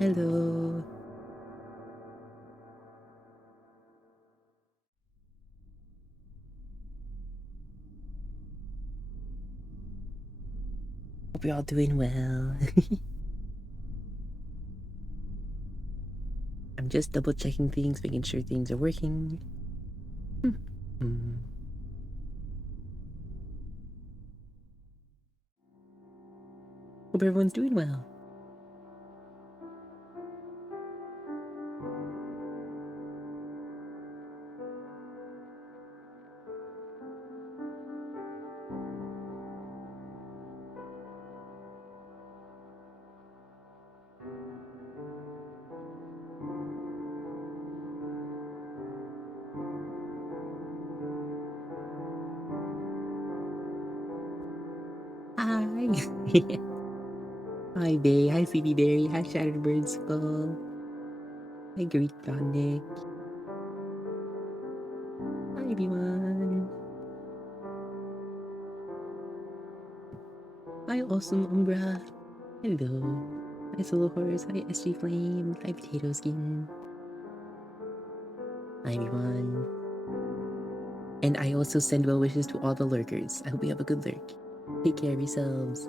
Hello. Hope you're all doing well. I'm just double checking things, making sure things are working. Hope everyone's doing well. Hi. Hi, Bay. Hi, CD Berry. Hi, Shattered Bird Skull. Hi, Greek Nick. Hi, everyone. Hi, Awesome Umbra. Hello. Hi, Solo Horse. Hi, SG Flame. Hi, Potato Skin. Hi, everyone. And I also send well wishes to all the lurkers. I hope you have a good lurk. Take care of yourselves.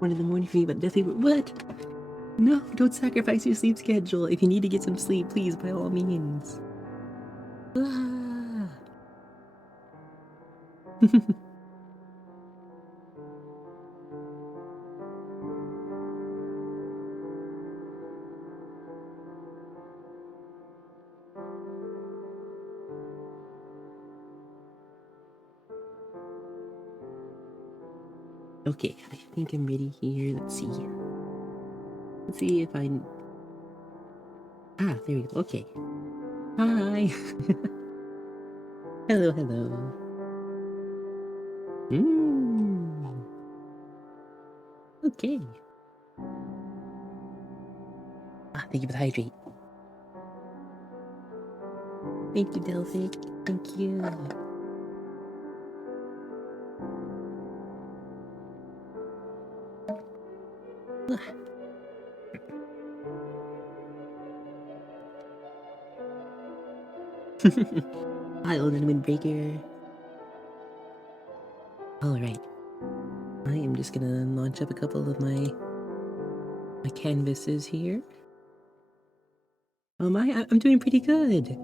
One in the morning for me, but definitely. What? No, don't sacrifice your sleep schedule. If you need to get some sleep, please, by all means. Ah. Okay, I think I'm ready here. Let's see. Let's see if I. Ah, there we go. Okay. Hi. Hello, hello. Okay. Ah, thank you for the hydrate. Thank you, Delphic. Thank you. Hi, Olden Windbreaker. Alright. I am just gonna launch up a couple of my canvases here. Oh my, I'm doing pretty good.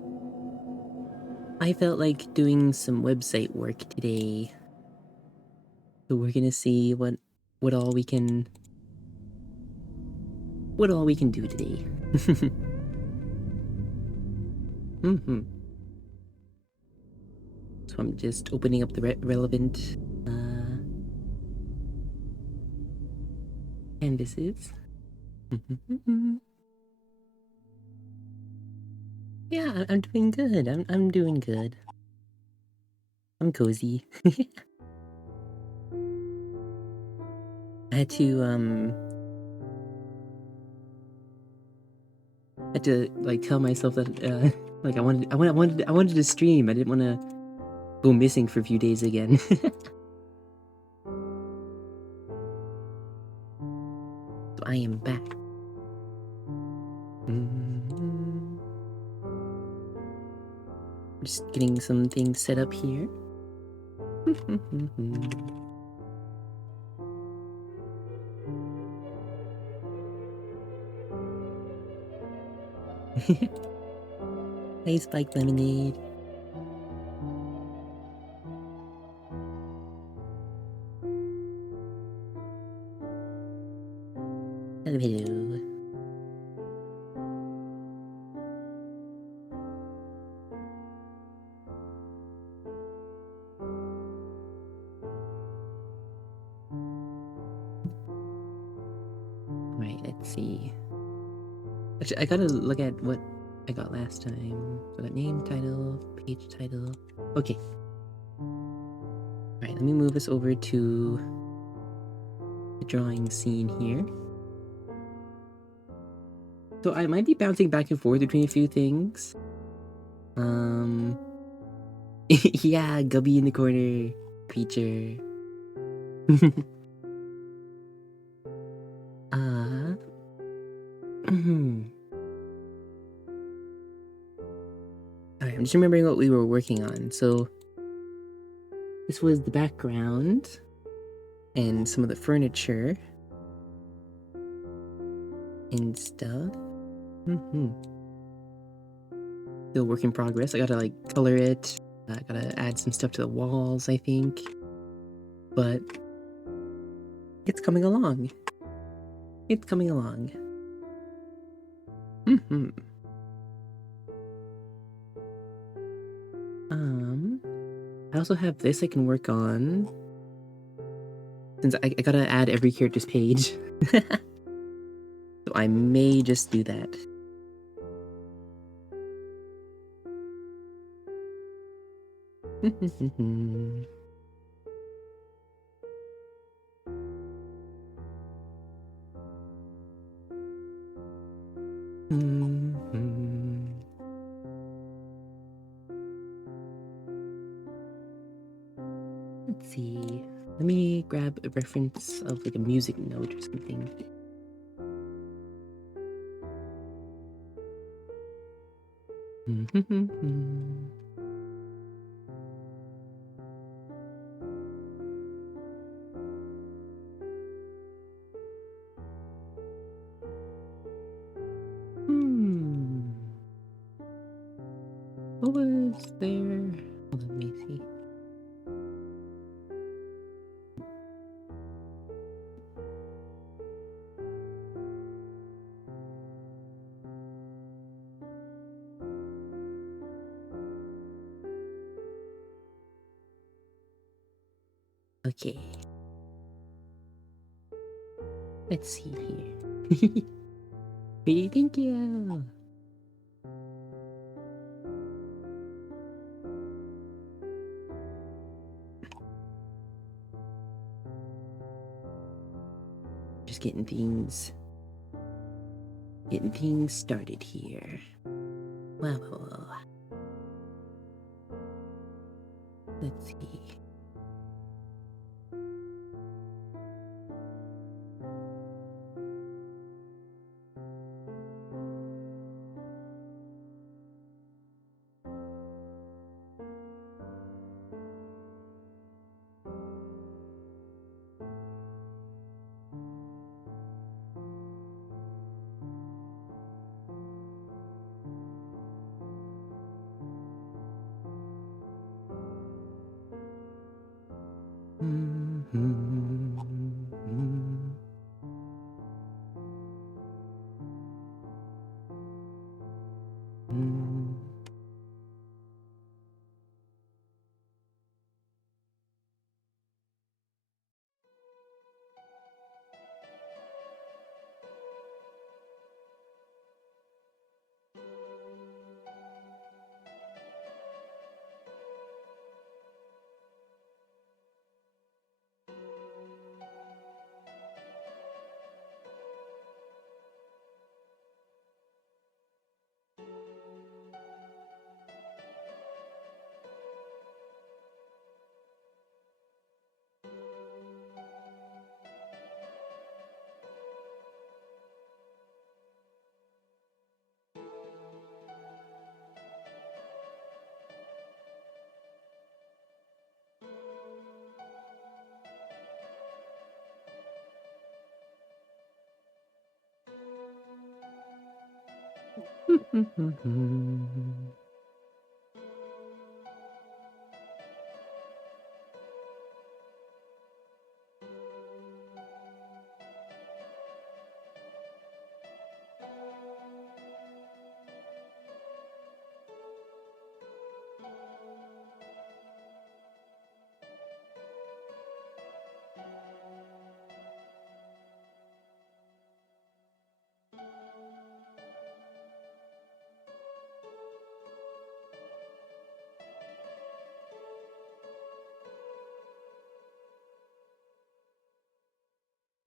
I felt like doing some website work today. So we're gonna see what all we can do today. So I'm just opening up the relevant canvases. Yeah, I'm doing good. I'm doing good. I'm cozy. I had to like tell myself that like I wanted to stream. I didn't want to go missing for a few days again. So I am back. Just getting some things set up here. Hey, Spike Lemonade. Hello. Alright, let's see. Actually, I gotta look at what I got last time. So I got name, title, page title. Okay. Alright, let me move us over to the drawing scene here. So I might be bouncing back and forth between a few things. Yeah, Gubby in the corner feature. uh, Alright, I'm just remembering what we were working on. So this was the background and some of the furniture and stuff. Still work in progress. I gotta like color it. I gotta add some stuff to the walls, I think. But it's coming along. It's coming along. I also have this I can work on. Since I gotta add every character's page. So I may just do that. Let's see. Let me grab a reference of like a music note or something. What was there? Hold on, let me see. Okay. Let's see here. Hey, thank you. Just getting things started here. Wow. Let's see.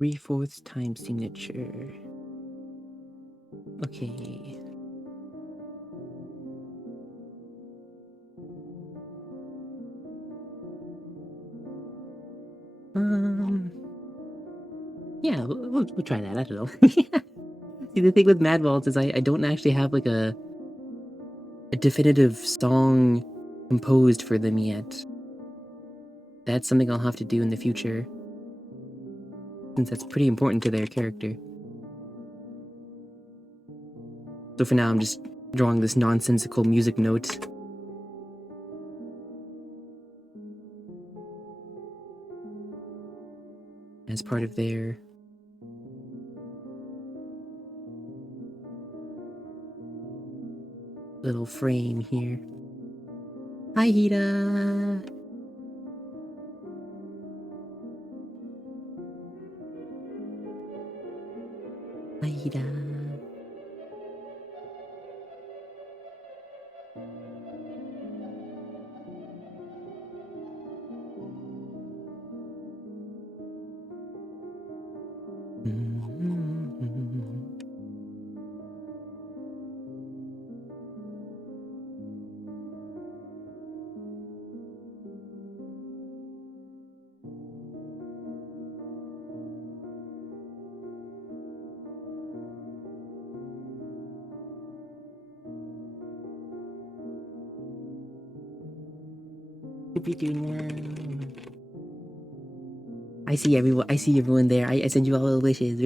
3/4 time signature. Okay. Yeah, we'll try that. I don't know. See, the thing with Mad Vaults is I don't actually have like a definitive song composed for them yet. That's something I'll have to do in the future, since that's pretty important to their character. So for now, I'm just drawing this nonsensical music note. As part of their little frame here. Hi, Hida! Hi, Hida. Hope you're doing well. I see everyone there. I send you all little wishes.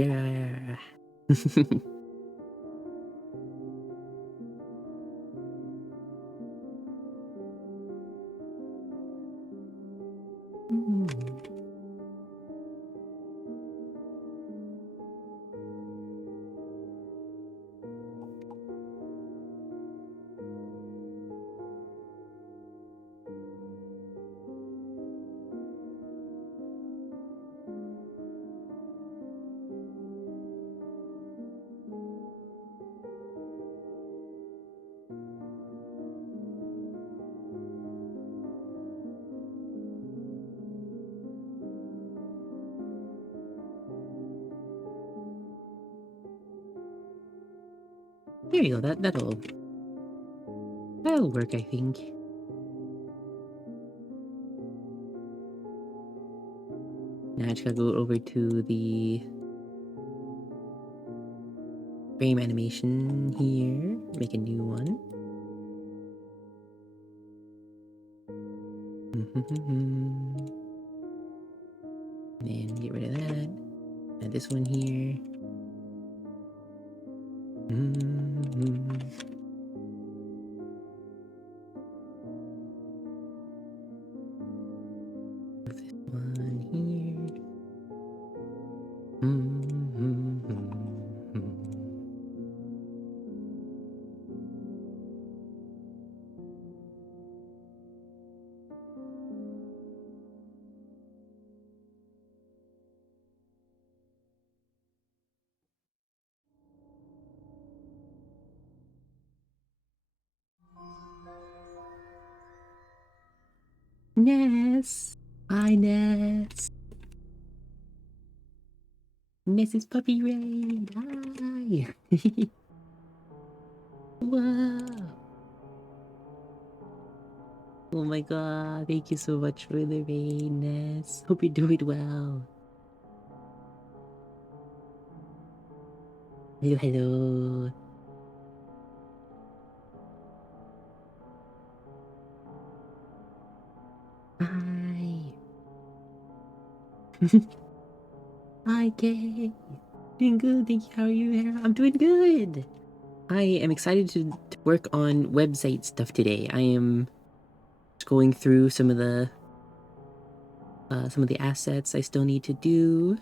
There you go. That'll work, I think. Now I just gotta go over to the frame animation here. Make a new one. And then get rid of that. Add this one here. This one here. Ness! Hi, Ness! Ness's Puppy Raid! Hi! Whoa! Oh my god, thank you so much for the raid, Ness. Hope you're doing well. Hello, hello. Hi. Hi, Kay. Doing good, thank you. How are you? I'm doing good. I am excited to work on website stuff today. I am going through some of the assets I still need to do.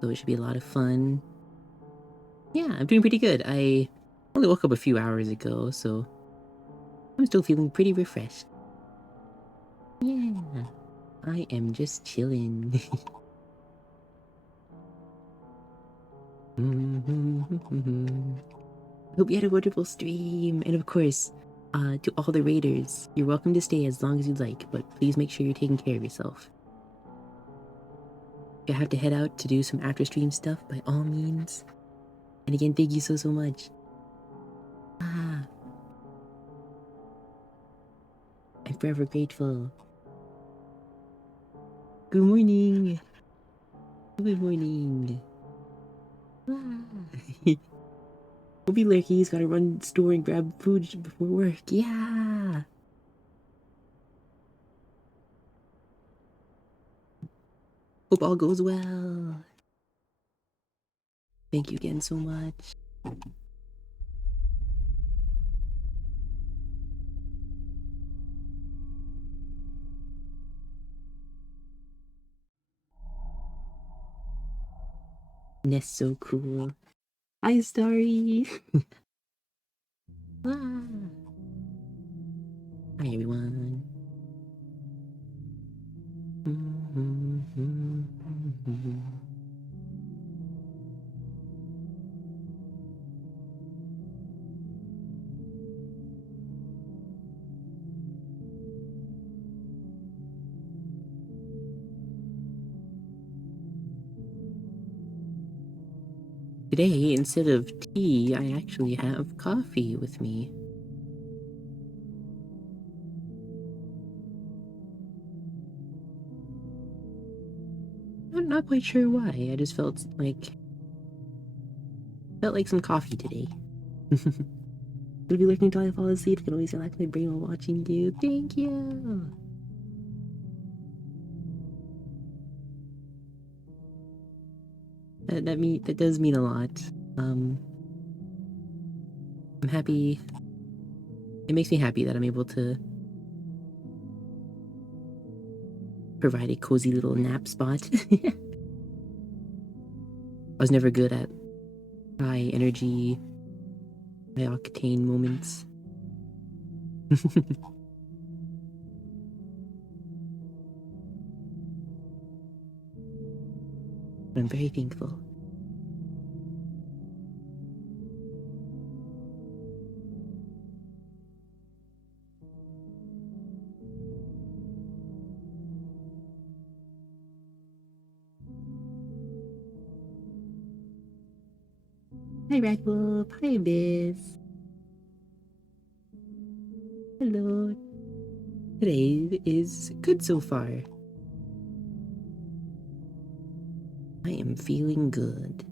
So it should be a lot of fun. Yeah, I'm doing pretty good. I only woke up a few hours ago, so I'm still feeling pretty refreshed. Yeah, I am just chilling. Hope you had a wonderful stream, and of course, to all the raiders, you're welcome to stay as long as you'd like, but please make sure you're taking care of yourself. I have to head out to do some after stream stuff, by all means. And again, thank you so much. I'm forever grateful. Good morning. Good morning. We'll be lurkies, gotta run store and grab food before work. Yeah. Hope all goes well. Thank you again so much. That's so cool. Hi, Starry. Hi, everyone. Today, instead of tea, I actually have coffee with me. I'm not quite sure why. I just felt like some coffee today. Gonna be lurking until I fall asleep. Can always relax my brain while watching you. Thank you. That does mean a lot. I'm happy. It makes me happy that I'm able to provide a cozy little nap spot. I was never good at high energy, high octane moments. But I'm very thankful. Hi, Red Wolf. Hi, Biz. Hello. Today is good so far. I am feeling good.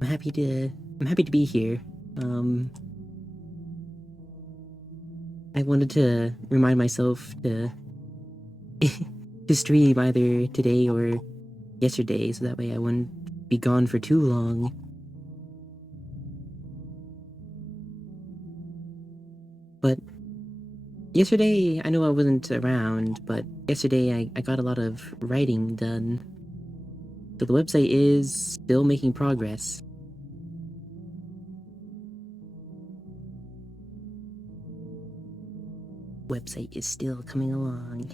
I'm happy to be here. I wanted to remind myself to to stream either today or yesterday, so that way I wouldn't be gone for too long. But yesterday, I know I wasn't around, but yesterday I got a lot of writing done. So the website is still making progress. Website is still coming along.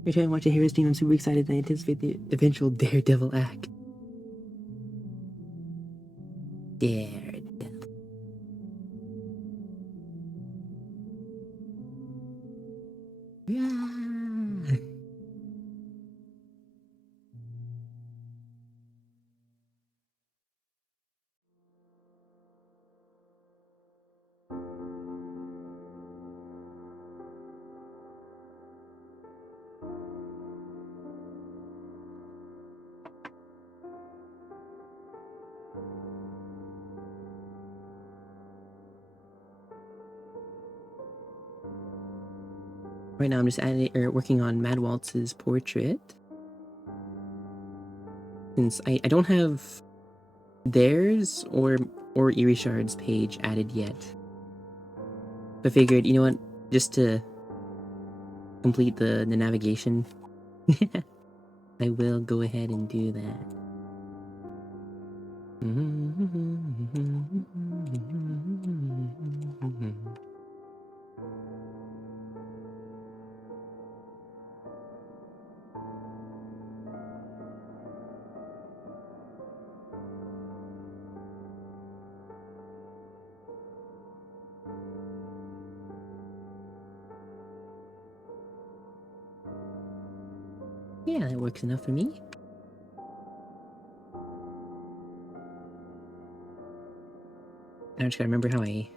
Every time I watch a hero stream, I'm super excited and I anticipate the eventual Daredevil act. Daredevil. Yeah. Right now I'm just working on Mad Waltz's portrait. Since I don't have theirs or Irishard's page added yet. I figured, you know what, just to complete the navigation, I will go ahead and do that. Yeah, that works enough for me. I just gotta remember how I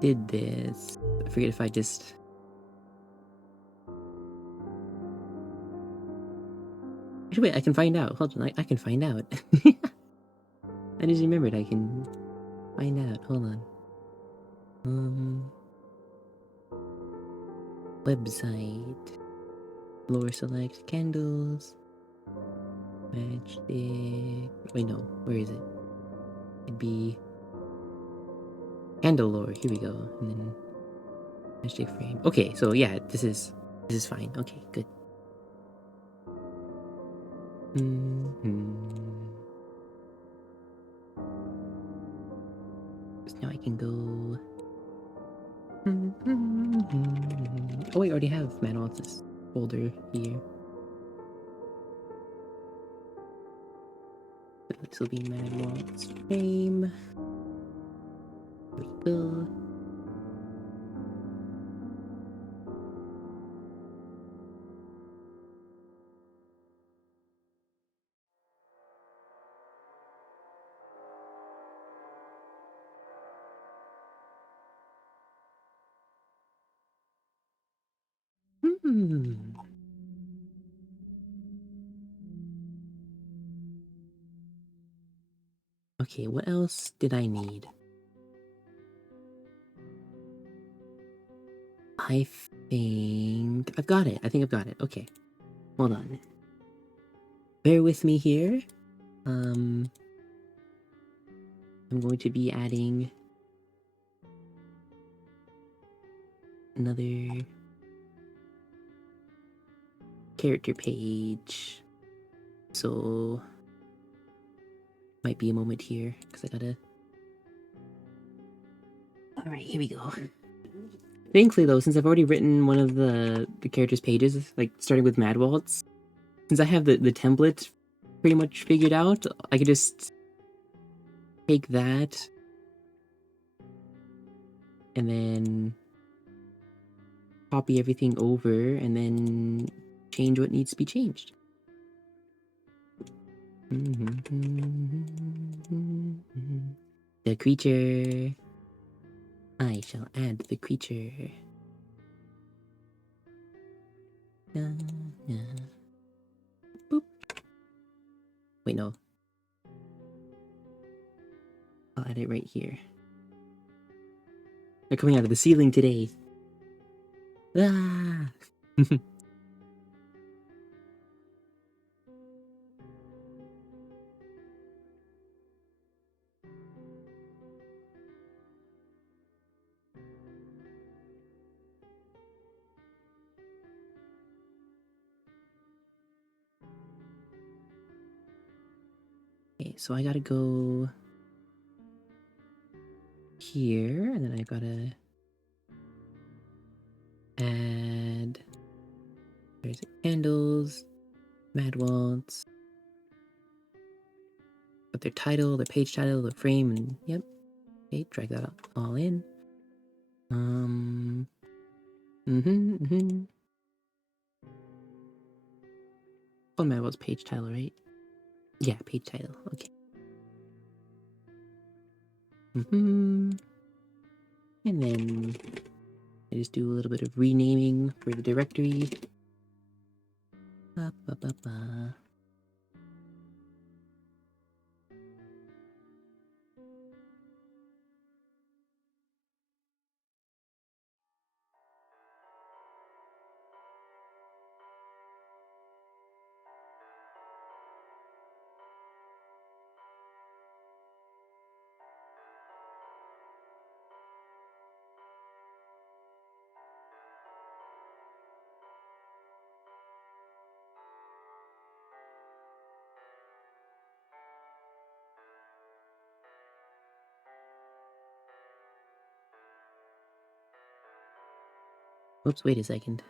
did this. I forget if I just... Actually, wait, I can find out. Hold on, I can find out. I just remembered I can find out. Hold on. Website. Lower select candles. Matchstick. Wait, no. Where is it? It'd be candle lore. Here we go. And then matchstick frame. Okay, so yeah, this is fine. Okay, good. So now I can go. Oh wait, I already have Manal's folder here. This will be Manal's frame. There we go. Okay, what else did I need? I think I've got it. I think I've got it. Okay. Hold on. Bear with me here. I'm going to be adding another character page. So might be a moment here because I gotta. All right, here we go. Thankfully, though, since I've already written one of the characters' pages, like starting with Mad Waltz, since I have the template pretty much figured out, I could just take that and then copy everything over and then change what needs to be changed. The creature. I shall add the creature. Boop. Wait, no. I'll add it right here. They're coming out of the ceiling today. Ah! Okay, so I gotta go here, and then I gotta add. There's candles, Mad Waltz. Put their title, their page title, the frame, and yep. Okay, drag that all in. Oh, Mad Waltz page title, right? Yeah, page title. Okay. And then I just do a little bit of renaming for the directory. Ba, ba, ba, ba. Whoops, wait a second.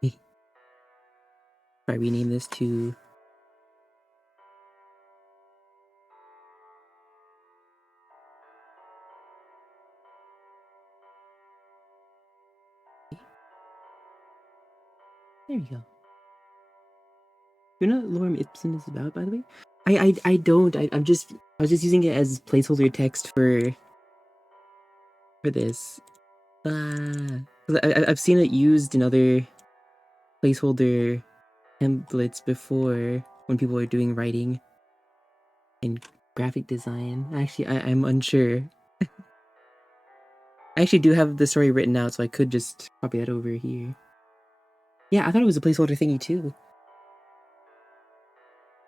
Try rename this to... There you go. You know what Lorem Ipsum is about, by the way? I don't. I was just using it as placeholder text for this. 'Cause I've seen it used in other placeholder templates before when people are doing writing and graphic design. Actually, I'm unsure. I actually do have the story written out, so I could just copy that over here. Yeah, I thought it was a placeholder thingy too.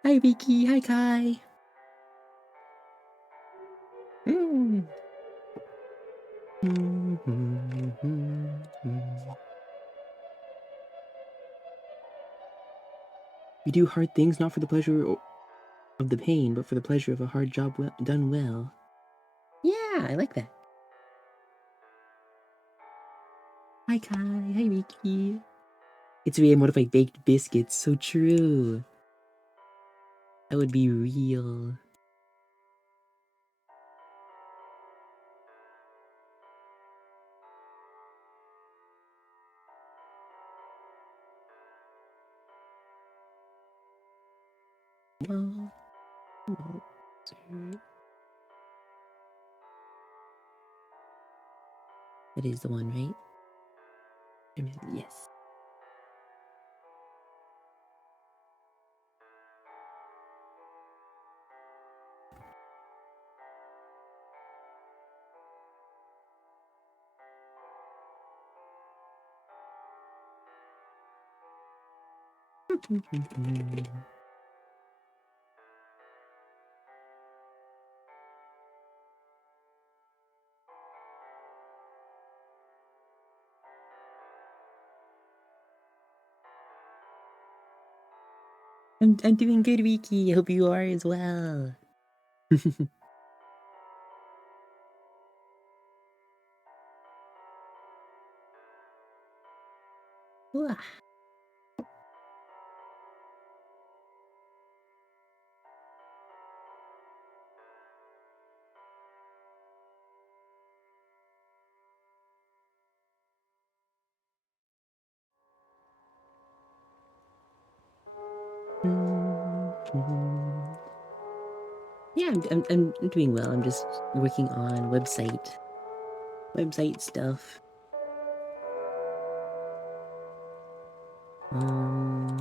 Hi, Vicky. Hi, Kai. Mm. We do hard things not for the pleasure of the pain, but for the pleasure of a hard job done well. Yeah, I like that. Hi, Kai. Hi, Vicky. It's really modified baked biscuits. So true. That would be real. Well, that is the one, right? Yes. I'm doing good, Wiki. I hope you are as well. Wah. Yeah, I'm doing well. I'm just working on website stuff. Hmm.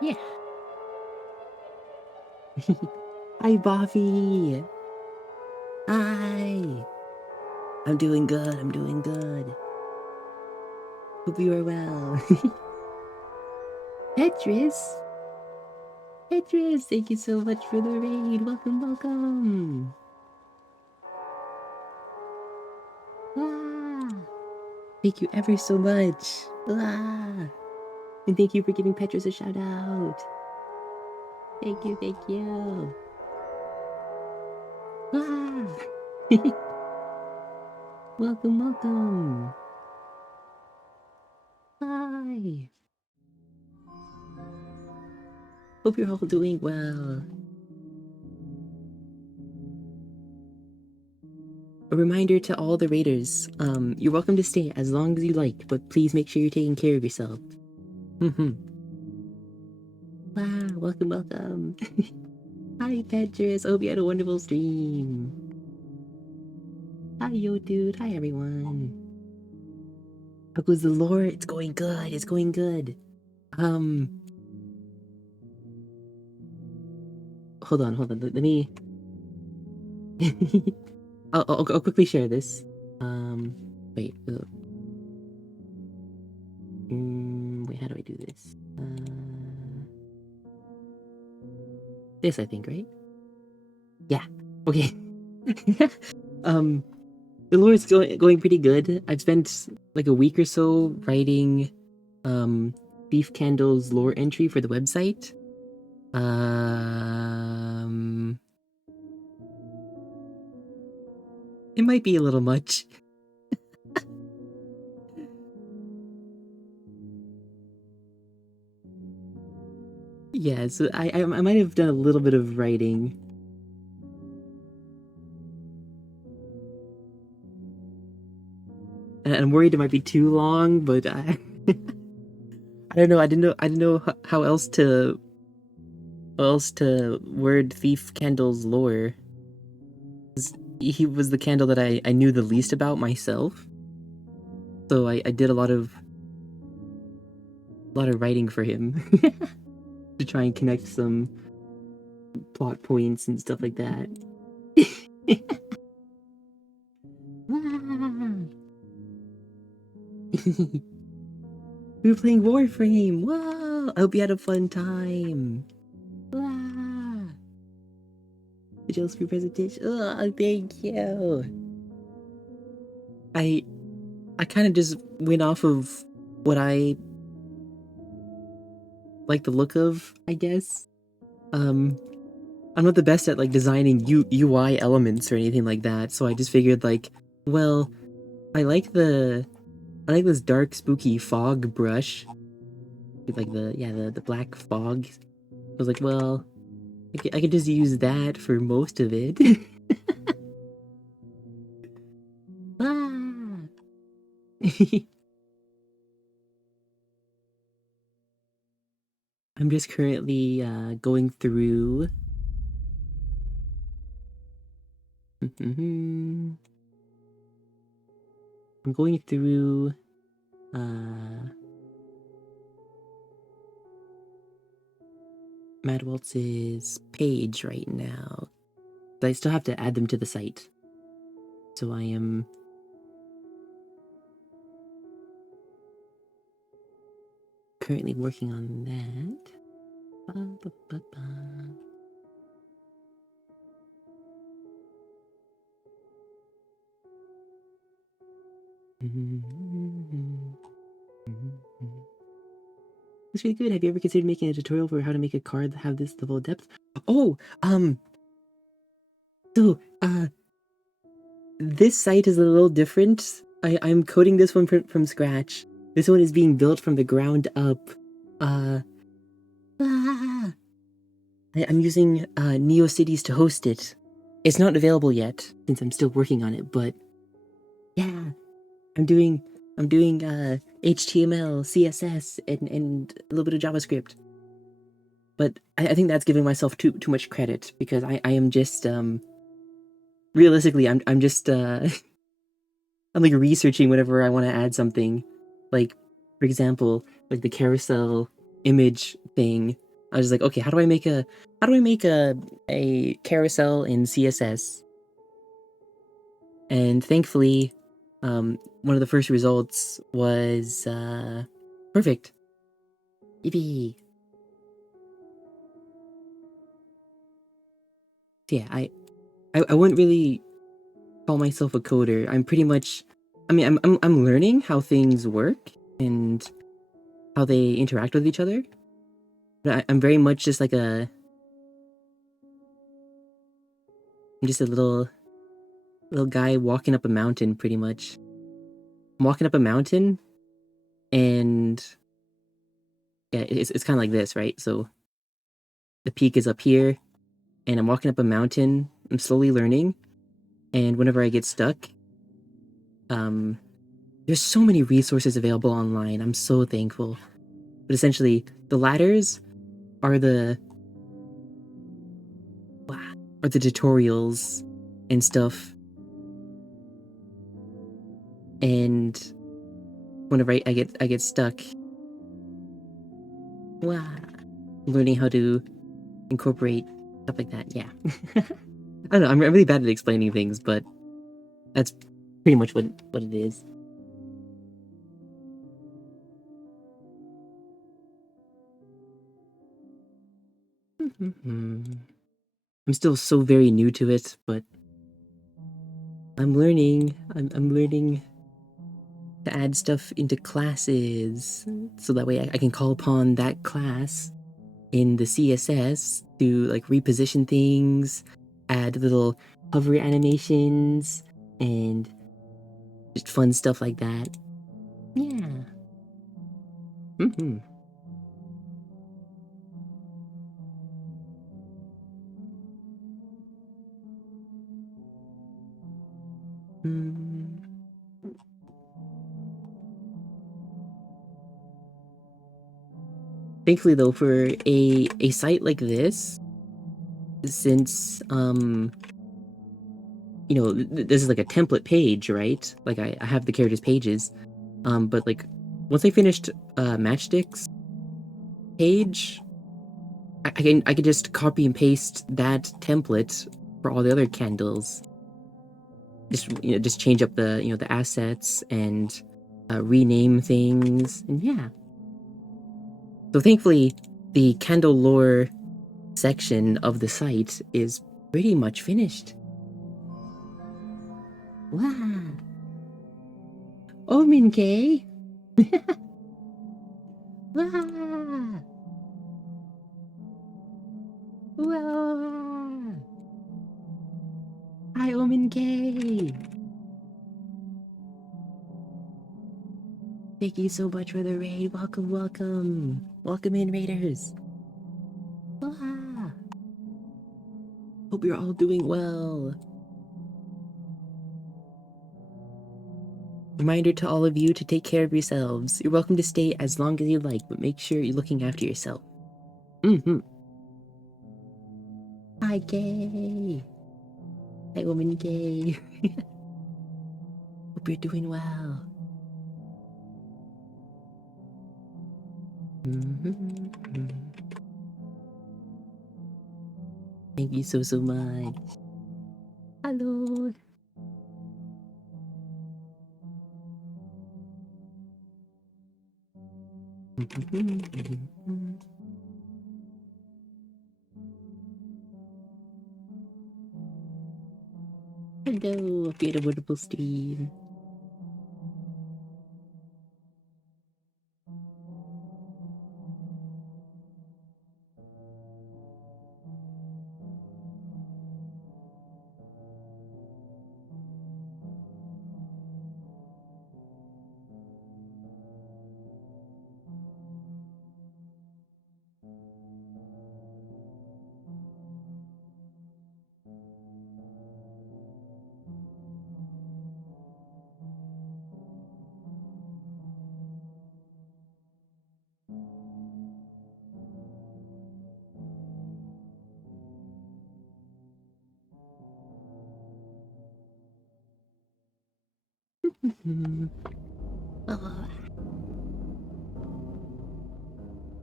Yeah. Hi, Buffy. Hi. I'm doing good. I'm doing good. Hope you are well. Petrus. Petrus, thank you so much for the raid. Welcome, welcome. Ah. Thank you ever so much. Ah. And thank you for giving Petrus a shout out. Thank you, thank you. Ah. Welcome, welcome. Hi. Hope you're all doing well. A reminder to all the raiders, you're welcome to stay as long as you like, but please make sure you're taking care of yourself. Wow, welcome, welcome. Hi, Petrus. I hope you had a wonderful stream. Hi, yo, dude. Hi, everyone. How goes the lore? It's going good. It's going good. Hold on. Let me... I'll quickly share this. Wait. do this? This, I think, right? Yeah. Okay. The lore is going pretty good. I've spent like a week or so writing Beef Candle's lore entry for the website. It might be a little much. Yeah, so I might have done a little bit of writing. And I'm worried it might be too long, but I I don't know. I didn't know how else to word Thief Candle's lore. He was the candle that I knew the least about myself. So I did a lot of writing for him to try and connect some plot points and stuff like that. We were playing Warframe. Wow! I hope you had a fun time. Wow! Did you else for your presentation? Oh, thank you. I kind of just went off of what I like the look of, I guess. I'm not the best at like designing UI elements or anything like that, so I just figured like, well, I like this dark spooky fog brush with like the black fog. I was like, well, I could just use that for most of it. Ah. I'm just currently going through. I'm going through Mad Waltz's page right now. But I still have to add them to the site. So I am currently working on that. That's really good. Have you ever considered making a tutorial for how to make a card that have this level of depth? Oh, so, this site is a little different. I'm coding this one from scratch. This one is being built from the ground up. I'm using NeoCities to host it. It's not available yet since I'm still working on it, but yeah, I'm doing HTML, CSS, and a little bit of JavaScript. But I think that's giving myself too much credit because I am just realistically I'm just I'm like researching whenever I want to add something. Like for example, like the carousel image thing. I was just like, okay, how do I make a carousel in CSS? And thankfully, one of the first results was perfect. Yippee! So yeah, I wouldn't really call myself a coder. I'm pretty much, I mean, I'm learning how things work and how they interact with each other. But I'm very much just like I'm just a little guy walking up a mountain, pretty much. I'm walking up a mountain, and yeah, it's kind of like this, right? So the peak is up here, and I'm walking up a mountain. I'm slowly learning, and whenever I get stuck, there's so many resources available online. I'm so thankful. But essentially, the ladders are the tutorials and stuff. And whenever I get stuck, learning how to incorporate stuff like that. Yeah. I don't know. I'm really bad at explaining things, but that's pretty much what it is. I'm still so very new to it, but I'm learning. I'm learning to add stuff into classes, so that way I can call upon that class in the CSS to like reposition things, add little hover animations, and just fun stuff like that. Yeah. Mm. Thankfully though, for a site like this, since you know, this is like a template page, right? Like I have the characters pages, but like once I finished Matchstick's page, I can just copy and paste that template for all the other candles. Just change up the the assets and rename things, and yeah. So thankfully, the candle lore section of the site is pretty much finished. Wow. Oh, Minkei. Wow. Wow. Hi, Omin K. Thank you so much for the raid. Welcome, welcome. Welcome in, raiders. Wow. Hope you're all doing well. Reminder to all of you to take care of yourselves. You're welcome to stay as long as you like, but make sure you're looking after yourself. Hi, Kay. Hi, Woman Kay. Hope you're doing well. Thank you so, so much. Hello. Hello, hope you had a wonderful stream. Oh.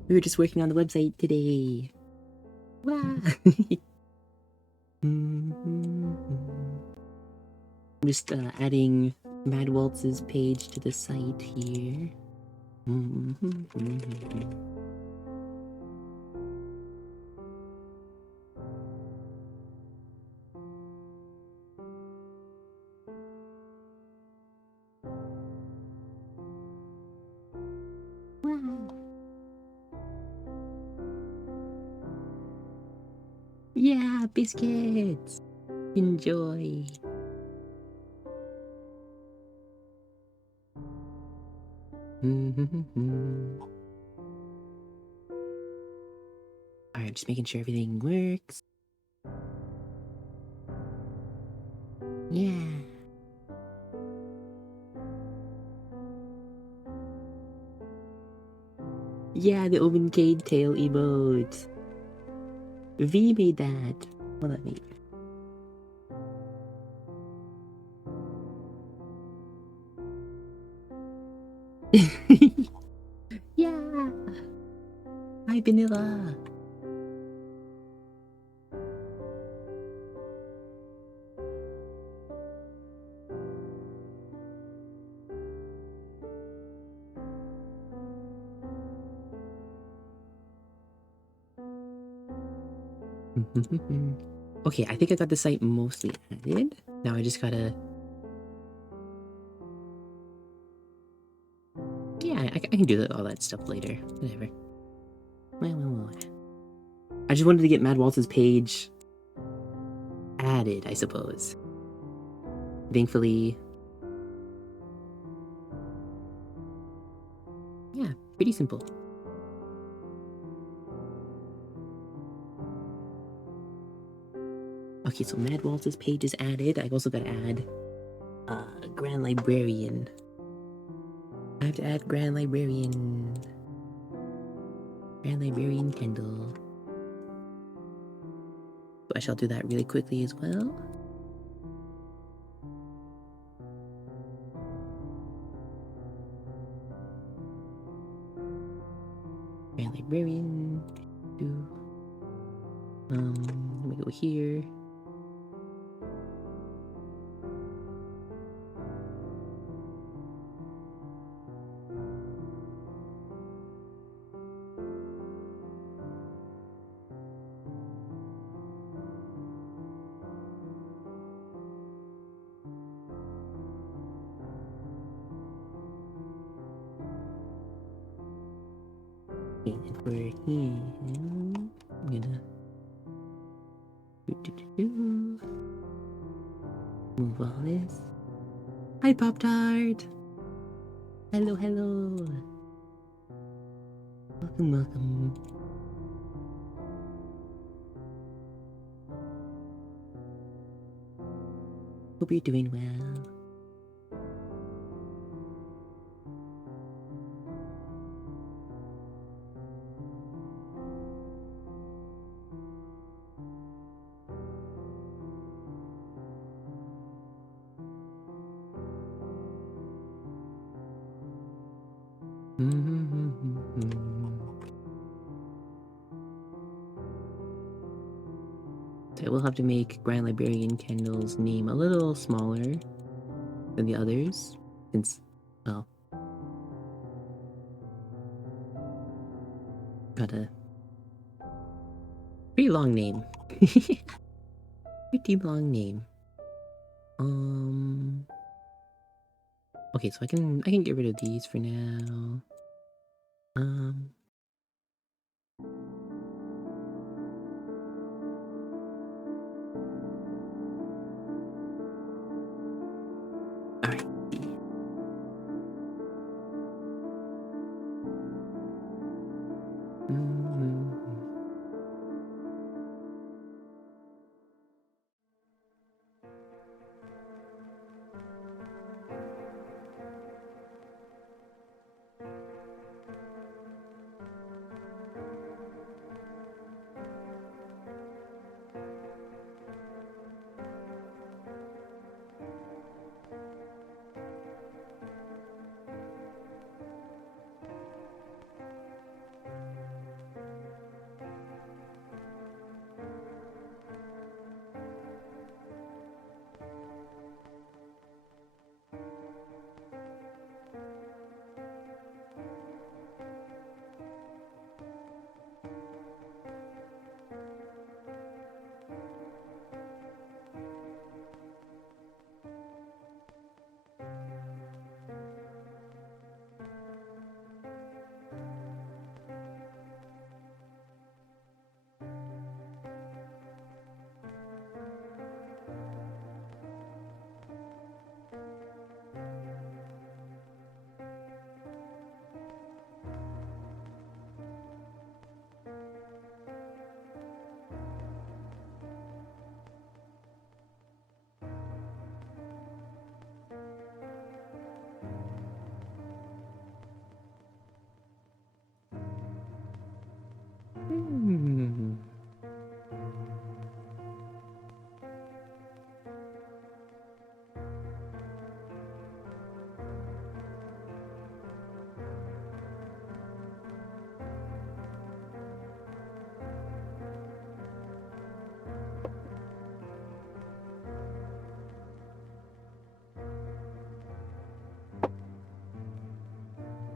We were just working on the website today. Wow. I'm just adding Mad Waltz's page to the site here. Wow. Yeah, biscuits. Enjoy. Alright, just making sure everything works. Yeah. Yeah, the Omencade tail emote. V made that. Well, let me. Yeah. Hi, Vanilla. Okay, I think I got the site mostly added. Now I just gotta... Yeah, I can do all that stuff later. Whatever. Well. I just wanted to get Mad Waltz's page added, I suppose. Thankfully... Yeah, pretty simple. Okay, so Mad Waltz's page is added. I also gotta add Grand Librarian. I have to add Grand Librarian. Grand Librarian Kendall. So I shall do that really quickly as well. Grand Librarian. Let me go here. And for him, I'm gonna move all this. Hi, Pop-Tart! Hello. Welcome. Hope you're doing well. So I will have to make Grand Librarian Kendall's name a little smaller than the others, since, well, got a pretty long name. Pretty long name. Okay, so I can get rid of these for now. Alright.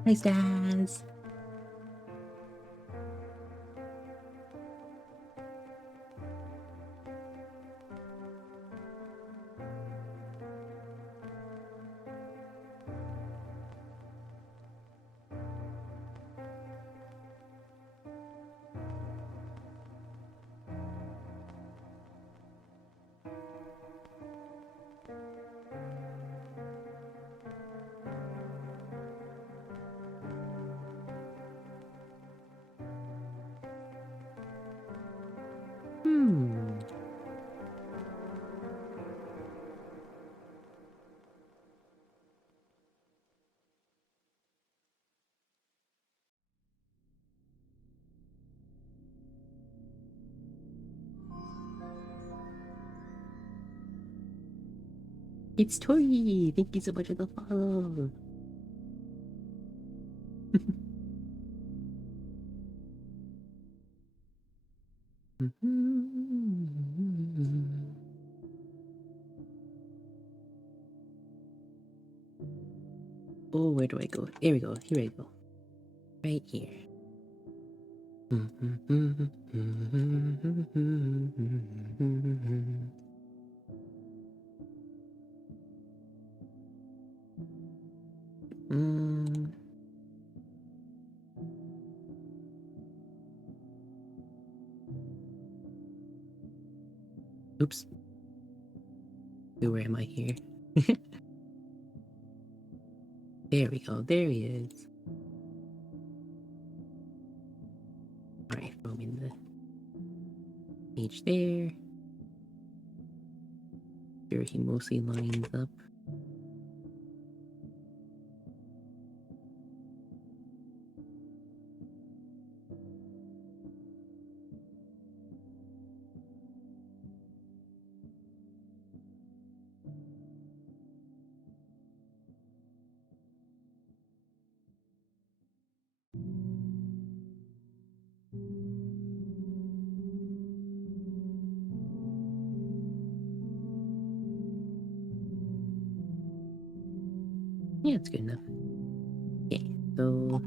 Hi, Stas. It's Tori! Thank you so much for the follow! Oh, where do I go? Here we go, here we go. Right here. Oops. Where am I here? There we go, there he is. Alright, throw him in the page there. Sure, he mostly lines up. Yeah, it's good enough. Okay, so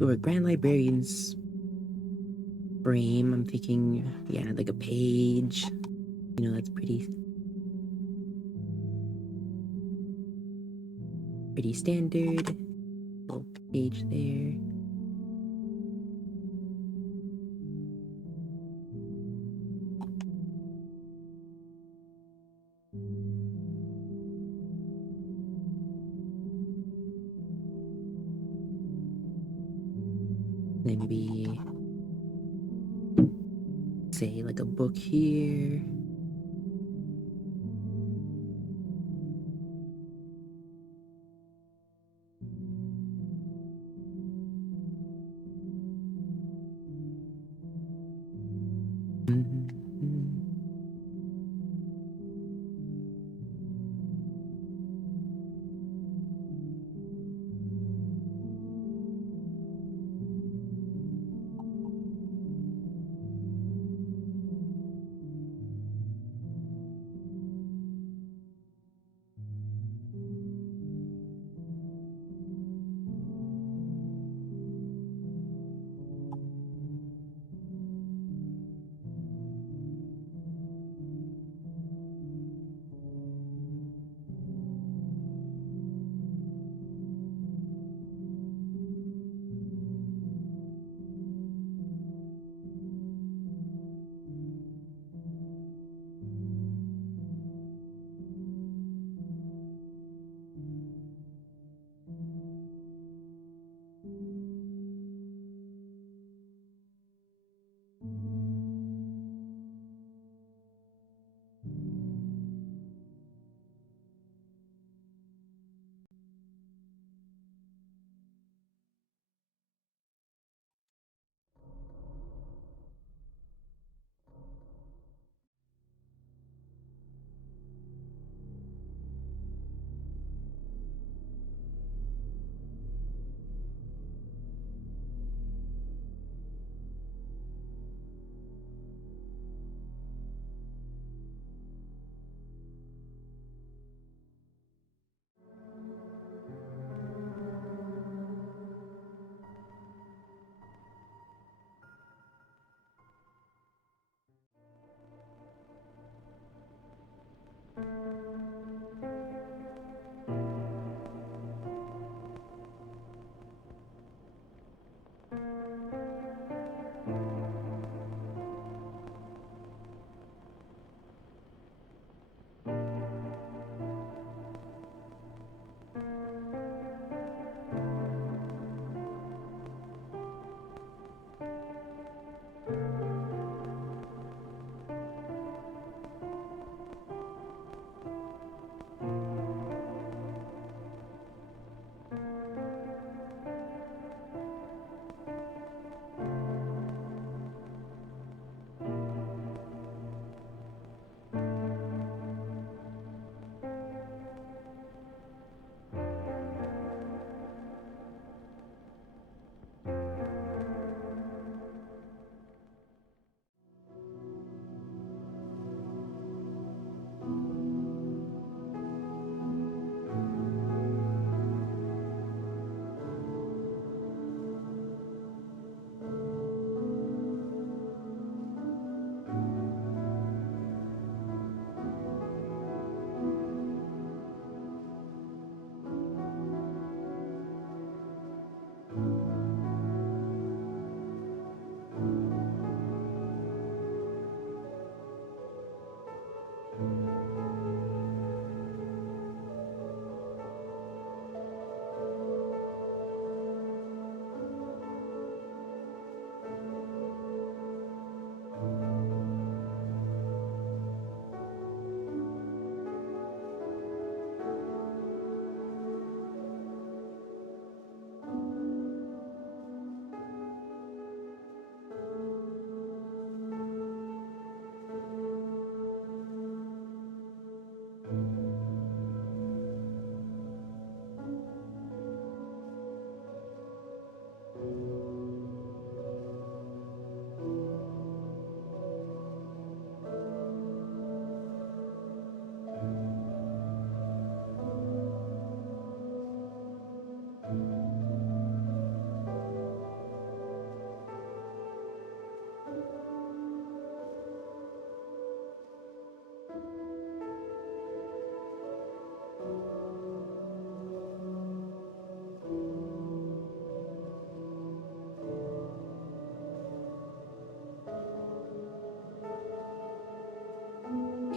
for a Grand Librarian's frame, I'm thinking, yeah, like a page. You know, that's pretty standard. Little page there. Then maybe say like a book here.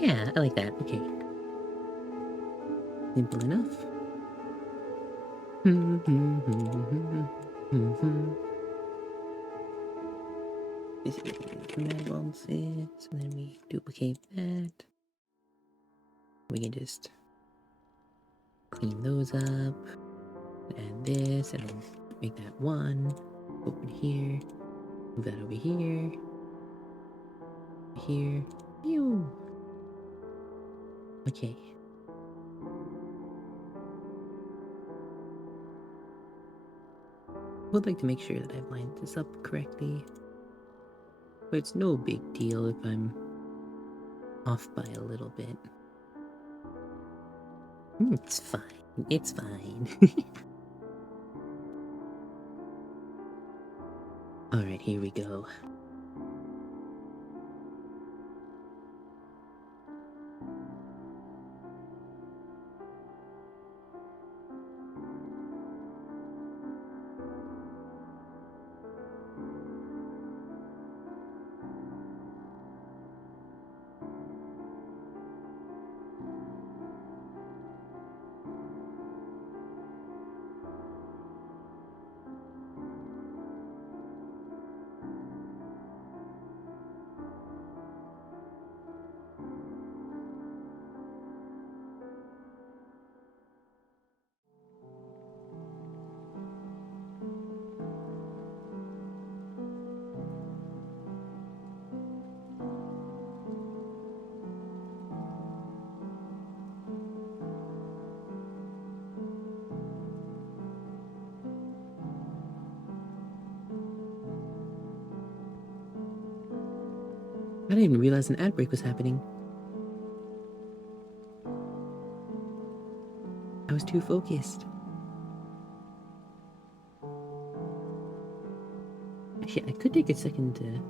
Yeah, I like that. Okay. Simple enough. This is where the mag bulb sits, and then we duplicate that. We can just clean those up, add this, and then make that one. Open here, move that over here, here. Pew! Okay. Would like to make sure that I've lined this up correctly, but it's no big deal if I'm off by a little bit. It's fine. It's fine. Alright, here we go. I didn't even realize an ad break was happening. I was too focused. Actually, I could take a second to...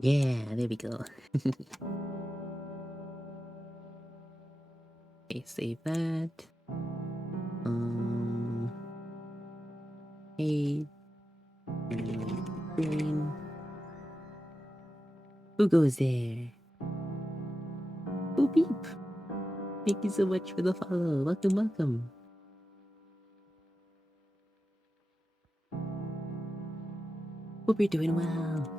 Yeah, there we go. Okay, save that. Hey, green. Who goes there? Oh, beep. Thank you so much for the follow. Welcome, welcome. Hope you're doing well.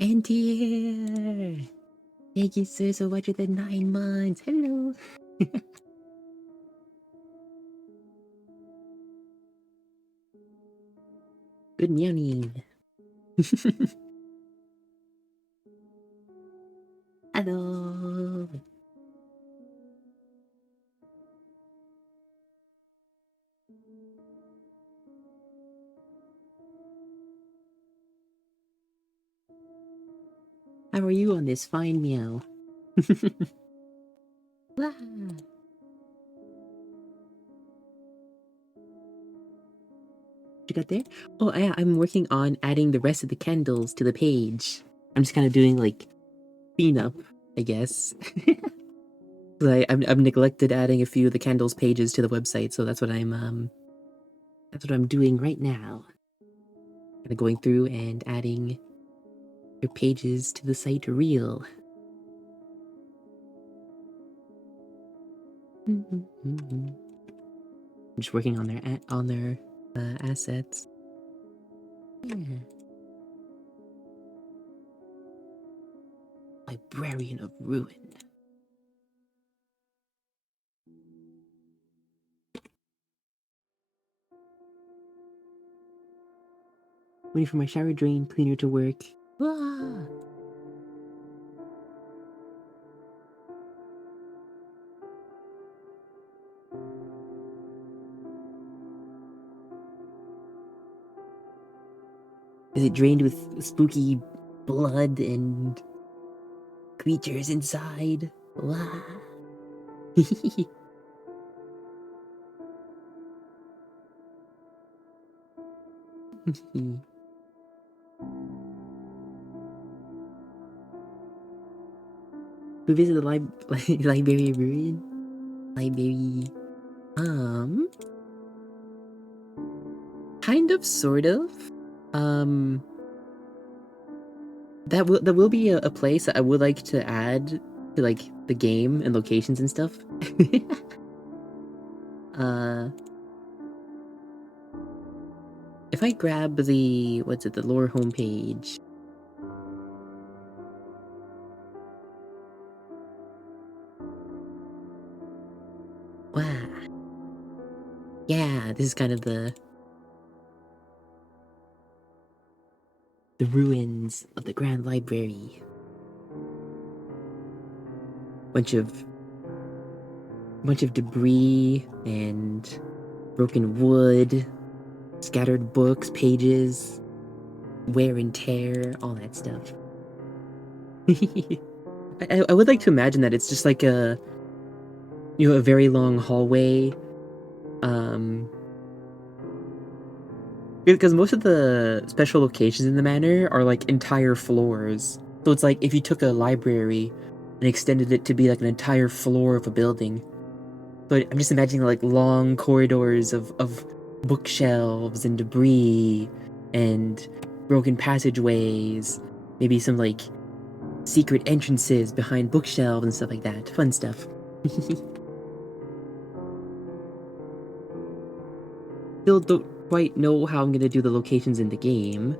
Anti-air! Thank you so much for the 9 months. Hello. Good morning. Hello. How are you on this fine meow? Wow. You got there? Oh yeah, I'm working on adding the rest of the candles to the page. I'm just kind of doing like cleanup, I guess. I've neglected adding a few of the candles pages to the website, so that's what I'm doing right now. Kind of going through and adding your pages to the site reel. I'm just working on their assets. Yeah. Librarian of Ruin. Waiting for my shower drain cleaner to work. Ah! Is it drained with spooky blood and creatures inside? Wow. We visit the library ruin? Library... Kind of, sort of. That will be a place that I would like to add to, like, the game and locations and stuff. If I grab the lore homepage. Wow. Yeah, this is kind of the ruins of the Grand Library. Bunch of debris and broken wood, scattered books, pages, wear and tear, all that stuff. I would like to imagine that it's just like a very long hallway. Because most of the special locations in the manor are like entire floors. So it's like if you took a library and extended it to be like an entire floor of a building. So I'm just imagining like long corridors of bookshelves and debris and broken passageways Maybe some, like, secret entrances behind bookshelves and stuff like that. Fun stuff. Still don't quite know how I'm gonna do the locations in the game.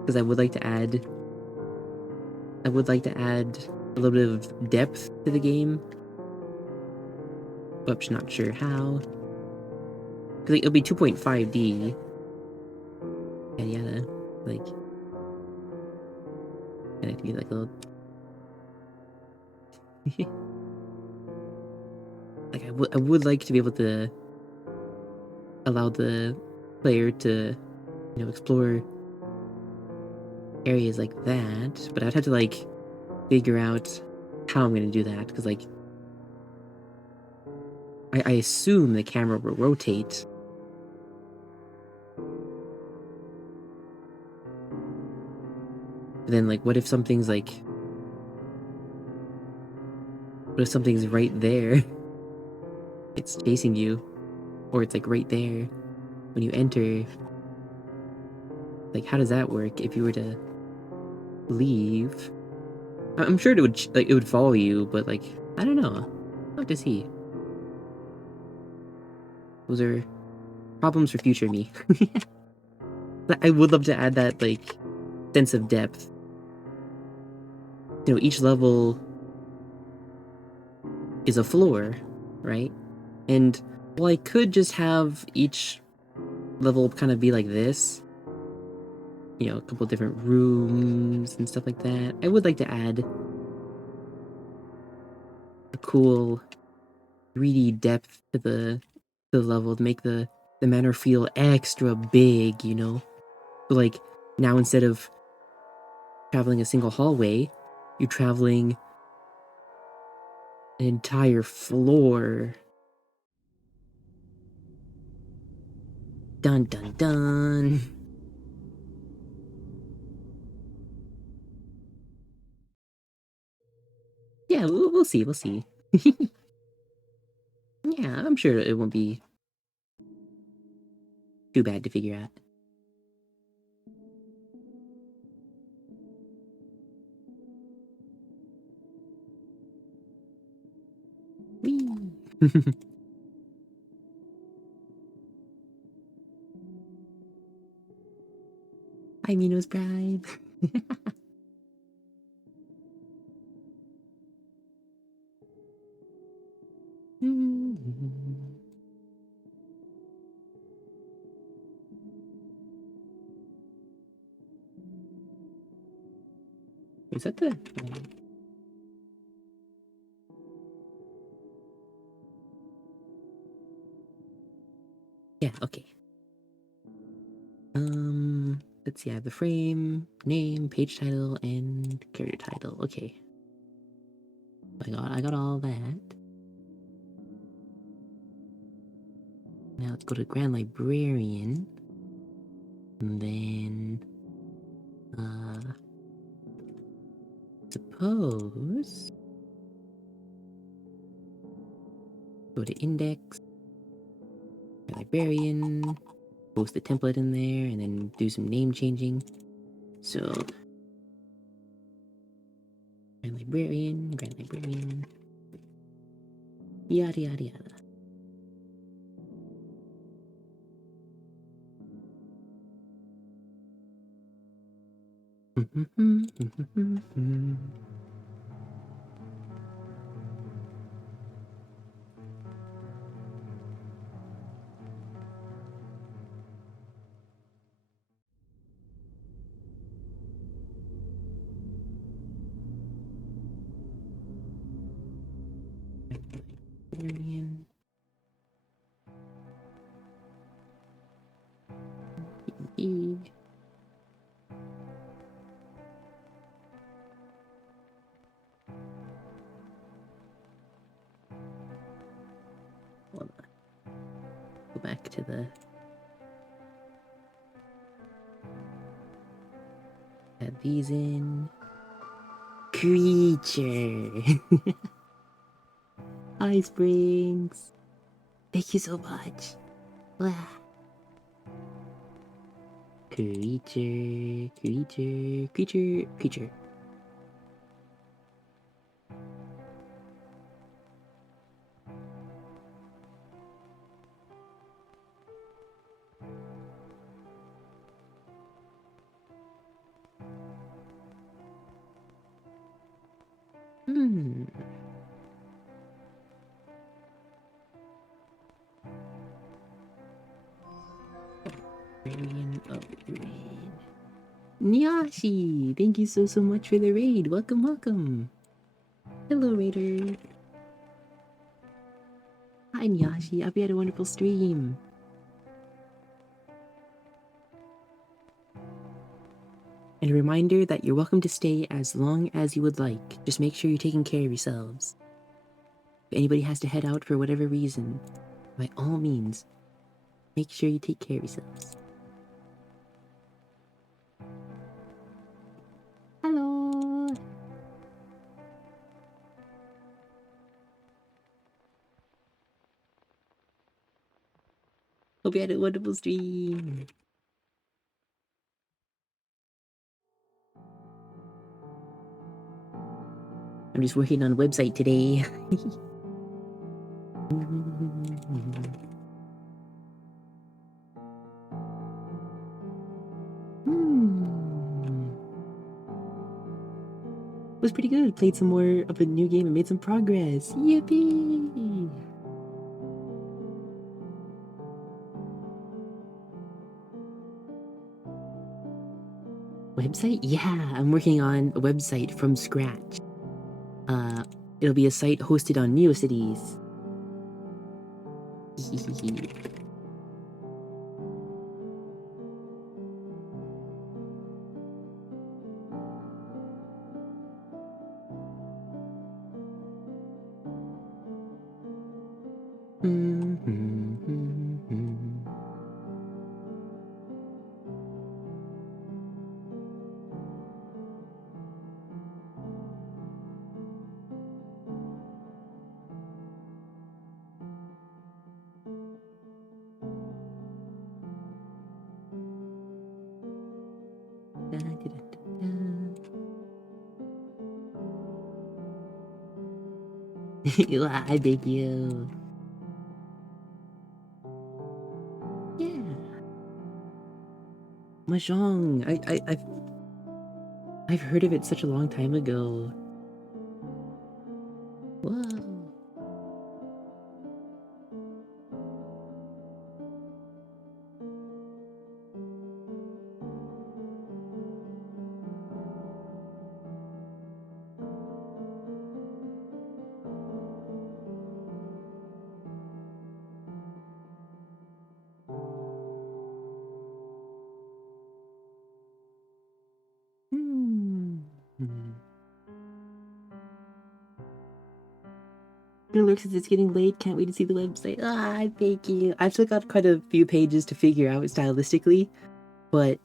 Because I would like to add a little bit of depth to the game. But I'm just not sure how. Because it'll be 2.5D. Yeah, like... And it'd be like a little... like, I would like to be able to allow the player to, you know, explore areas like that, but I'd have to, like, figure out how I'm gonna do that, because, like, I assume the camera will rotate. But then, like, what if something's, like... What if something's right there? It's chasing you. Or it's, like, right there when you enter. Like, how does that work if you were to leave? I'm sure it would follow you, but, like, I don't know. I'll have to see. Those are problems for future me. I would love to add that, like, sense of depth. You know, each level is a floor, right? And while I could just have each level kind of be like this, you know, a couple different rooms and stuff like that, I would like to add a cool 3D depth to the level to make the manor feel extra big, you know? So, like, now instead of traveling a single hallway, you're traveling an entire floor. Dun dun dun. Yeah, we'll see, we'll see. Yeah, I'm sure it won't be too bad to figure out. Whee! Hi, Mino's Bribe. Is that the... Yeah, okay. Let's see, I have the frame, name, page title, and character title. Okay. I got all that. Now let's go to Grand Librarian. And then... suppose... Go to Index. Grand Librarian. Post the template in there, and then do some name changing. So... Grand Librarian. Yada yada yada. Librarian. Hold on. Go back to the... Add these in. Creature! Hi, Springs! Thank you so much! Wow. Creature, creature, creature, creature. Hmm. Guardian of the Raid. Nyashi! Thank you so much for the raid. Welcome, welcome. Hello, Raider. Hi, Nyashi. I hope you had a wonderful stream. And a reminder that you're welcome to stay as long as you would like. Just make sure you're taking care of yourselves. If anybody has to head out for whatever reason, by all means, make sure you take care of yourselves. Hello! Hope you had a wonderful stream. I'm just working on a website today. It was pretty good. Played some more of a new game and made some progress. Yippee! Website? Yeah, I'm working on a website from scratch. It'll be a site hosted on NeoCities. I beg you. Yeah. Mahjong. I've heard of it such a long time ago. Whoa. Gonna look since it's getting late. Can't wait to see the website. Ah, thank you. I've still got quite a few pages to figure out stylistically, but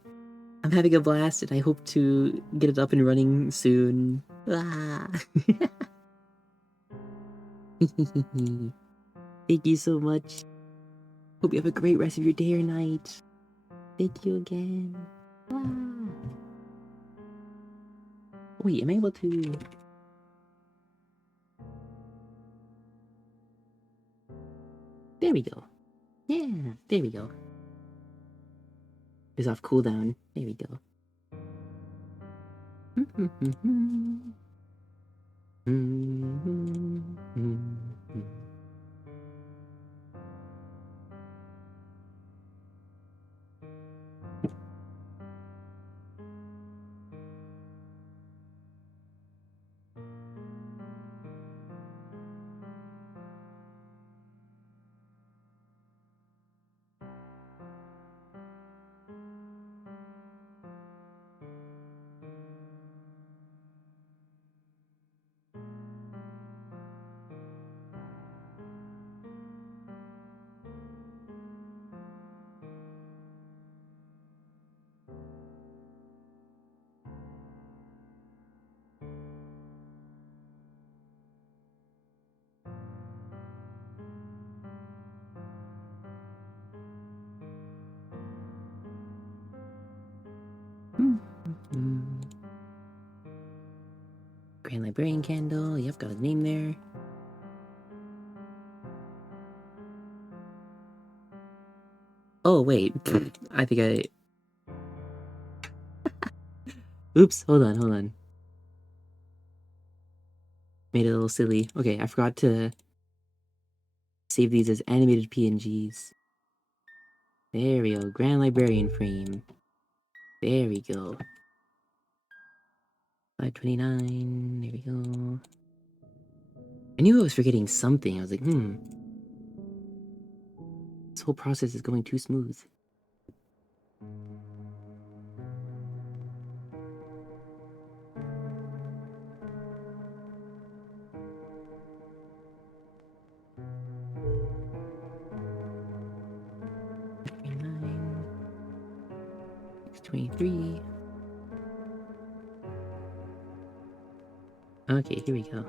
I'm having a blast and I hope to get it up and running soon. Ah. Thank you so much. Hope you have a great rest of your day or night. Thank you again. Ah. Wait, am I able to... There we go. Yeah, there we go. It's off cooldown. There we go. Grand Librarian Candle. Yep, got his name there. Oh, wait. I think I... Oops, hold on. Made it a little silly. Okay, I forgot to save these as animated PNGs. There we go, Grand Librarian frame. There we go. 529, there we go. I knew I was forgetting something. I was like, this whole process is going too smooth. Nine, 623. Okay, here we go.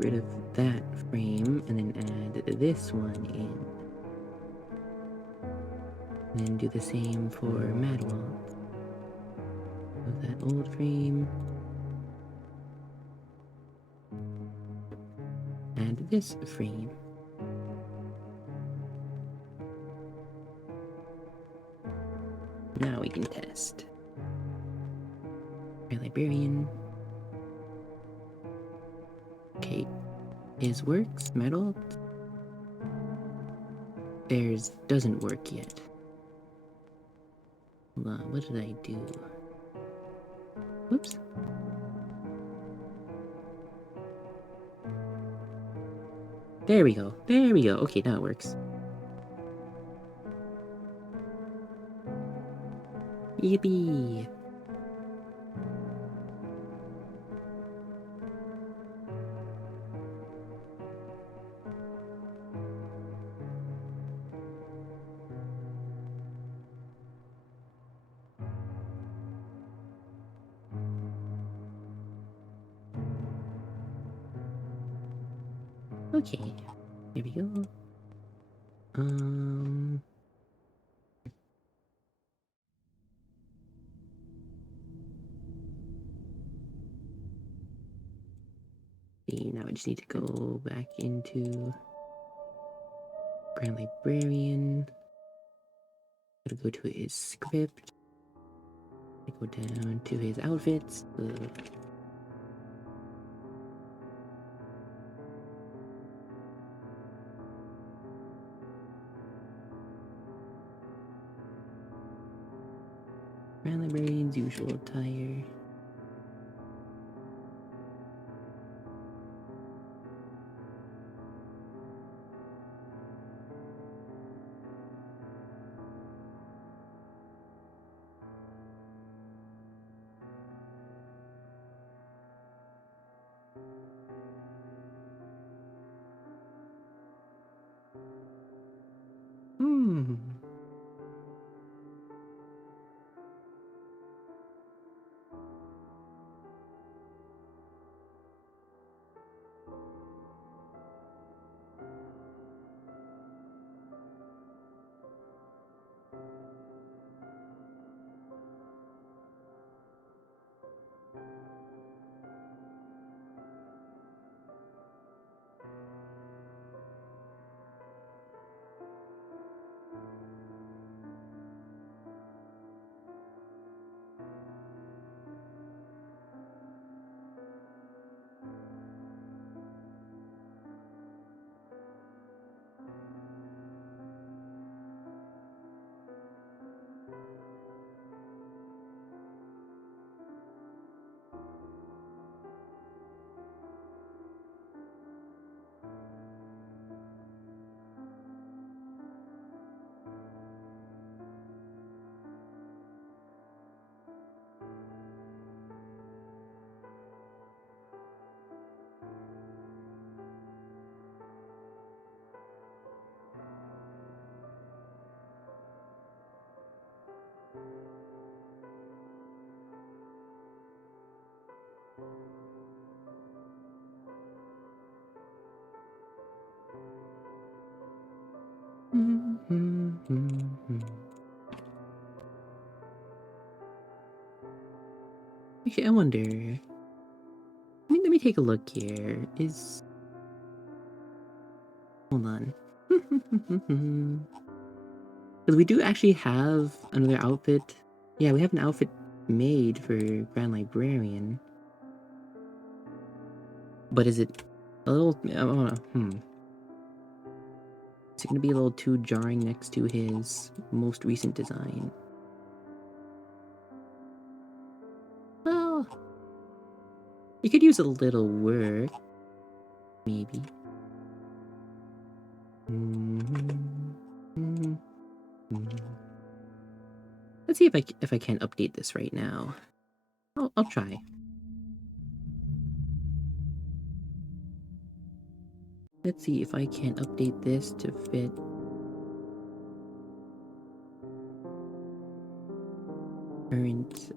Rid of that frame and then add this one in. And then do the same for Madwall. Of that old frame. And this frame. Now we can test. Our librarian. Okay. His works, metal. Theirs doesn't work yet. Hold on, what did I do? Whoops. There we go. Okay, now it works. Yippee! Okay, here we go. See, now I just need to go back into Grand Librarian. Gotta go to his script. Go down to his outfits. Grand Librarian's usual attire. Actually, I wonder. Let me take a look here. Hold on. Because we do actually have another outfit. Yeah, we have an outfit made for Grand Librarian. But is it a little... I don't know. Is it going to be a little too jarring next to his most recent design? Well, you could use a little work. Maybe. Let's see if I can update this right now. I'll try. Let's see if I can update this to fit. Current.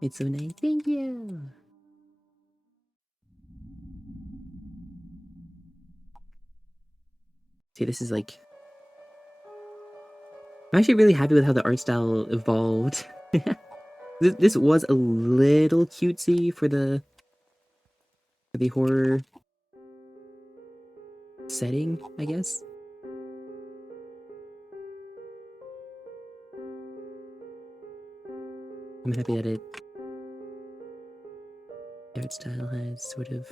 It's so nice. Thank you. See, this is like... I'm actually really happy with how the art style evolved. This was a little cutesy for the horror setting, I guess. I'm happy that the art style has sort of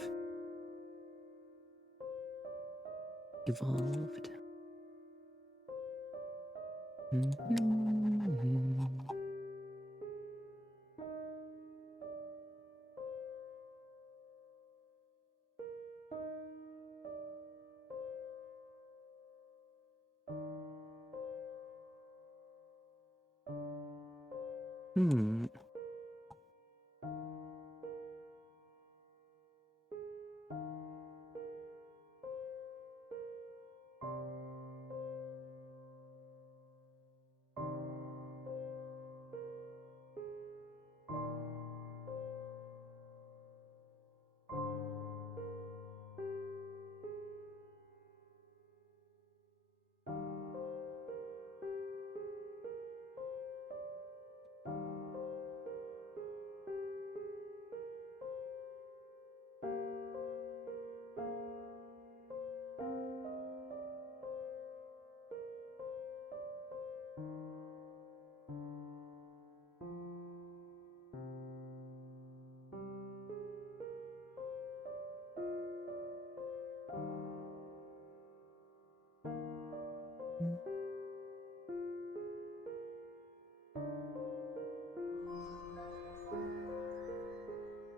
evolved.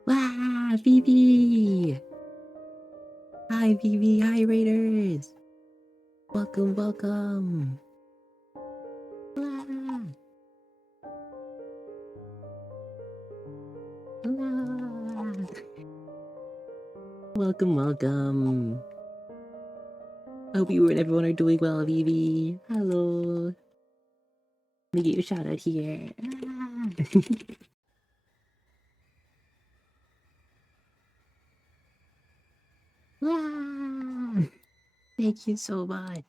Wow, Vivi! Hi, Vivi! Hi, Raiders! Welcome, welcome! Wow. Wow. Welcome, welcome! I hope you and everyone are doing well, Vivi! Hello! Let me get you a shout out here! Wow. Thank you so much!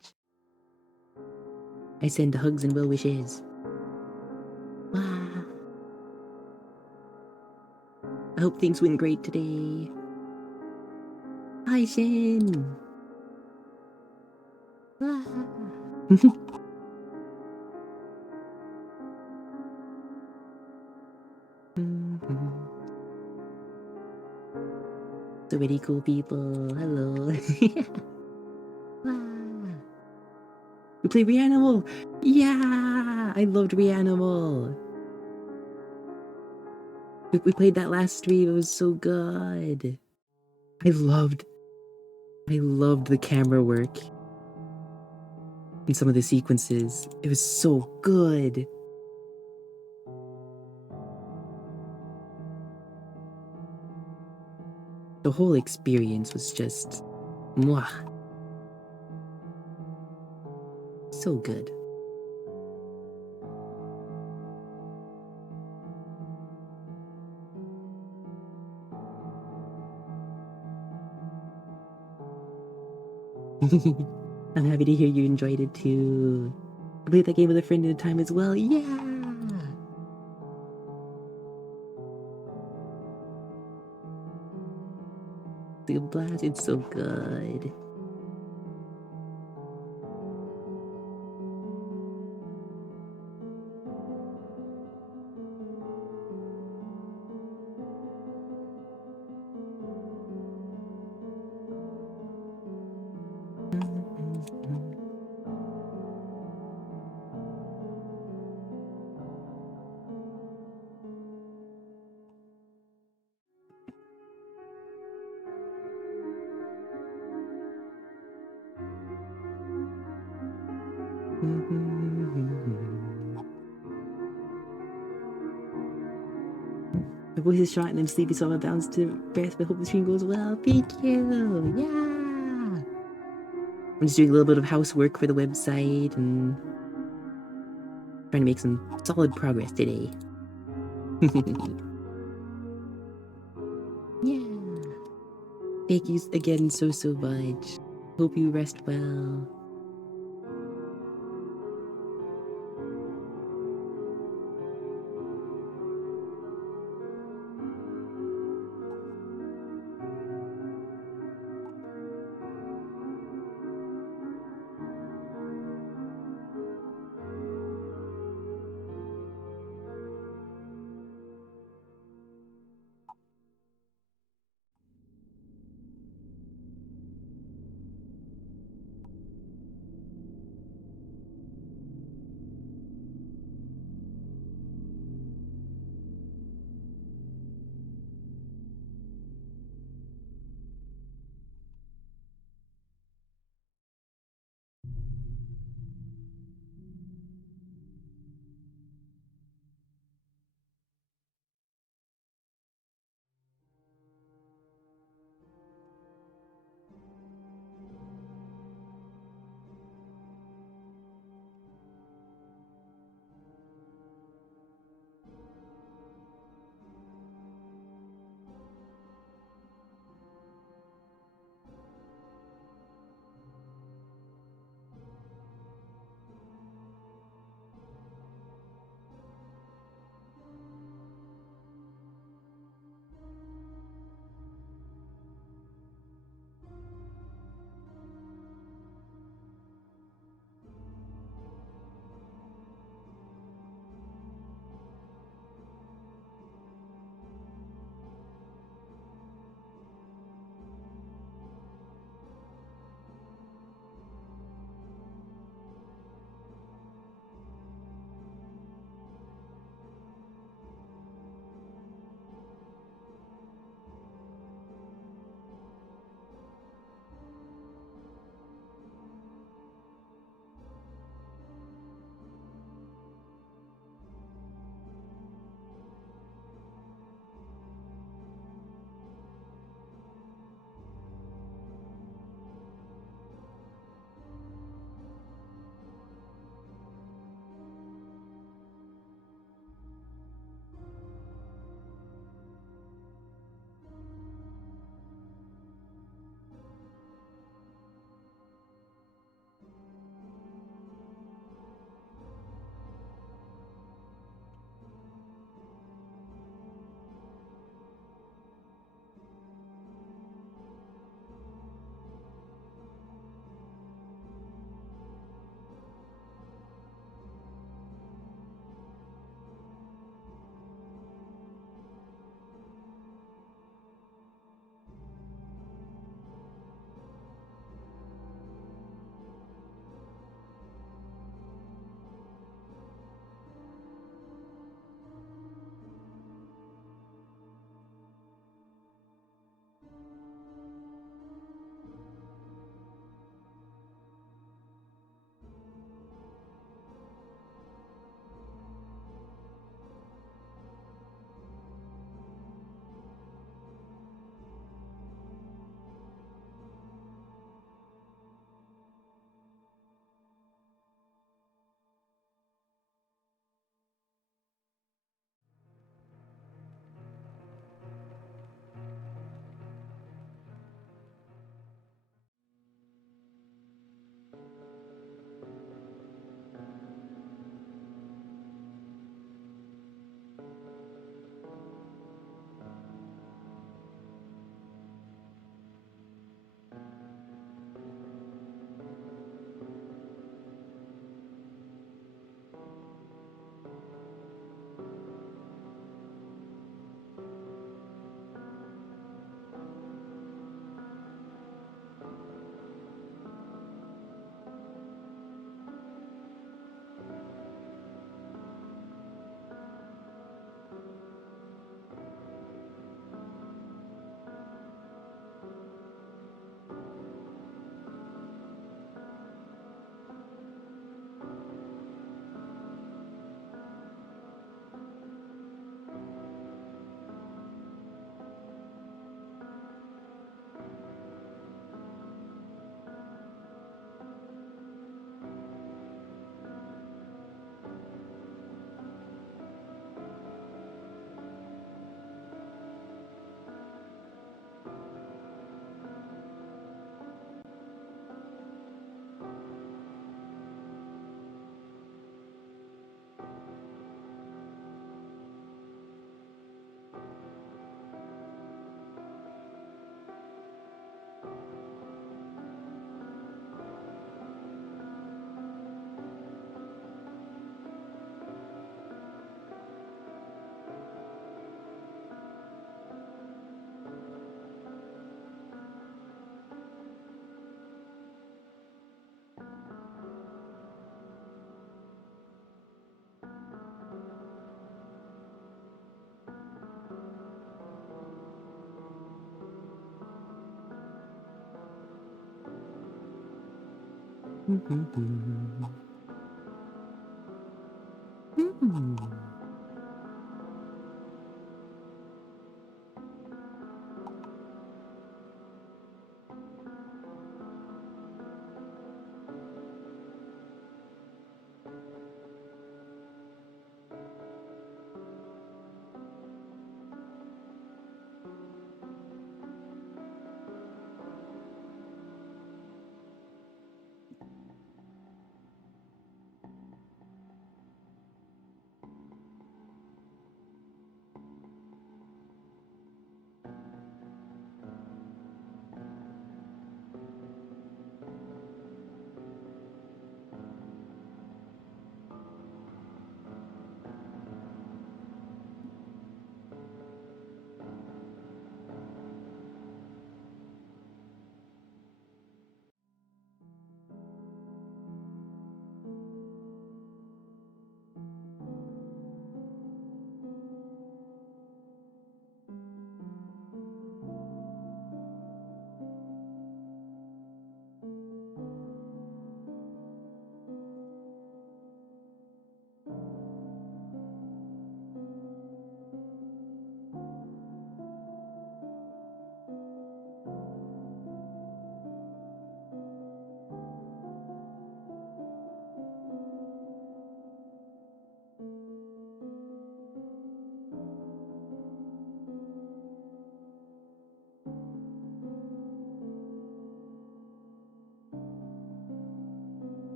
I send hugs and well wishes. Wow. I hope things went great today. Hi, Shin. Wow. So many cool people. Hello. Wow. We played Reanimal. Yeah, I loved Reanimal. We played that last stream. It was so good. I loved the camera work in some of the sequences. It was so good. The whole experience was just mwah. So good. I'm happy to hear you enjoyed it too. I played that game with a friend at a time as well. Yeah! It's a blast. It's so good. My voice is shot and I'm sleepy, so I'm about to bounce to rest, but hope the stream goes well. Thank you! Yeah! I'm just doing a little bit of housework for the website and trying to make some solid progress today. Yeah! Thank you again so much. Hope you rest well.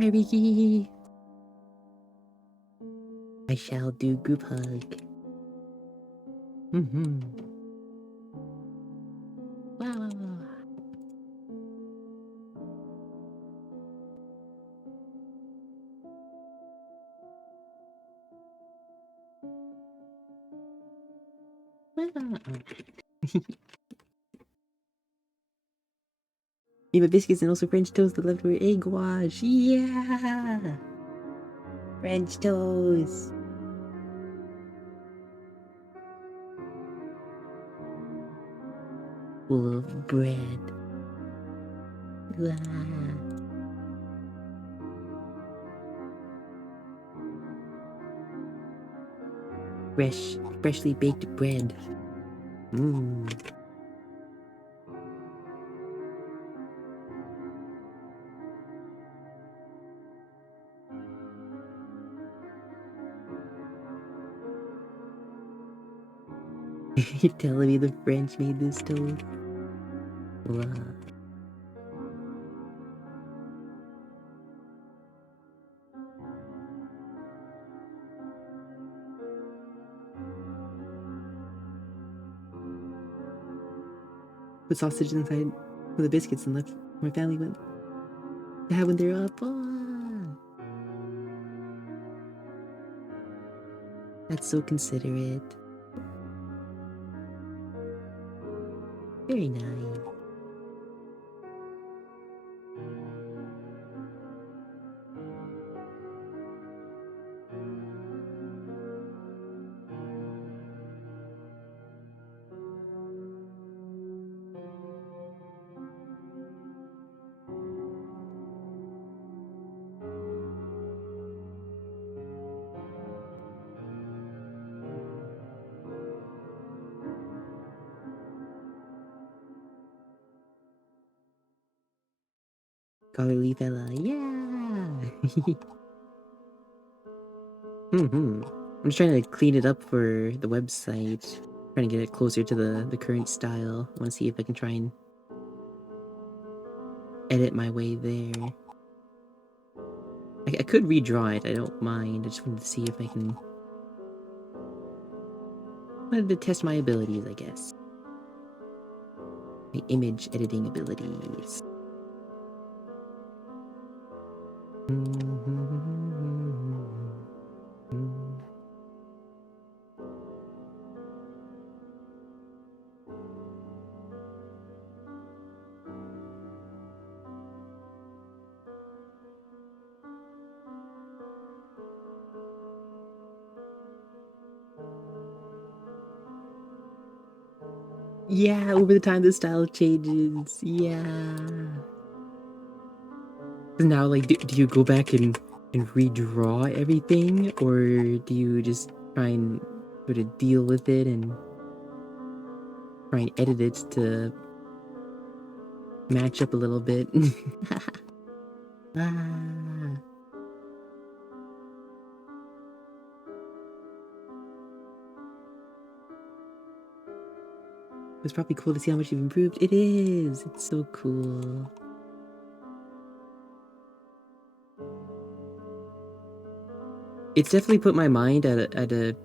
Hi, Ricky. I shall do group hug. Mm-hmm. Wow, wow, wow. Wow. Yeah, but biscuits and also French toast, the leftover egg wash. Yeah! French toast. Full of bread. Wow. Freshly baked bread. Mmm. You're telling me the French made this toast? Wow. Put sausage inside for the biscuits and left my family went to have when they're up. Oh, that's so considerate. Very nice. Scholarly fella, yeah! Mm-hmm. I'm just trying to clean it up for the website. Trying to get it closer to the current style. I want to see if I can try and edit my way there. I could redraw it, I don't mind. I just wanted to see if I can... wanted to test my abilities, I guess. My image editing abilities. Yeah, over the time the style changes. Yeah. Now, like, do you go back and redraw everything, or do you just try and sort of deal with it and try and edit it to match up a little bit? Ah, it's probably cool to see how much you've improved. It is. It's so cool. It's definitely put my mind at a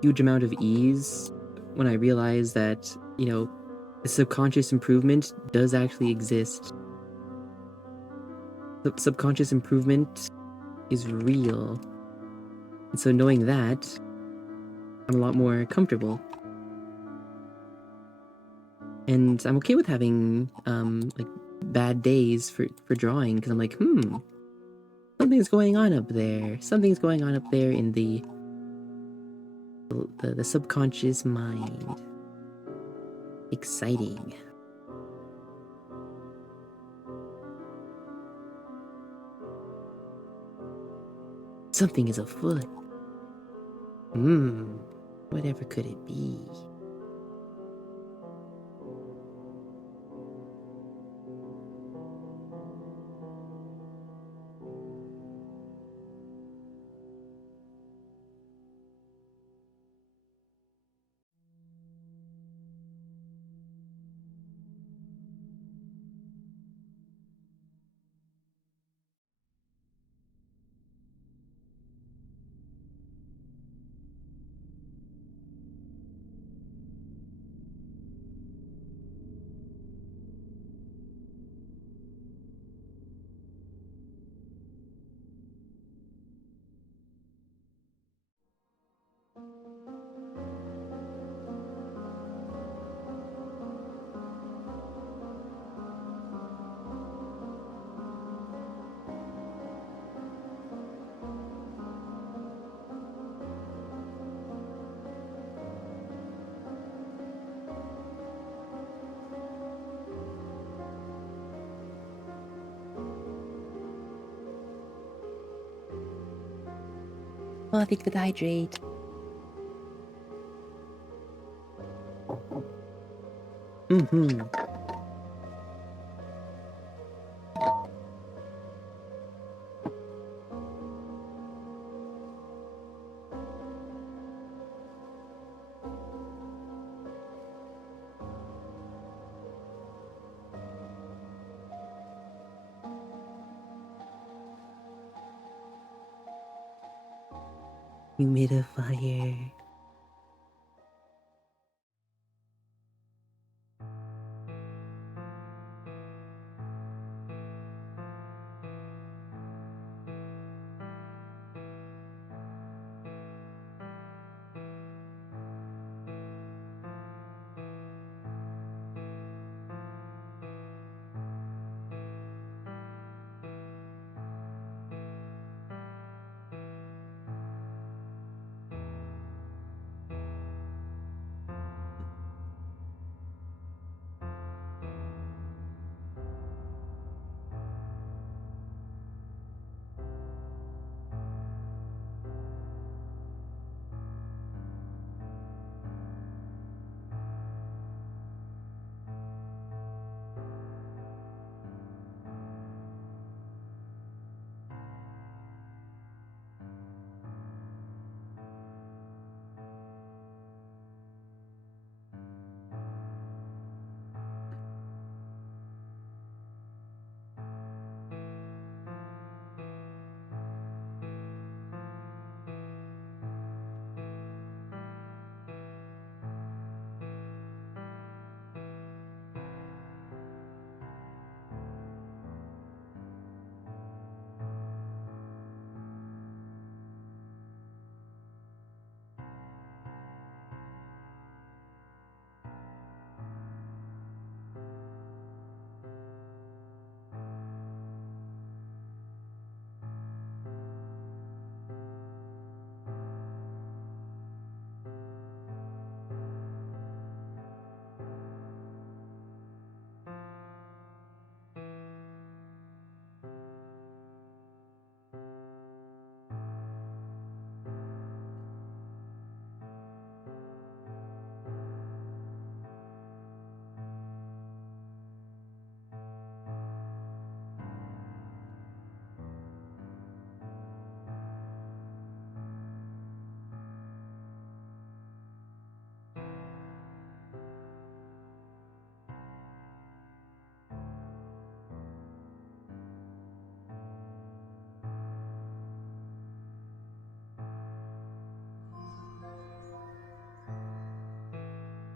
huge amount of ease when I realize that, you know, the subconscious improvement does actually exist. The subconscious improvement is real. And so knowing that, I'm a lot more comfortable. And I'm okay with having like bad days for drawing because I'm like, something's going on up there. Something's going on up there in the subconscious mind. Exciting. Something is afoot. Whatever could it be? Oh, thanks for the hydrate. Mm-hmm. Humidifier.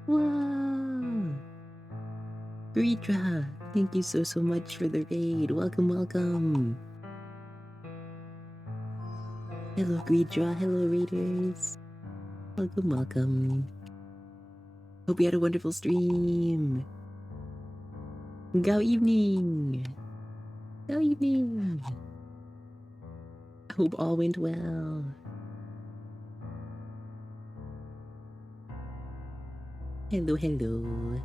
Whoa! Greedra, thank you so much for the raid. Welcome, welcome. Hello, Greedra. Hello, raiders. Welcome, welcome. Hope you had a wonderful stream. Go evening. Go evening. Hope all went well. Hello, hello.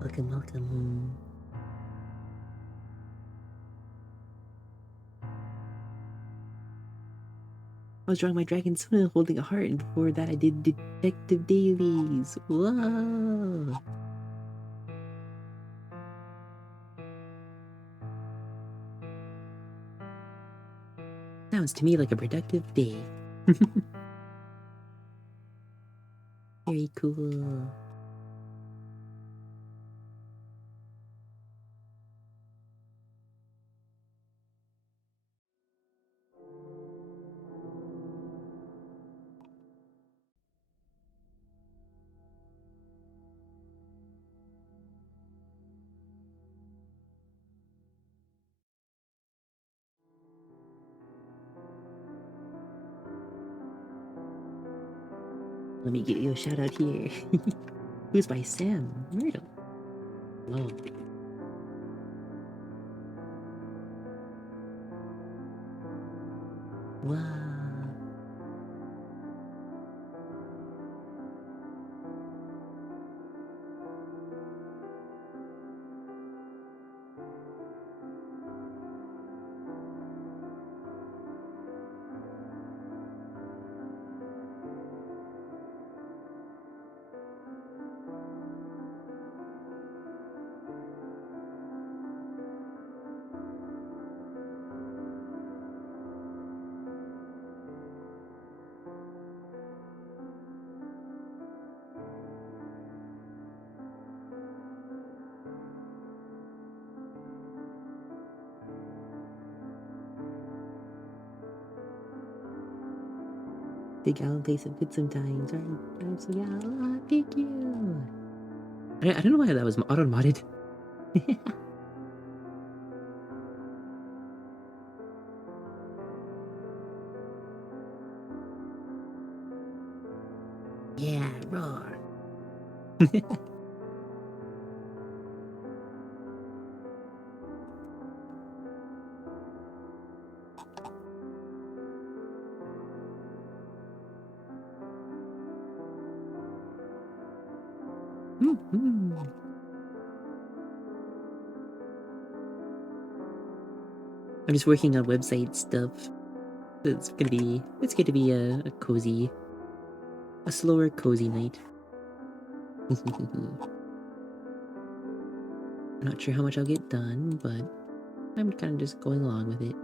Welcome, welcome. I was drawing my dragon swim holding a heart, and before that I did detective dailies. Whoa! Sounds to me like a productive day. Very cool. Let me give you a shout out here. Who's by Sam Myrtle? Lovely. Wow. Big Alan plays some good sometimes, right? I'm so Alan, thank you. I don't know why that was auto-modded. Yeah, roar. I'm just working on website stuff. It's gonna be a cozy, a slower, cozy night. I'm not sure how much I'll get done, but I'm kind of just going along with it.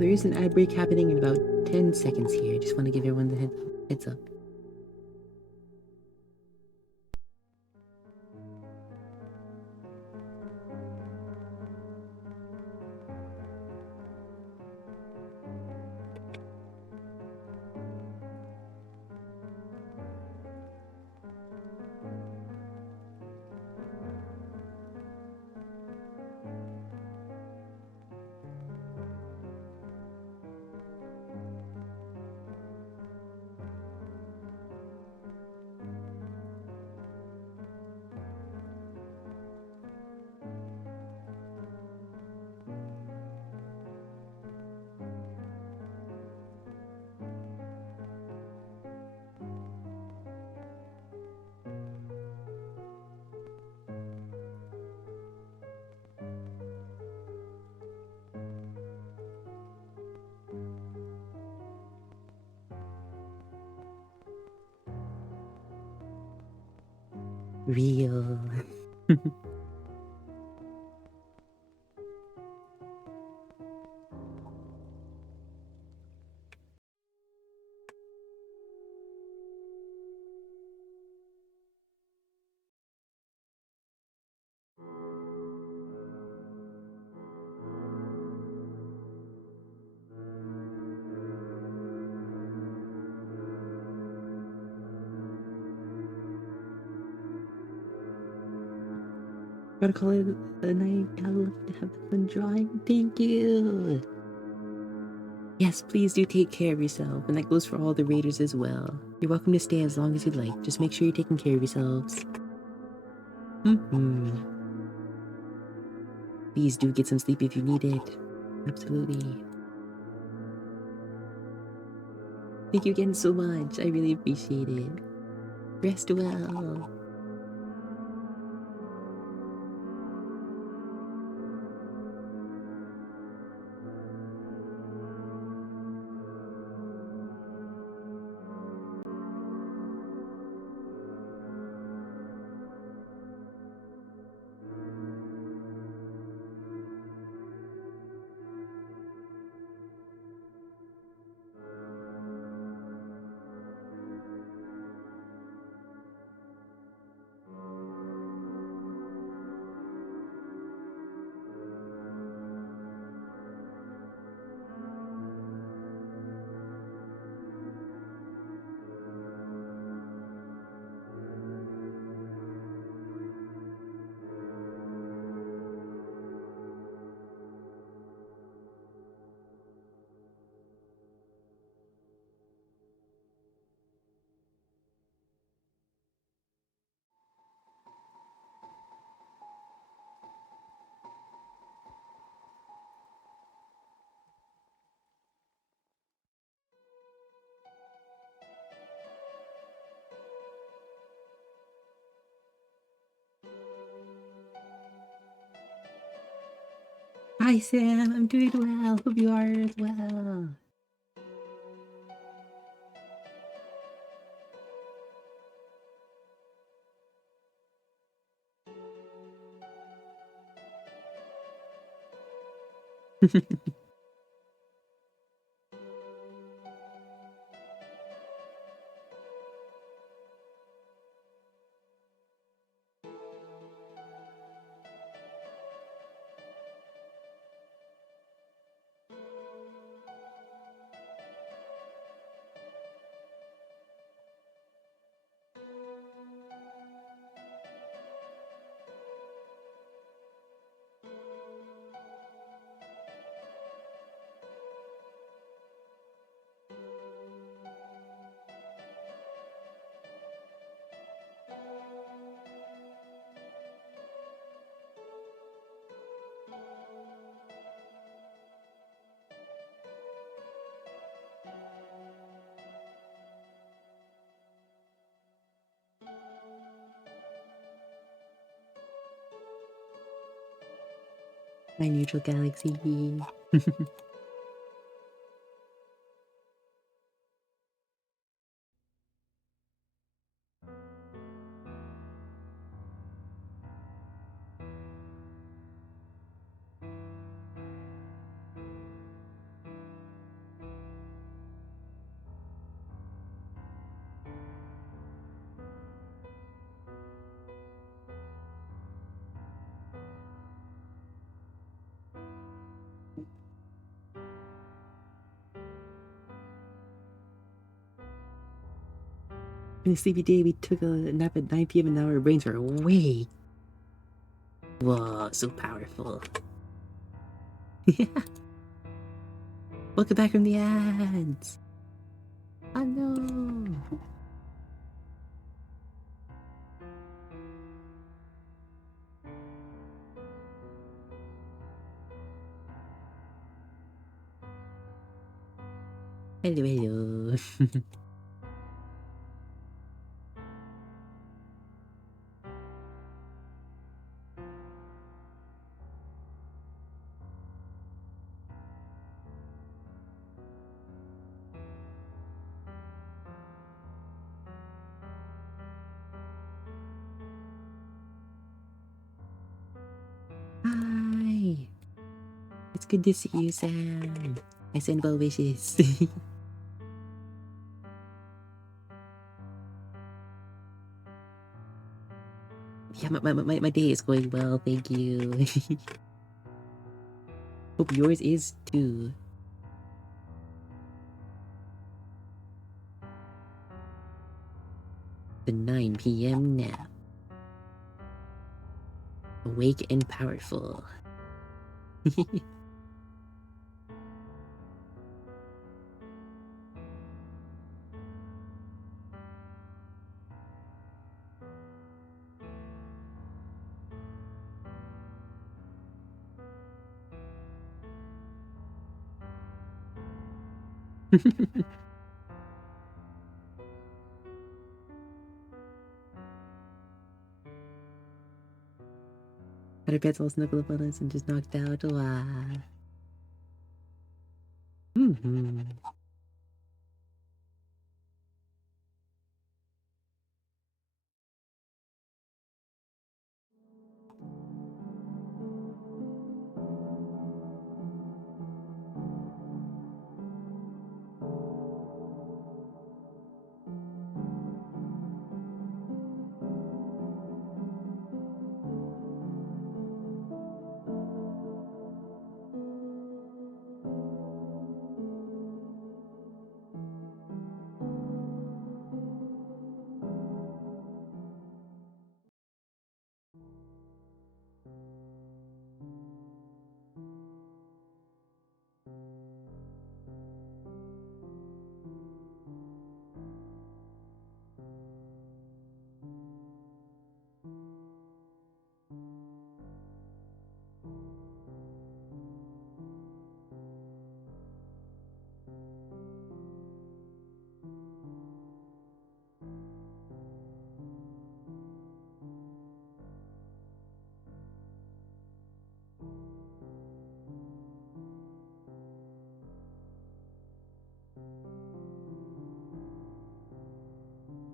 there is an ad break happening in about 10 seconds here. I just want to give everyone the heads up. Real. Gotta call it a night. I'd love to have the fun drawing. Thank you. Yes, please do take care of yourself, and that goes for all the raiders as well. You're welcome to stay as long as you'd like. Just make sure you're taking care of yourselves. Please do get some sleep if you need it. Absolutely. Thank you again so much. I really appreciate it. Rest well. Hi Sam, I'm doing well. Hope you are as well. My neutral galaxy. In a sleepy day, we took a nap at 9 p.m. and now our brains are awake. Whoa, so powerful. Yeah. Welcome back from the ads. Oh no. Hello, hello. Hi. It's good to see you, Sam. I send well wishes. Yeah, my day is going well, thank you. Hope yours is too. The 9 p.m. nap. Awake and powerful. Had our pets all snuggle up on us and just knocked out. Wow. Mm-hmm.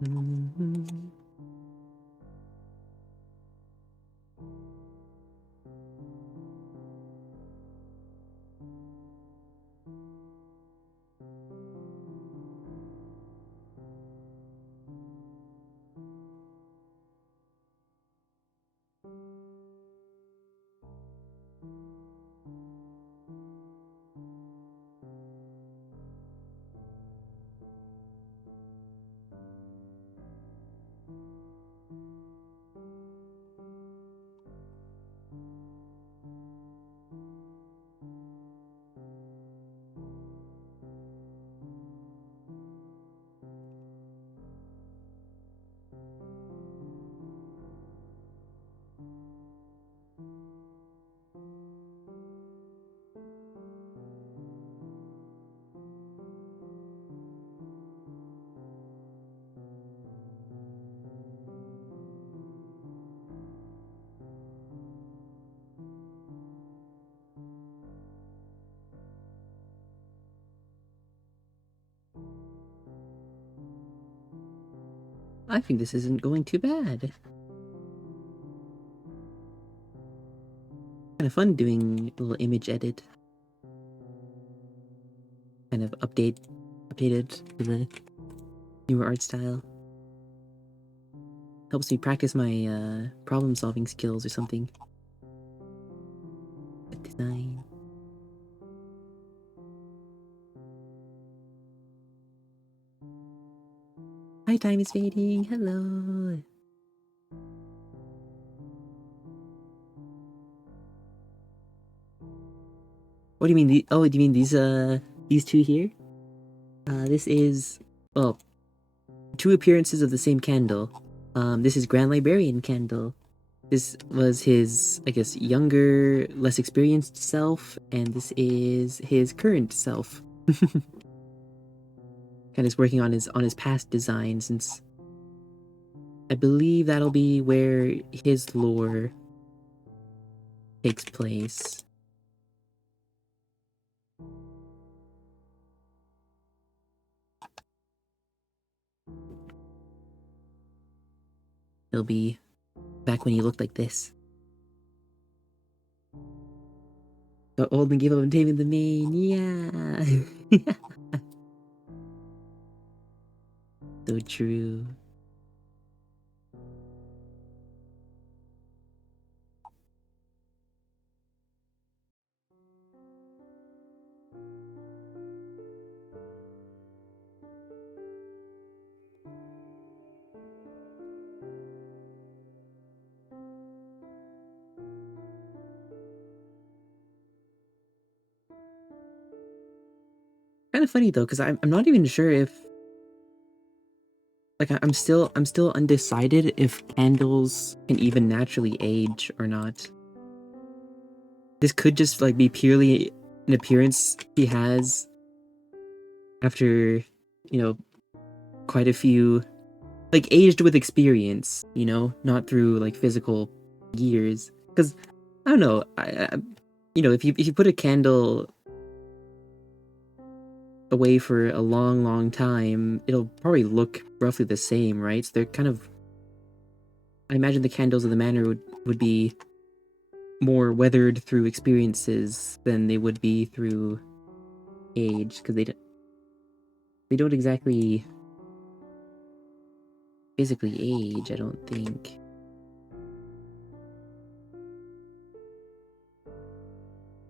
Mm-hmm. I think this isn't going too bad. Kind of fun doing a little image edit. Kind of updated to the newer art style. Helps me practice my problem solving skills or something. Design. Hi, time is fading. Hello. What do you mean? Oh, do you mean these two here? This is, well, two appearances of the same candle. This is Grand Librarian candle. This was his, I guess, younger, less experienced self, and this is his current self. Kind of working on his past design, since I believe that'll be where his lore takes place. It'll be back when he looked like this. Got old and gave up on taming the mane. Yeah. So true. Kind of funny though, because I'm not even sure if, like, I'm still undecided if candles can even naturally age or not. This could just like be purely an appearance he has after, you know, quite a few, like, aged with experience, not through like physical years. Because I don't know, if you put a candle away for a long, long time, it'll probably look roughly the same, right? So they're kind of, I imagine the candles of the manor would be more weathered through experiences than they would be through age, because they don't exactly physically age, I don't think.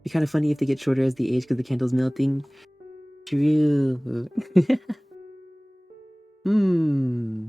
Be kind of funny if they get shorter as they age because the candle's melting. True. Hmm.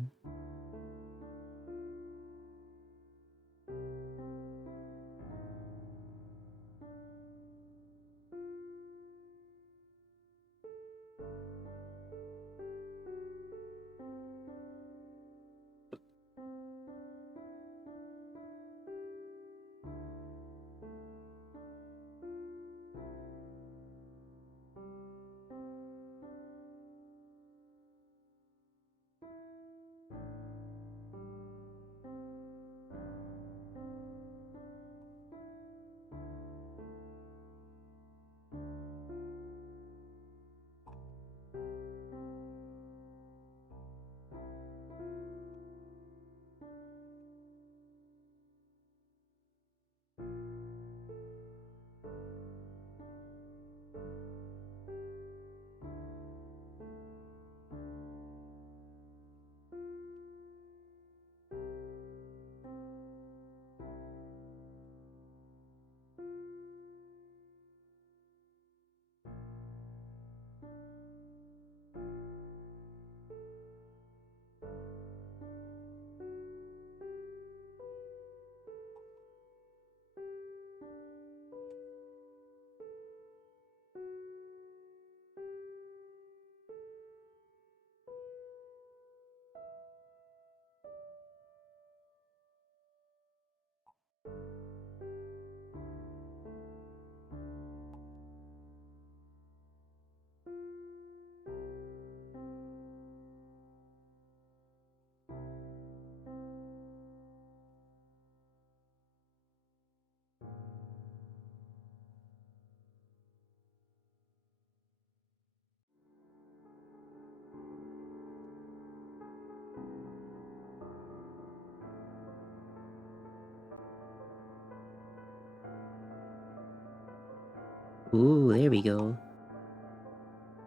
Ooh, there we go.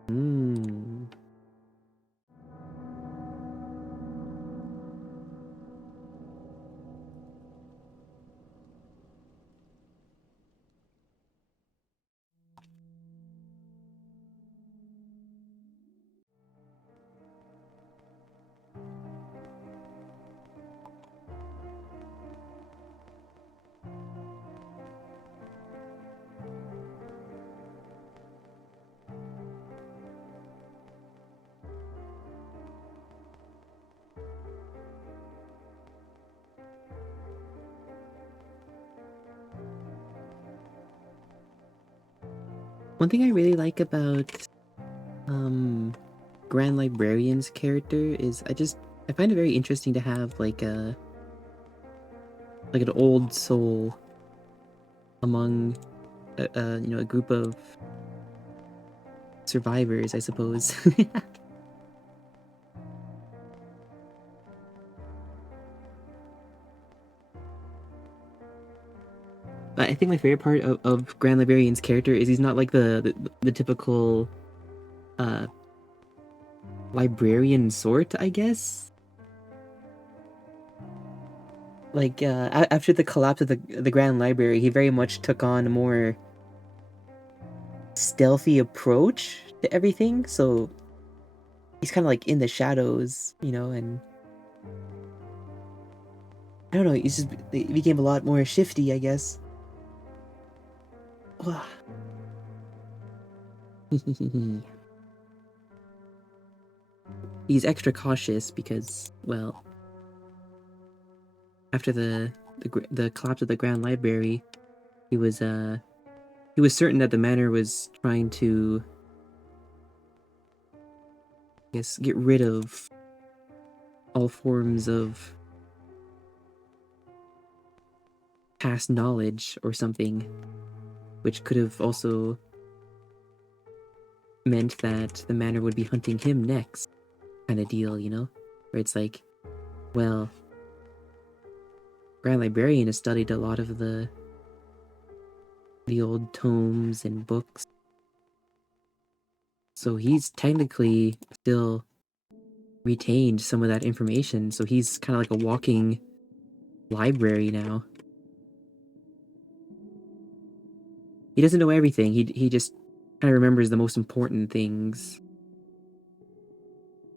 Hmm. One thing I really like about Grand Librarian's character is I find it very interesting to have like an old soul among a group of survivors, I suppose. I think my favorite part of Grand Librarian's character is he's not like the typical uh librarian sort, I guess. Like after the collapse of the Grand Library, he very much took on a more stealthy approach to everything. So he's kind of like in the shadows, and I don't know. He became a lot more shifty, I guess. He's extra cautious because, well, after the collapse of the Grand Library, he was certain that the manor was trying to, I guess, get rid of all forms of past knowledge or something, which could have also meant that the manor would be hunting him next, kind of deal, where it's like, well, Grand Librarian has studied a lot of the old tomes and books, so he's technically still retained some of that information, so he's kind of like a walking library now. He doesn't know everything. He just kind of remembers the most important things.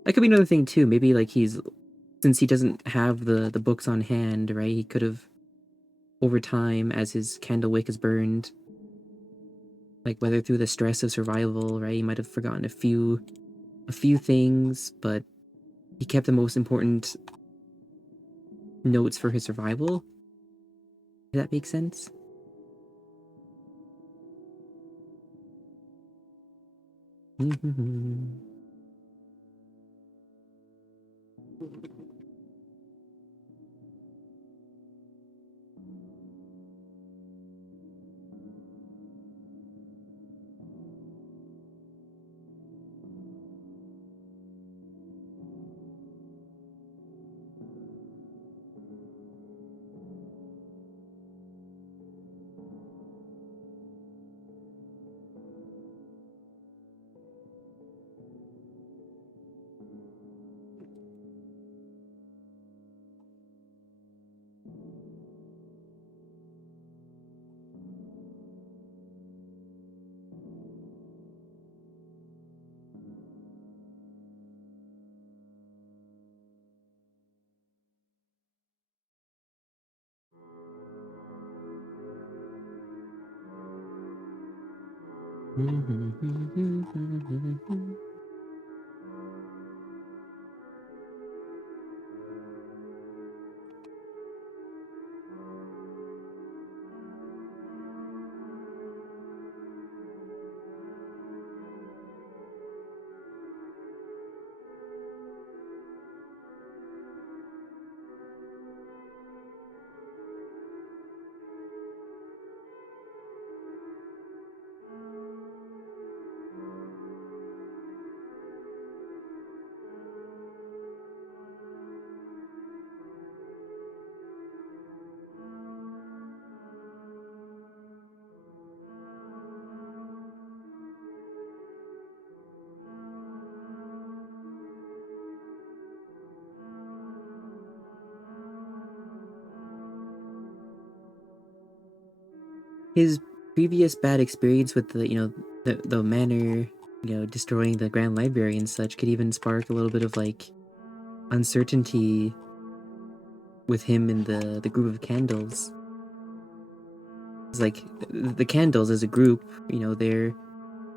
That could be another thing too. Maybe like since he doesn't have the books on hand, right? He could have, over time, as his candle wick is burned, like whether through the stress of survival, right? He might have forgotten a few things, but he kept the most important notes for his survival. Does that make sense? His previous bad experience with the manor, destroying the Grand Library and such could even spark a little bit of like uncertainty with him and the group of candles. It's like the candles as a group, they're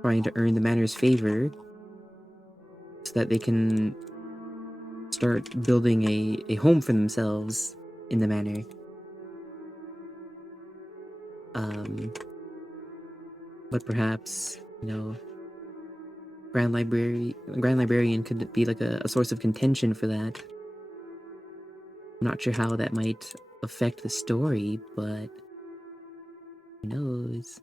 trying to earn the manor's favor so that they can start building a home for themselves in the manor. But perhaps You know, Grand Librarian could be like a source of contention for that. I'm not sure how that might affect the story, but who knows?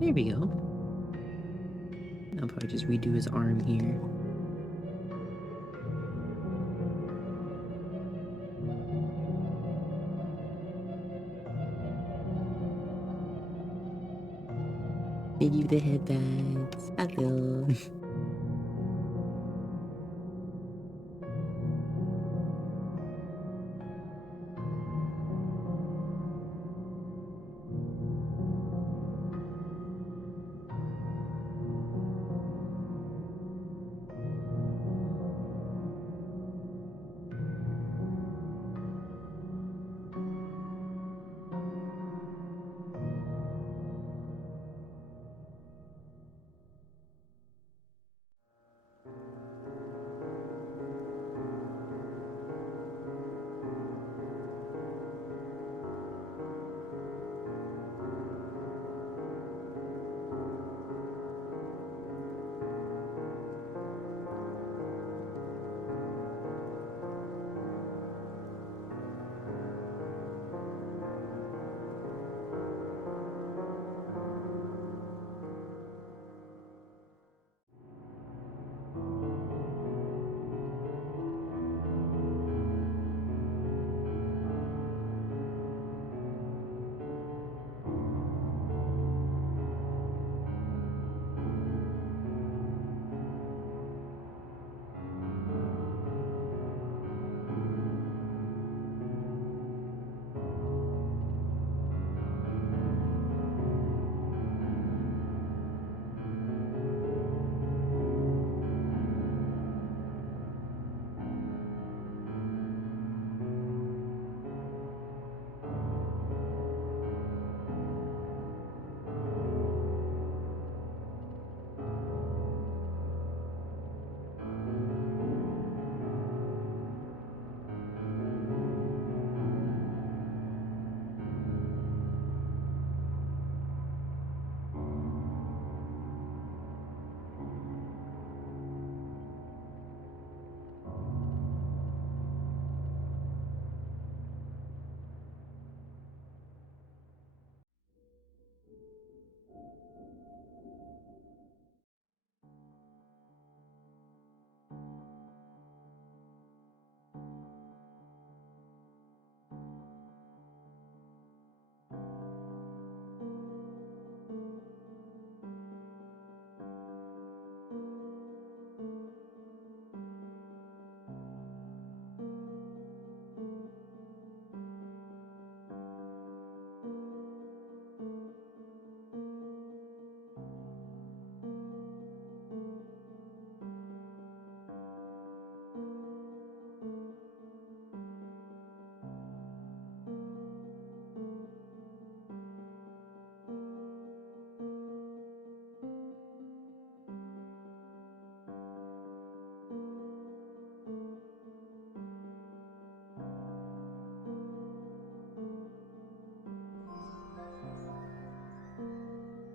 There we go. I'll probably just redo his arm here. Thank you for the headbands. Hello.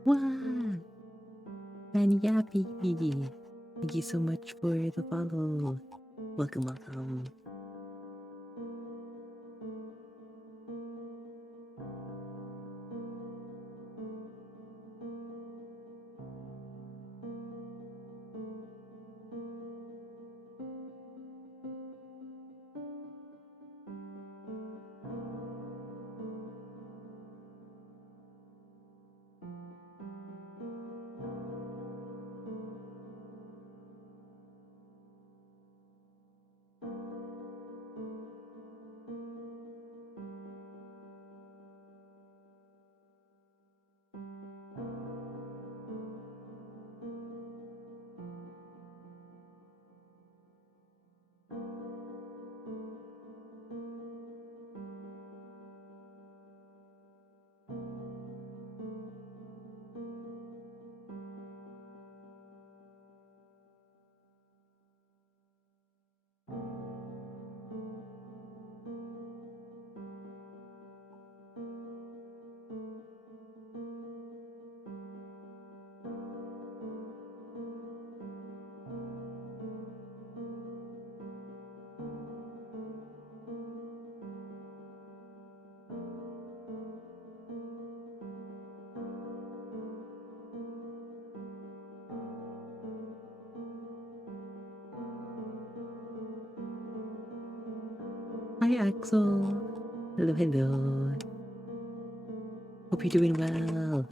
Wow! Tiny Yappy! Thank you so much for the follow. Welcome, welcome. Hi, Axel. Hello, hello. Hope you're doing well.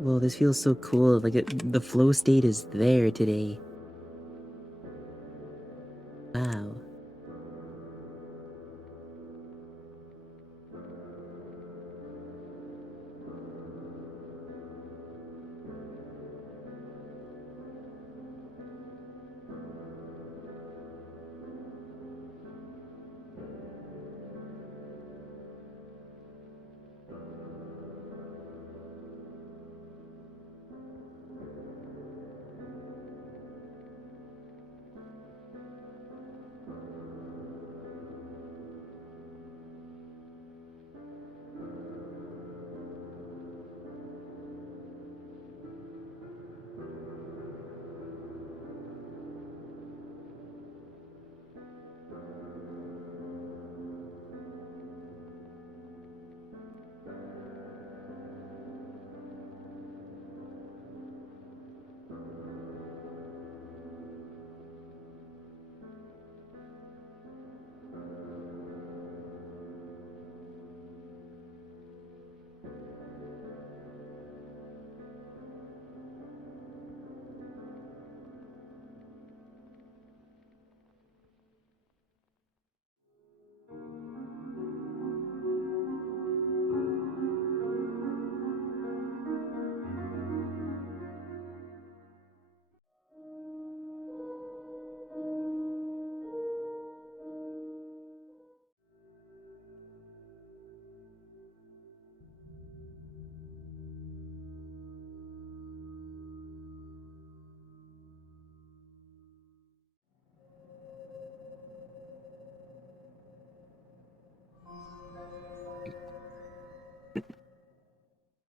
Whoa, this feels so cool. Like the flow state is there today. Wow.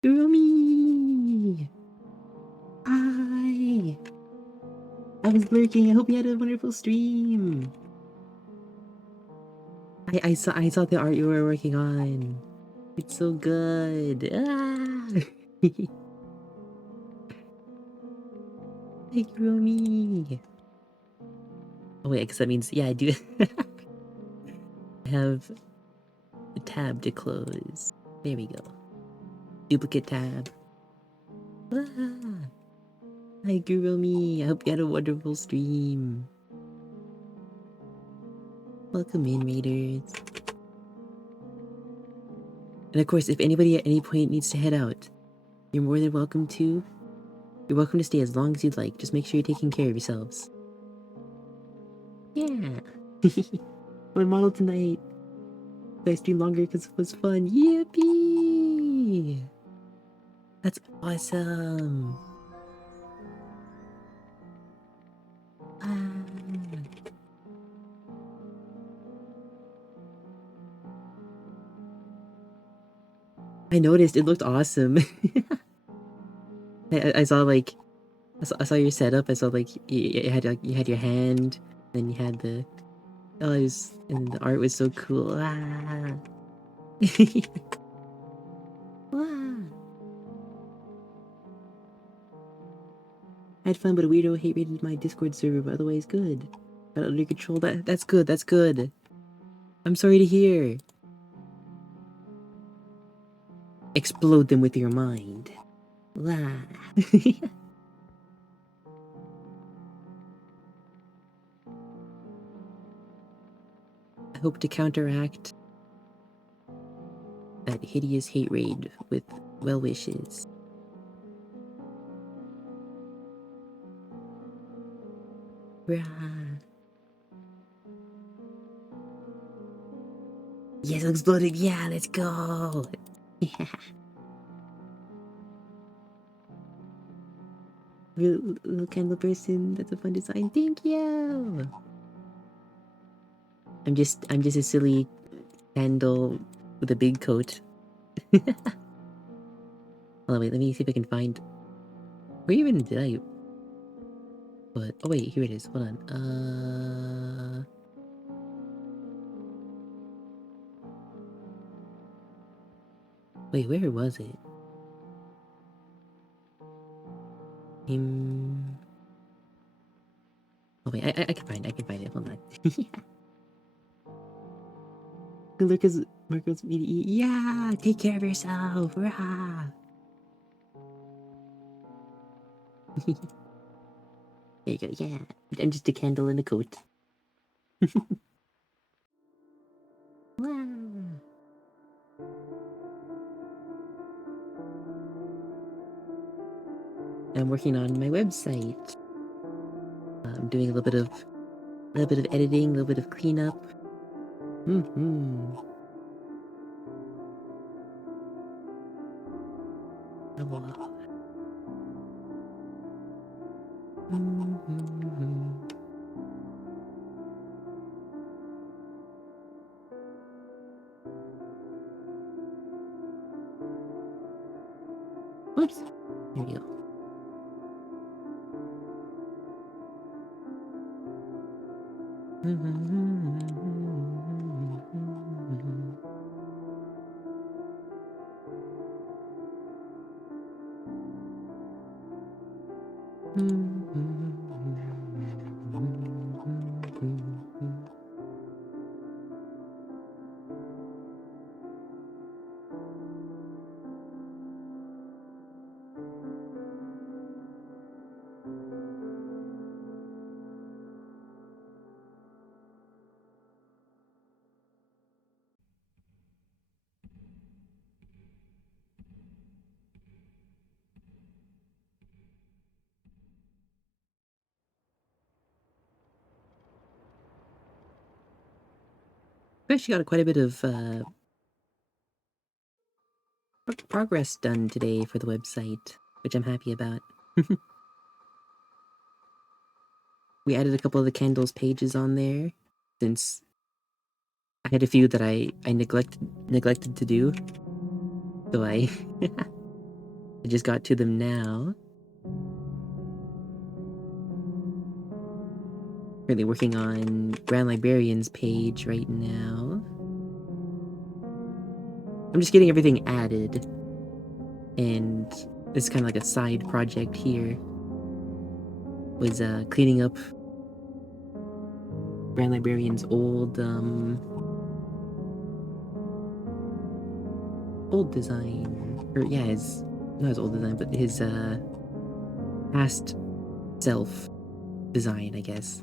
Gumi! Hi! I was lurking. I hope you had a wonderful stream. I saw the art you were working on. It's so good. Ah! Hey, Gumi! Oh wait, I guess that means yeah, I do. I have a tab to close. There we go. Duplicate tab. Ah! Hi, Gumi! I hope you had a wonderful stream. Welcome in, Raiders. And of course, if anybody at any point needs to head out, you're more than welcome to. You're welcome to stay as long as you'd like. Just make sure you're taking care of yourselves. Yeah. My model tonight. I streamed longer because it was fun. Yippee! That's awesome. Ah. I noticed it looked awesome. I saw like I saw your setup. I saw like you had like you had your hand, then you had the and the art was so cool. Ah. Ah. I had fun, but a weirdo hate raided my Discord server, but otherwise good. Got it under control. That's good. That's good. I'm sorry to hear. Explode them with your mind. Ah. I hope to counteract that hideous hate raid with well wishes. Rah. Yes, it exploded. Yeah, let's go. Yeah. Little candle person. That's a fun design. Thank you. I'm just a silly candle with a big coat. Hold on, wait. Let me see if I can find. Where even did I? But oh wait, here it is. Hold on. Wait, where was it? Oh wait, I can find it. I can find it. Hold on. Lucas, Marcos, yeah. Take care of yourself. Rah. There you go. Yeah, I'm just a candle in a coat. Wow. I'm working on my website. I'm doing a little bit of editing, a little bit of cleanup. Mm-hmm. Oh, wow. Mm-hmm. Oops. There we go. We actually got quite a bit of progress done today for the website, which I'm happy about. We added a couple of the candles pages on there, since I had a few that I neglected to do, so I I just got to them now. Currently working on Grand Librarian's page right now. I'm just getting everything added, and it's kind of like a side project here. Was cleaning up Grand Librarian's old design, or yeah, his not his old design, but his past self design, I guess.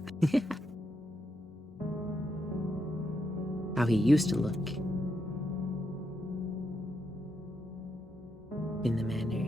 How he used to look in the manor.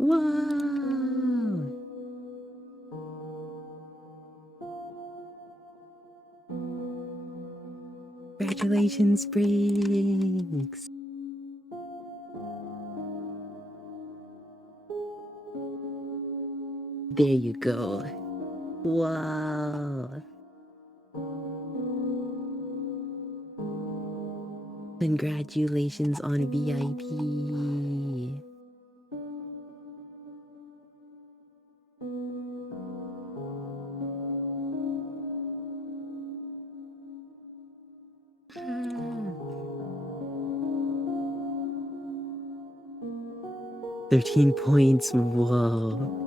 Whoa! Congratulations, Springs! There you go. Wow! Congratulations on VIP. Ah. 13 points. Whoa.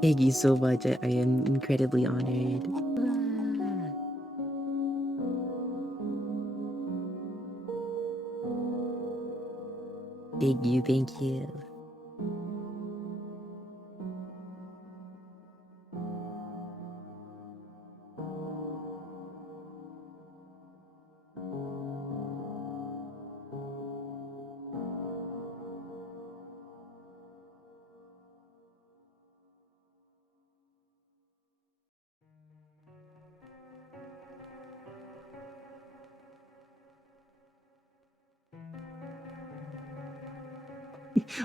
Thank you so much. I am incredibly honored. Ah. Thank you, thank you.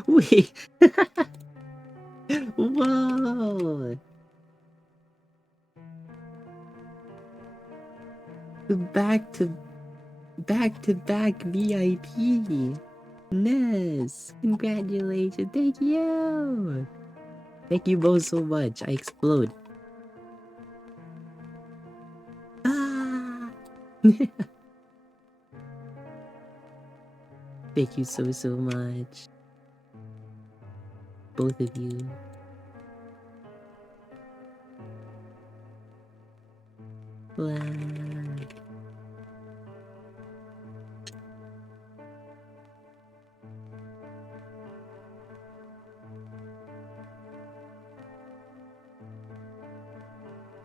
Wait. Whoa. Back to back VIP. Ness. Congratulations. Thank you. Thank you both so much. I explode. Ah. Thank you so much. Both of you. Wow.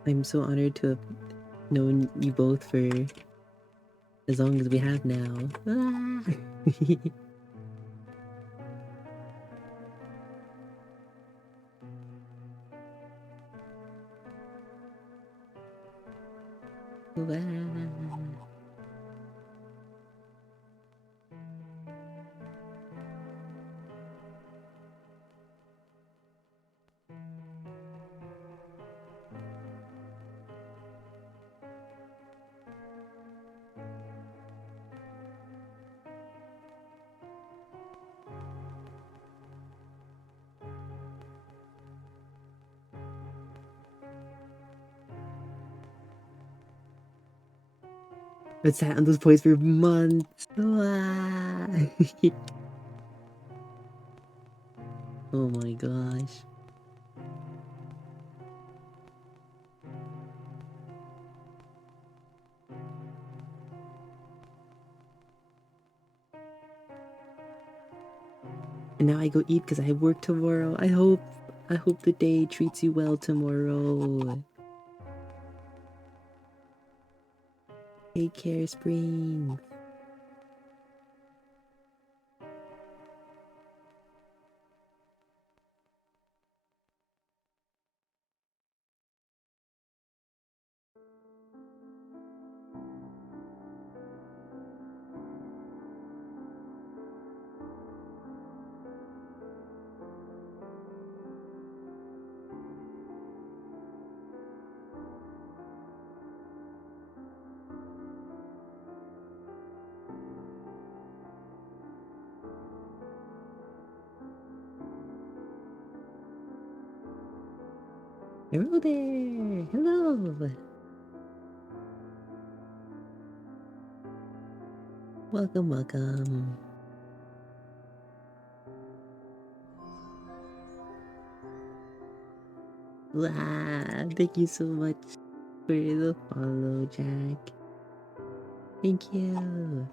I'm so honored to have known you both for as long as we have now. Ah. Wow. But sat on those points for months. Wow. Oh my gosh. And now I go eat because I have work tomorrow. I hope the day treats you well tomorrow. Take care, Spring. Hello there. Hello. Welcome, welcome. Wow, thank you so much for the follow, Jack. Thank you.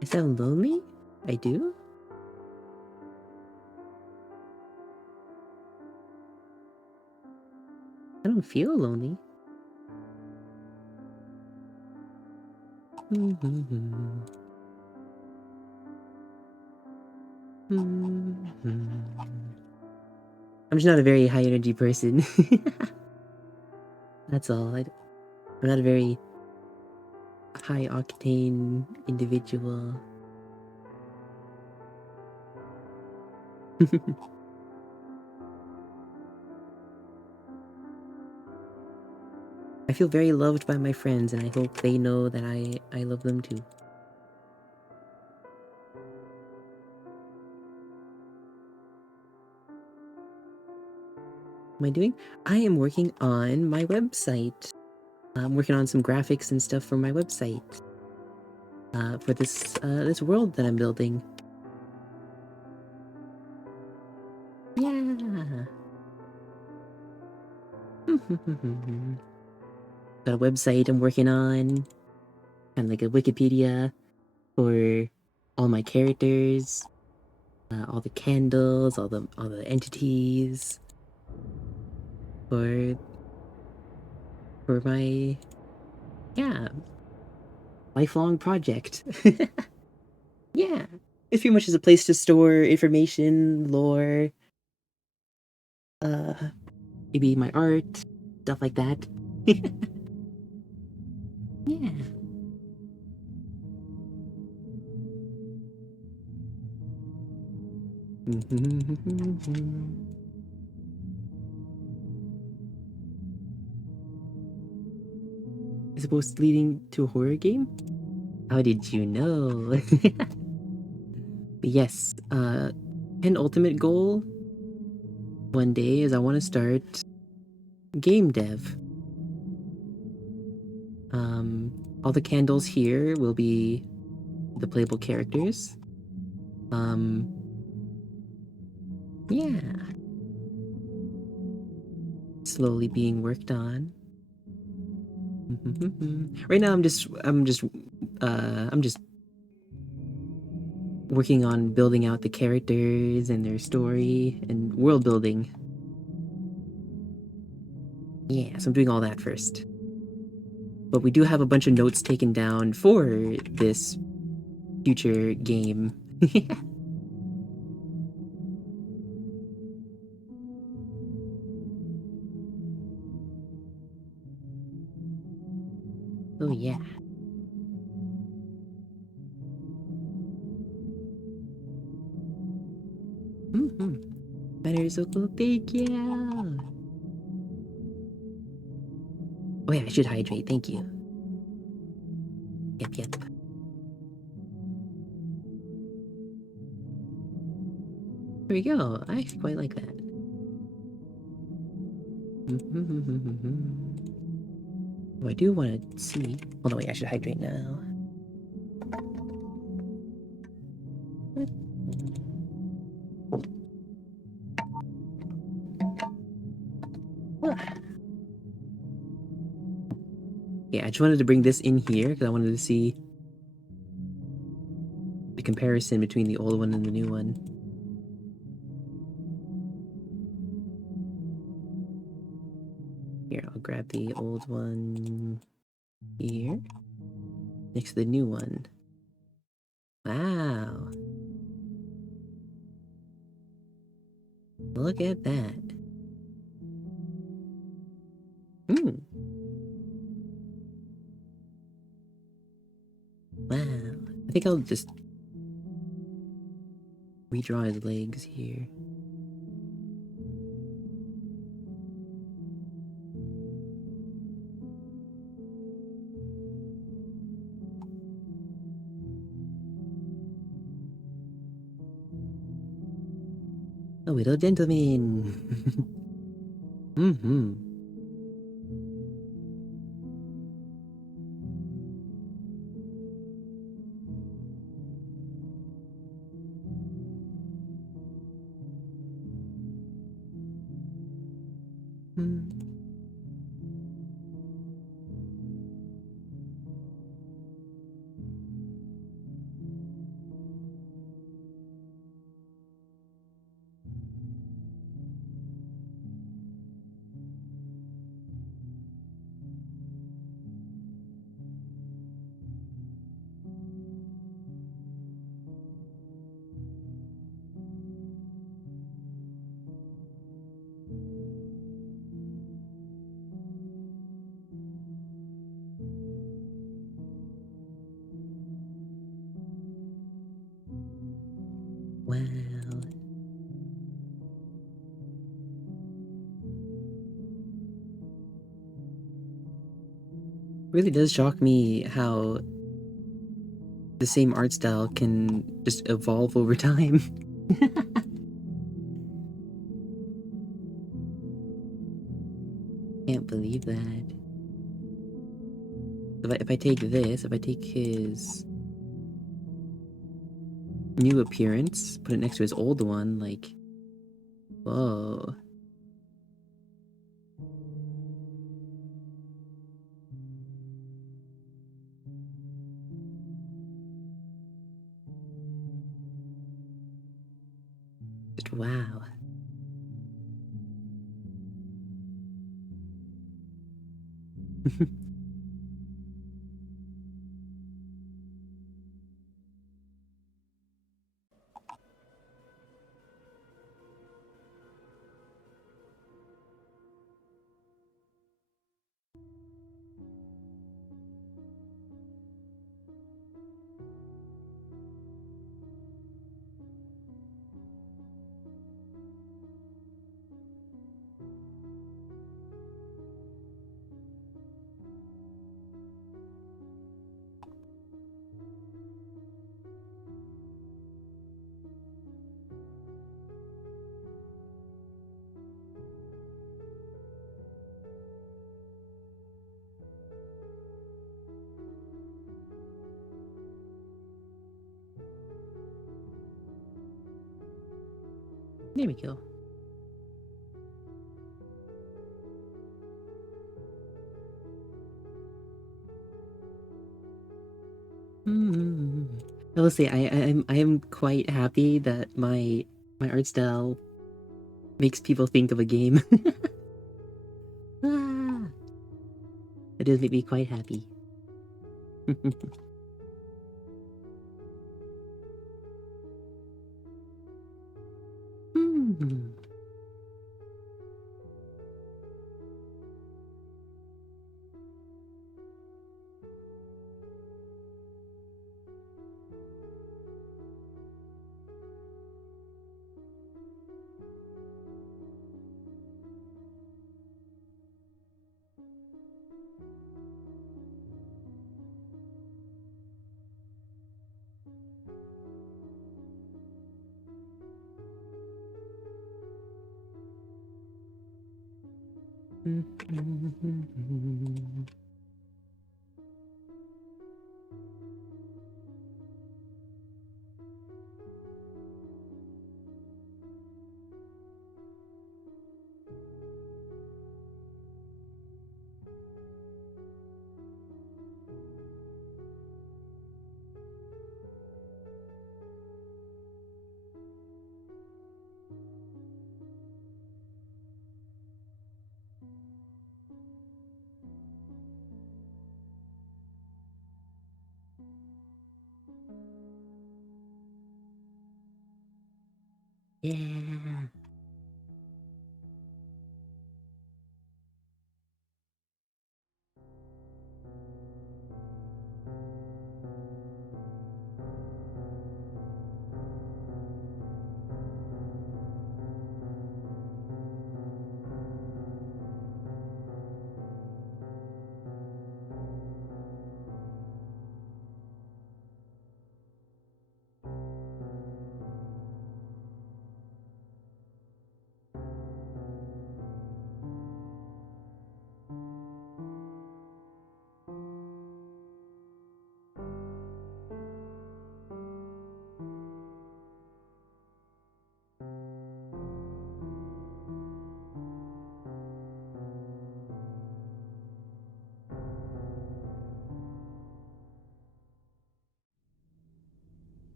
I sound lonely? I do? I don't feel lonely. I'm just not a very high energy person. That's all. I'm not a very high octane individual. I feel very loved by my friends, and I hope they know that I love them too. What am I doing? I am working on my website. I'm working on some graphics and stuff for my website. For this world that I'm building. Yeah. Got a website I'm working on, kind of like a Wikipedia for all my characters, all the candles, all the entities, for my lifelong project. Yeah, it's pretty much just a place to store information, lore, uh, maybe my art, stuff like that. Yeah. Is supposed to leading to a horror game? How did you know? Yes, an ultimate goal one day is I want to start game dev. All the candles here will be the playable characters. Yeah. Slowly being worked on. Right now I'm just working on building out the characters and their story and world building. Yeah, so I'm doing all that first. But we do have a bunch of notes taken down for this future game. Oh yeah. Better so cool, thank you. Oh yeah, I should hydrate, thank you. Yep. There we go, I actually quite like that. Oh, I do want to see. Hold on, wait, I should hydrate now. Yeah, I just wanted to bring this in here because I wanted to see the comparison between the old one and the new one. Here, I'll grab the old one here next to the new one. Wow. Look at that. Wow. I think I'll just redraw his legs here. A little gentleman. Wow. Really does shock me how the same art style can just evolve over time. Can't believe that. If I take this, if I take his new appearance, put it next to his old one, like, whoa. Just wow. There we go. Mm. I will say I am quite happy that my art style makes people think of a game. Ah, it does make me quite happy. Hmm. Yeah.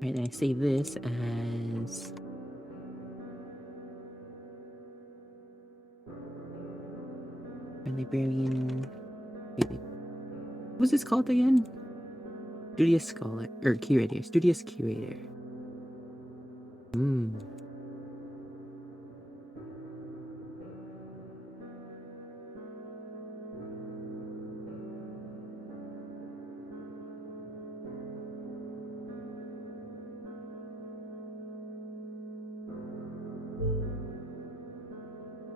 Right, and I save this as librarian. Wait. What was this called again? Studious Scholar or Curator. Studious Curator.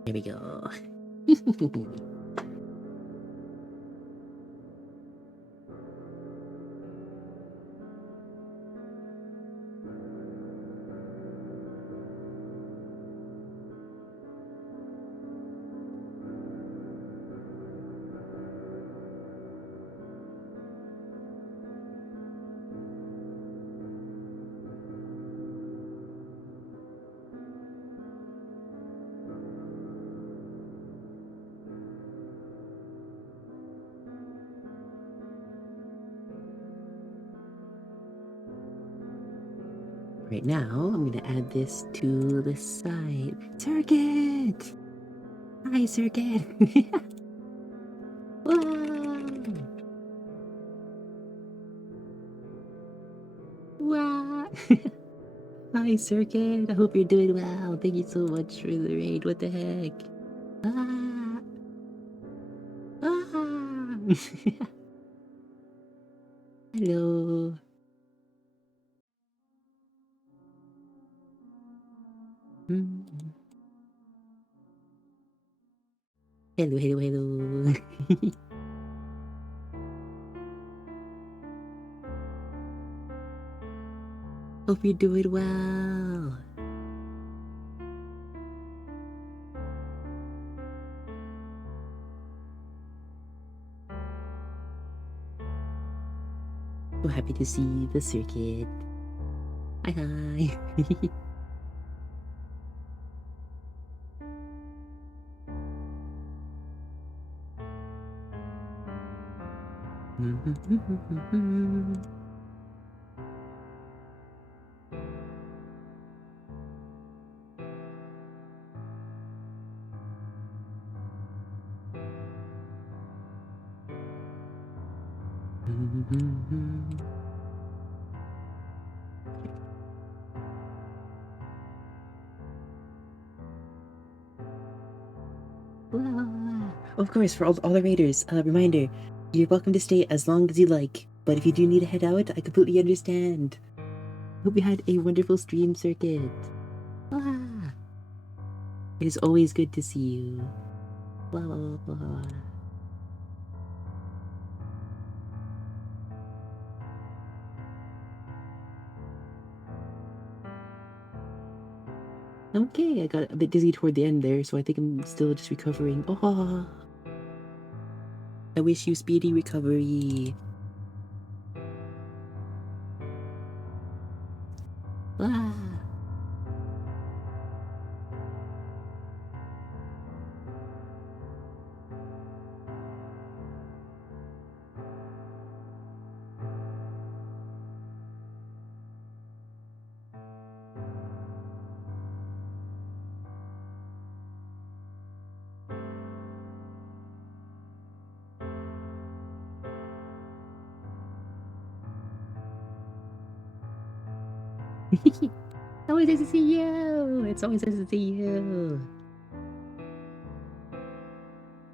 Here we go. Right now, I'm gonna add this to the side. Circuit! Hi, Circuit! Wow! Wow! Hi, Circuit! I hope you're doing well. Thank you so much for the raid. What the heck? Ah! Ah! Hello! Hello, hello, hello. Hope you're doing well. So happy to see the circuit. Hi, hi. Of course, for all the raiders, reminder, you're welcome to stay as long as you like, but if you do need to head out, I completely understand. Hope you had a wonderful stream, Circuit. Ah, it is always good to see you. Blah, blah, blah, blah. Okay, I got a bit dizzy toward the end there, so I think I'm still just recovering. Oh, I wish you speedy recovery. Ah. Always nice to see you. It's always nice to see you.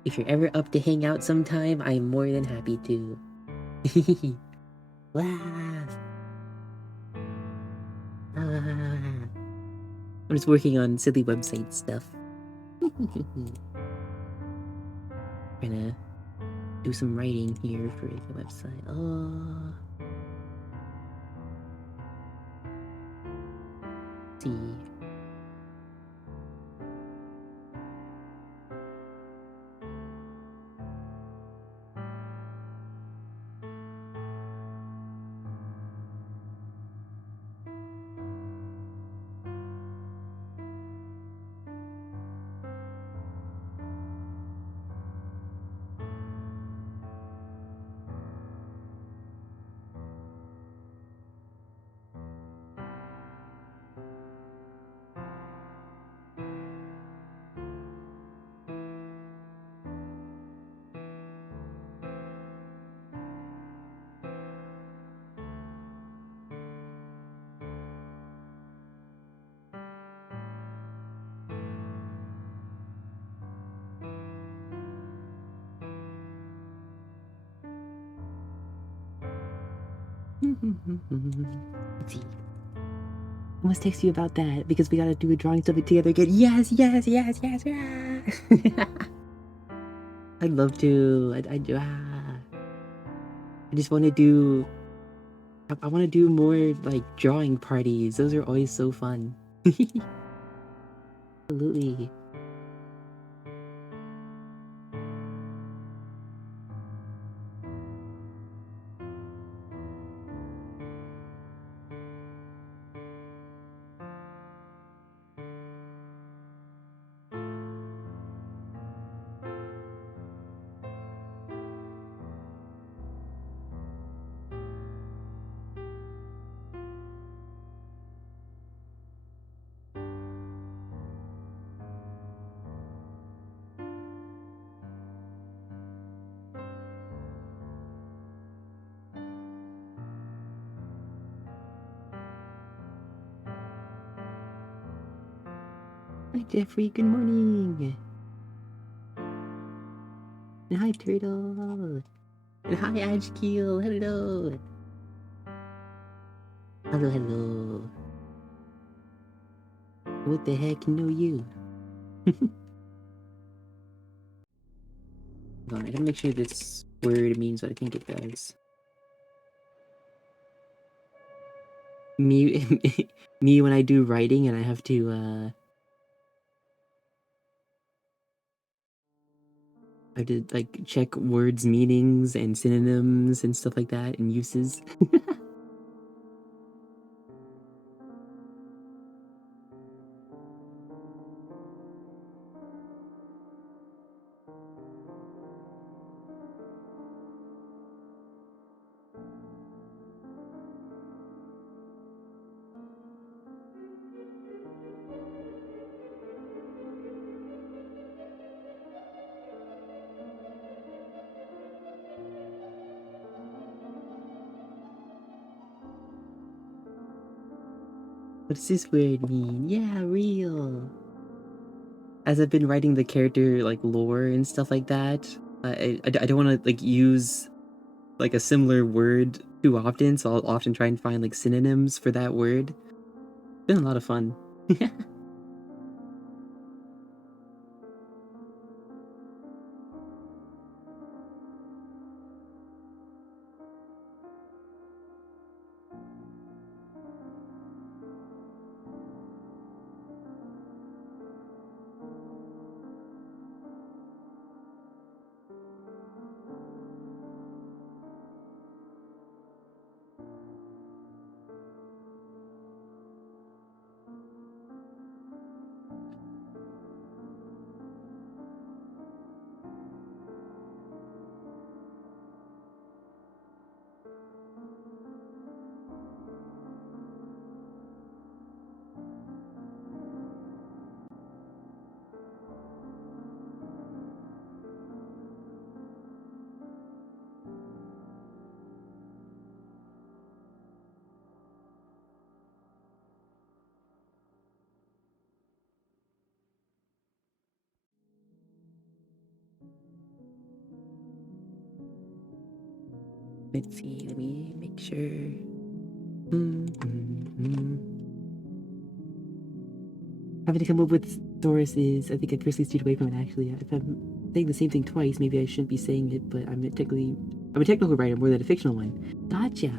If you're ever up to hang out sometime, I am more than happy to. Wow. I'm just working on silly website stuff. Gonna do some writing here for the website. Oh. See. Let's see. I must text you about that because we gotta do a drawing stuff together again. Yes, yes, yes, yes, yeah. I'd love to. I just want to do. I want to do more like drawing parties. Those are always so fun. Absolutely. Hi Jeffrey, good morning. And hi Turtle. And hi Ajkeel, hello. Hello, hello. What the heck, know you? Hold on, I gotta make sure this word means what I think it does. Me, me when I do writing and I have to like check words' meanings and synonyms and stuff like that and uses. What does this word mean? Yeah, real. As I've been writing the character like lore and stuff like that, I don't want to like use like a similar word too often, so I'll often try and find like synonyms for that word. It's been a lot of fun. Let's see, let me make sure. Having to come up with sources, I think I personally steered away from it actually. If I'm saying the same thing twice, maybe I shouldn't be saying it, but I'm a technical writer more than a fictional one. Gotcha.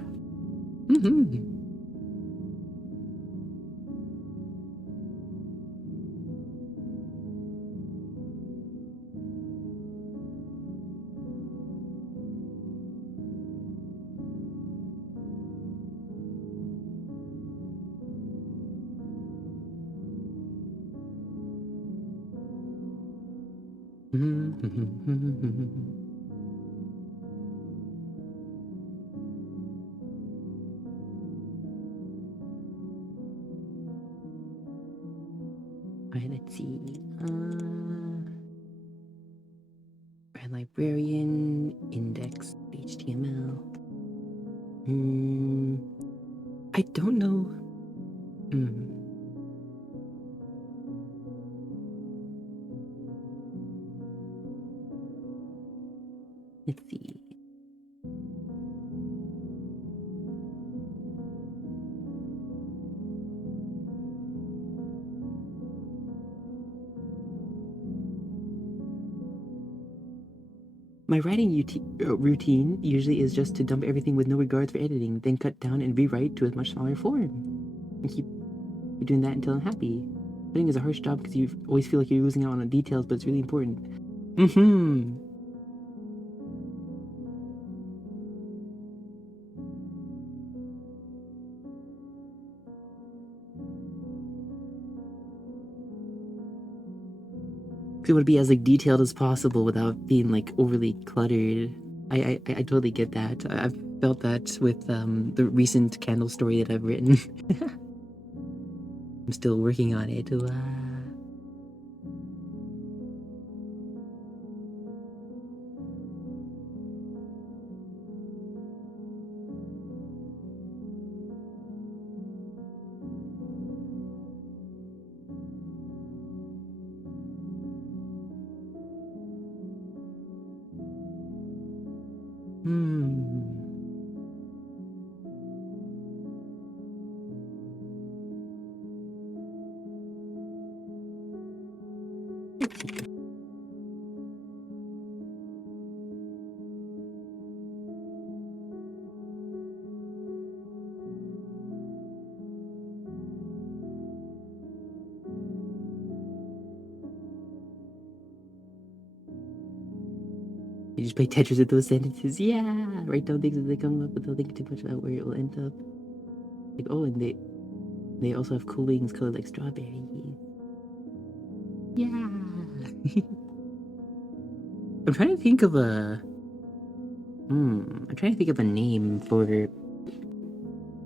Alright, let's see. Brand librarian, index, HTML. I don't know. Let's see. My writing routine usually is just to dump everything with no regards for editing, then cut down and rewrite to a much smaller form. And keep doing that until I'm happy. Writing is a harsh job because you always feel like you're losing out on the details, but it's really important. Mm-hmm. It would be as like detailed as possible without being like overly cluttered. I totally get that. I've felt that with the recent candle story that I've written. I'm still working on it. Hmm. You just play Tetris with those sentences. Yeah, write down things as they come up without thinking too much about where it will end up. Like, oh, and they also have cool wings colored like strawberry. Yeah. I'm trying to think of a. I'm trying to think of a name for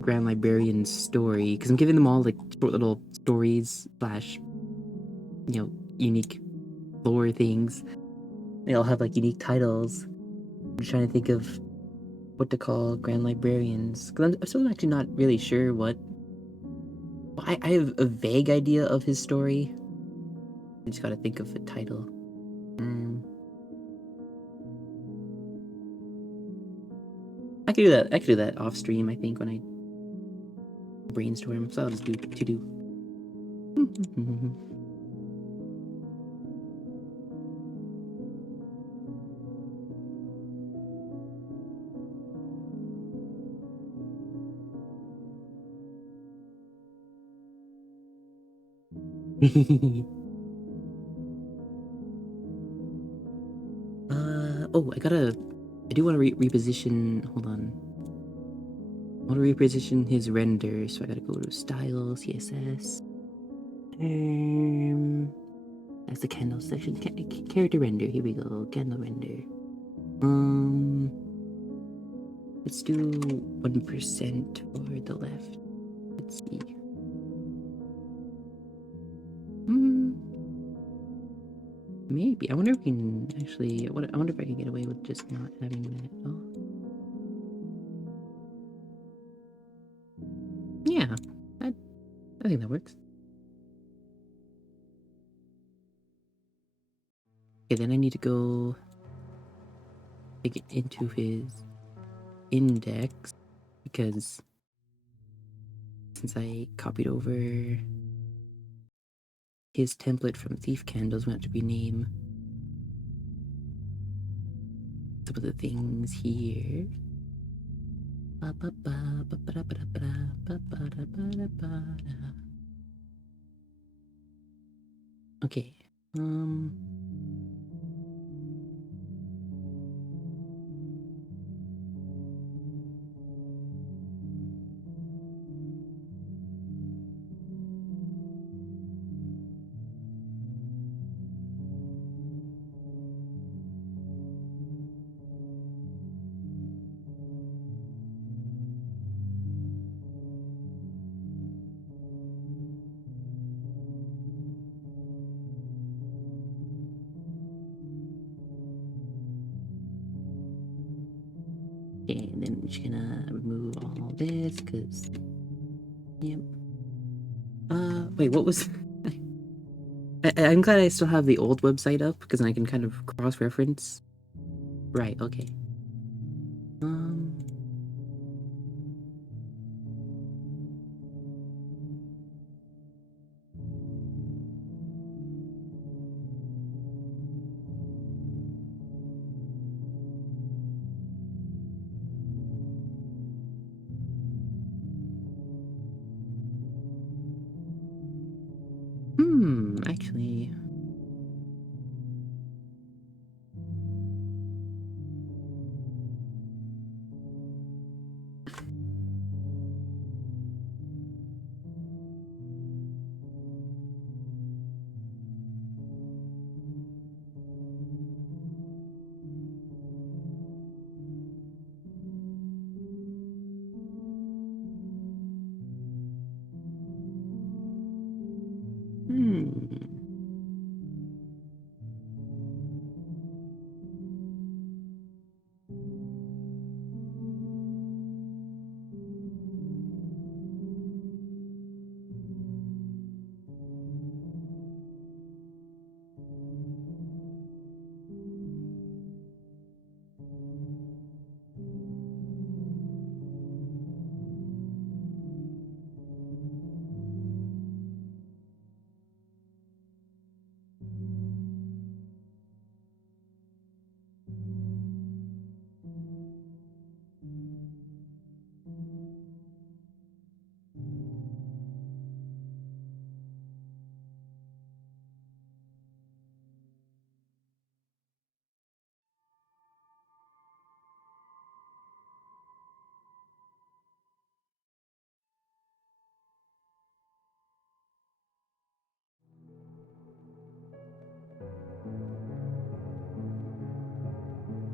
Grand Librarian's story because I'm giving them all like short little stories slash, unique lore things. They all have like unique titles. I'm trying to think of what to call Grand Librarians because I'm still actually not really sure what. Well, I have a vague idea of his story. I just gotta think of a title. I could do that. I could do that off stream. I think when I brainstorm. So I'll just do to do. Oh, I do want to reposition. Hold on. I want to reposition his render, so I gotta go to Style, CSS. That's the candle section. Character render. Here we go. Candle render. Let's do 1% for the left. Let's see. Maybe. I wonder if we can actually. I wonder if I can get away with just not having that. Oh. Yeah, I think that works. Okay, then I need to go take it into his index because since I copied over his template from Thief Candles, we have to rename some of the things here. Okay. Okay, and then we're just gonna remove all this because, yep. Wait, what was? I'm glad I still have the old website up because I can kind of cross-reference. Right. Okay. Actually... Hmm...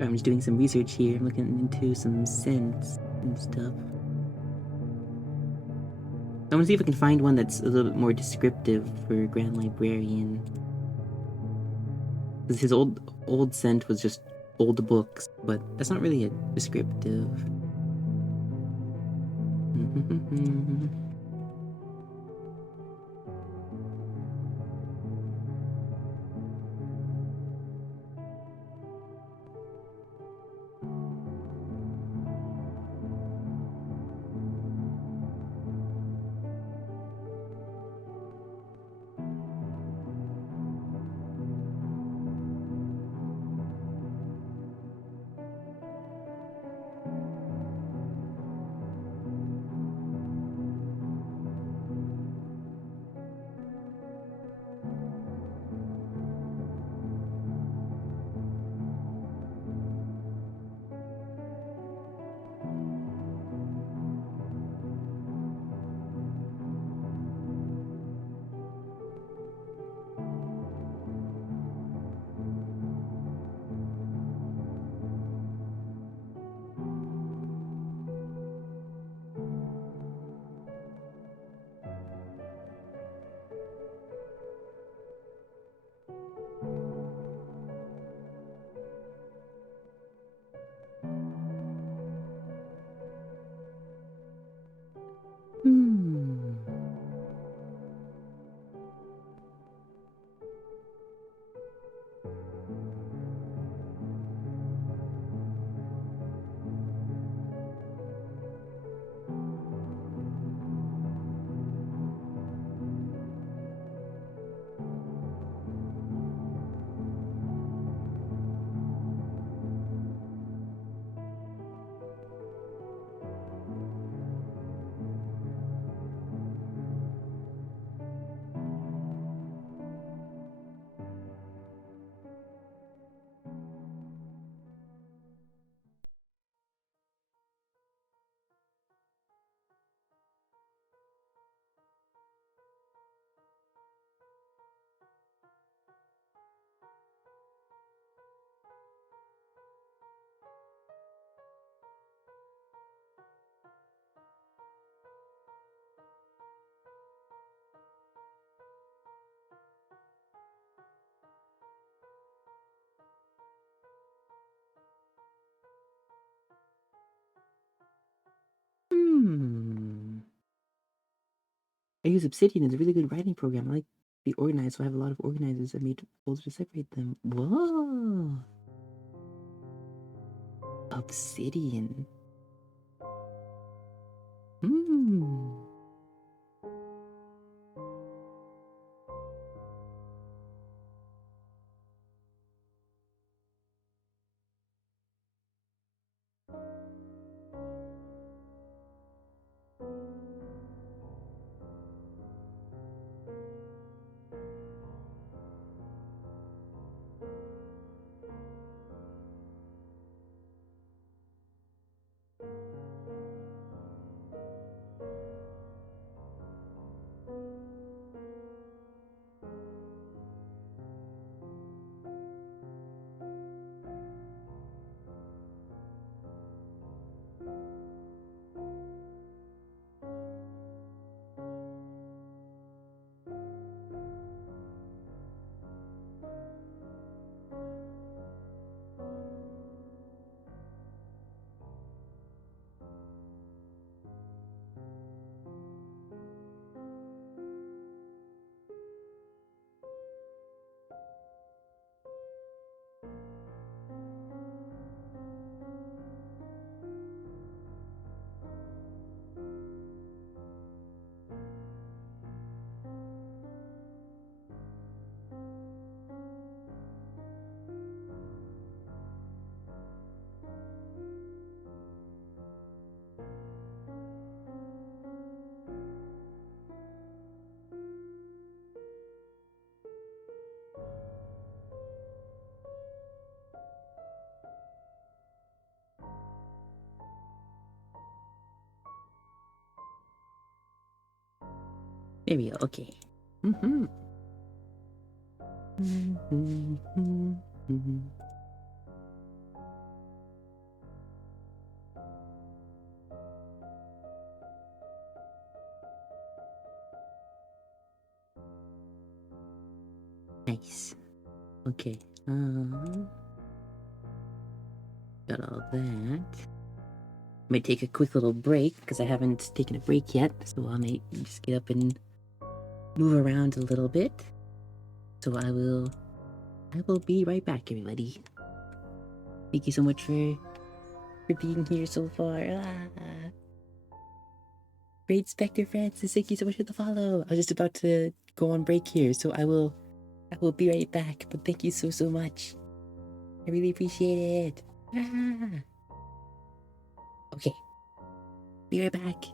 I'm just doing some research here. I'm looking into some scents and stuff. I want to see if I can find one that's a little bit more descriptive for Grand Librarian. Because his old scent was just old books, but that's not really a descriptive. Hmm. Hmm. I use Obsidian. It's a really good writing program. I like be organized, so I have a lot of organizers. I made folders to separate them. Whoa! Obsidian. Hmm. There we go. Okay. Mm-hmm. Mm-hmm. Nice. Okay. Got all that. Might take a quick little break because I haven't taken a break yet, so I might just get up and move around a little bit. So I will be right back, everybody. Thank you so much for being here so far. Great Spectre Francis, thank you so much for the follow. I was just about to go on break here, so I will be right back. But thank you so much. I really appreciate it. Okay. Be right back.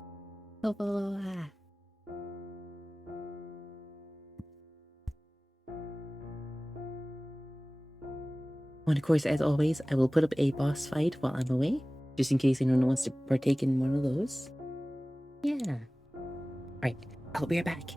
And of course, as always, I will put up a boss fight while I'm away, just in case anyone wants to partake in one of those. Yeah. Alright, I'll be right back.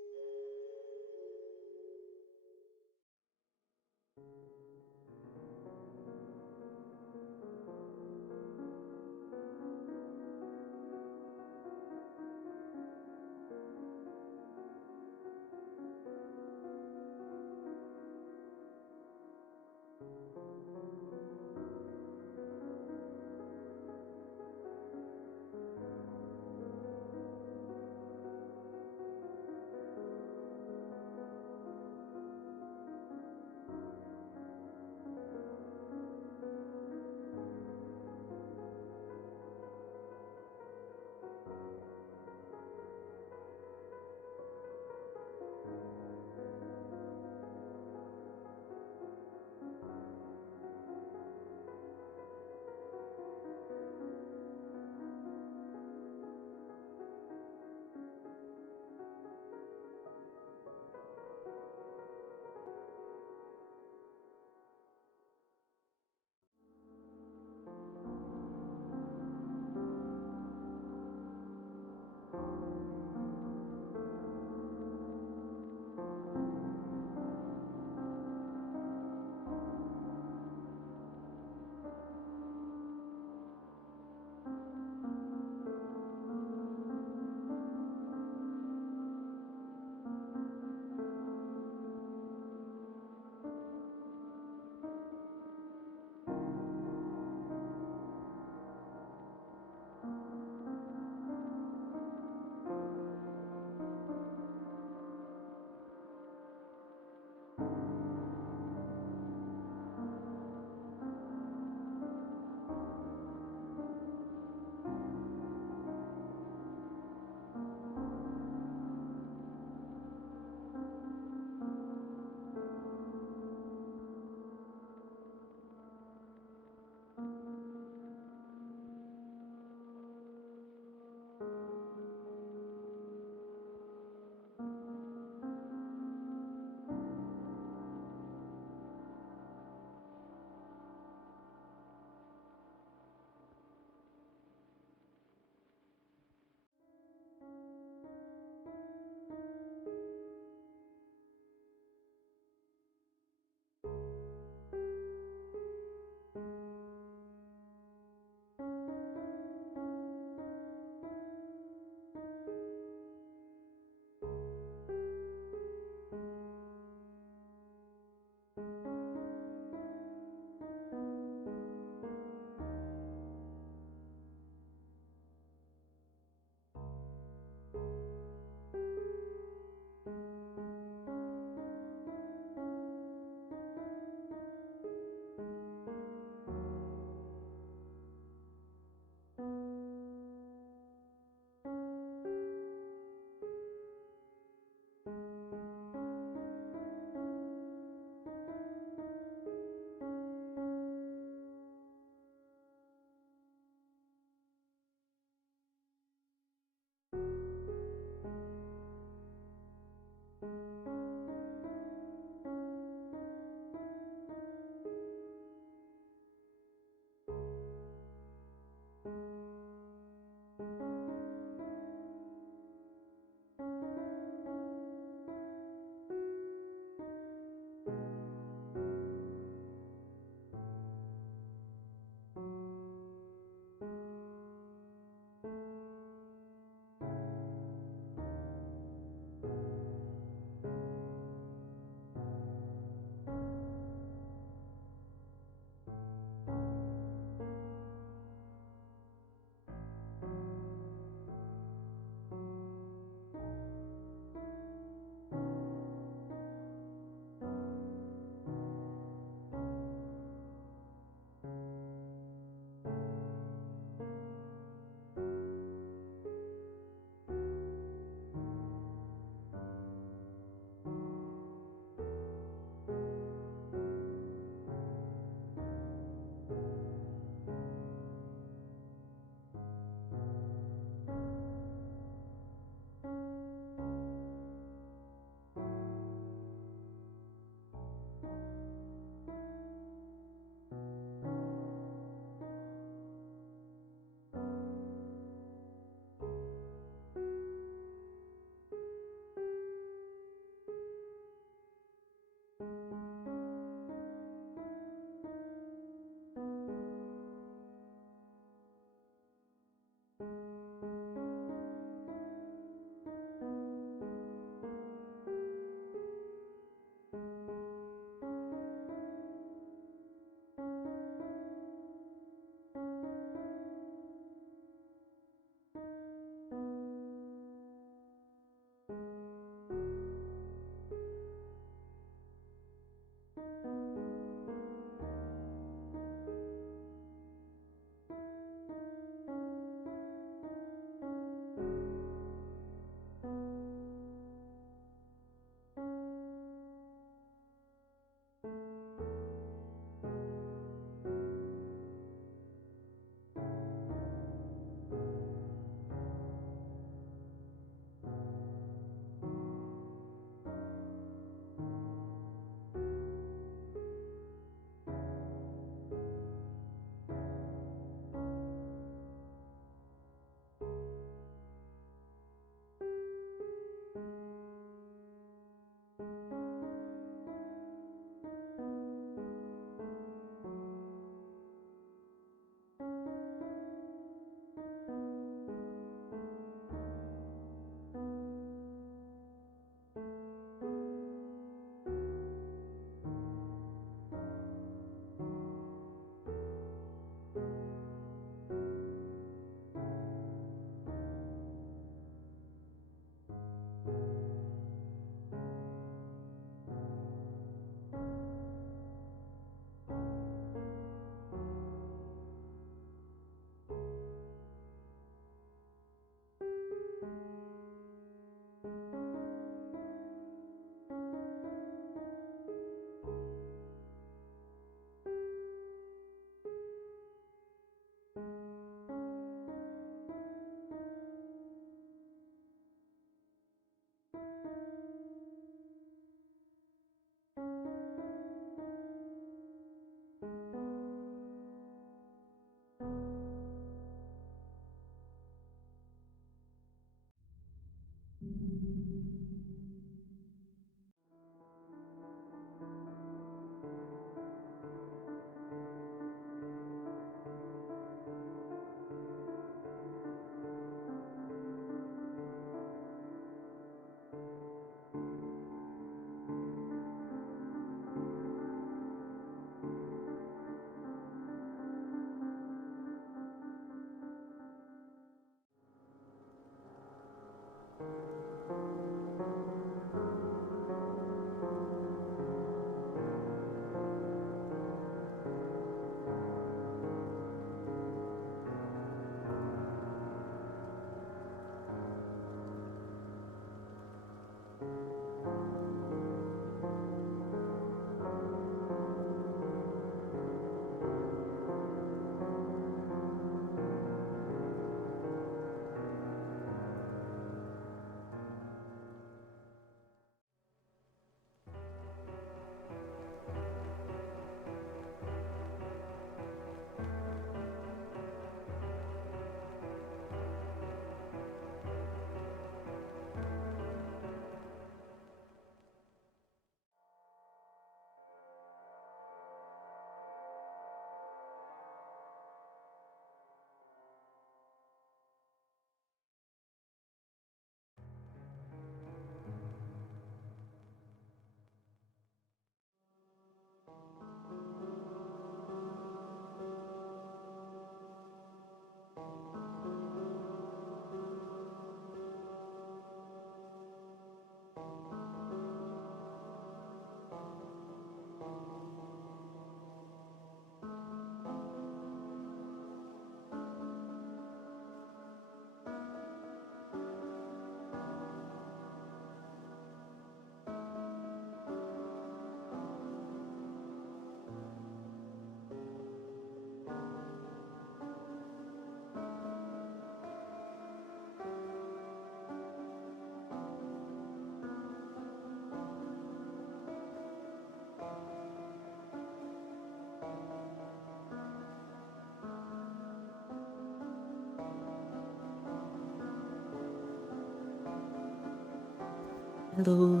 Hello.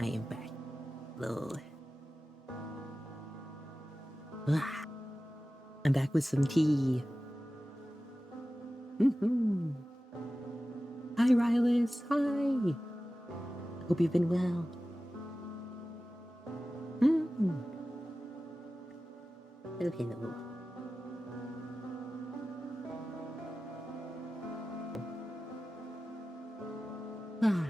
I am back. Hello. Ah, I'm back with some tea. Hi, Rylis. Hi. Hope you've been well. Hello, hello. Ah.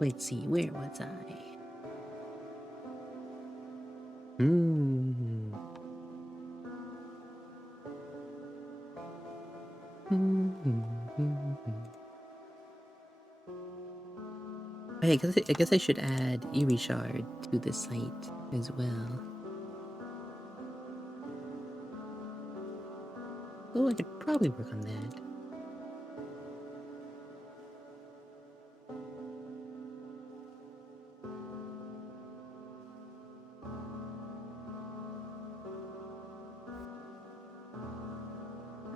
Let's see, where was I? I guess I should add Irishard to this site as well. Oh, I could probably work on that.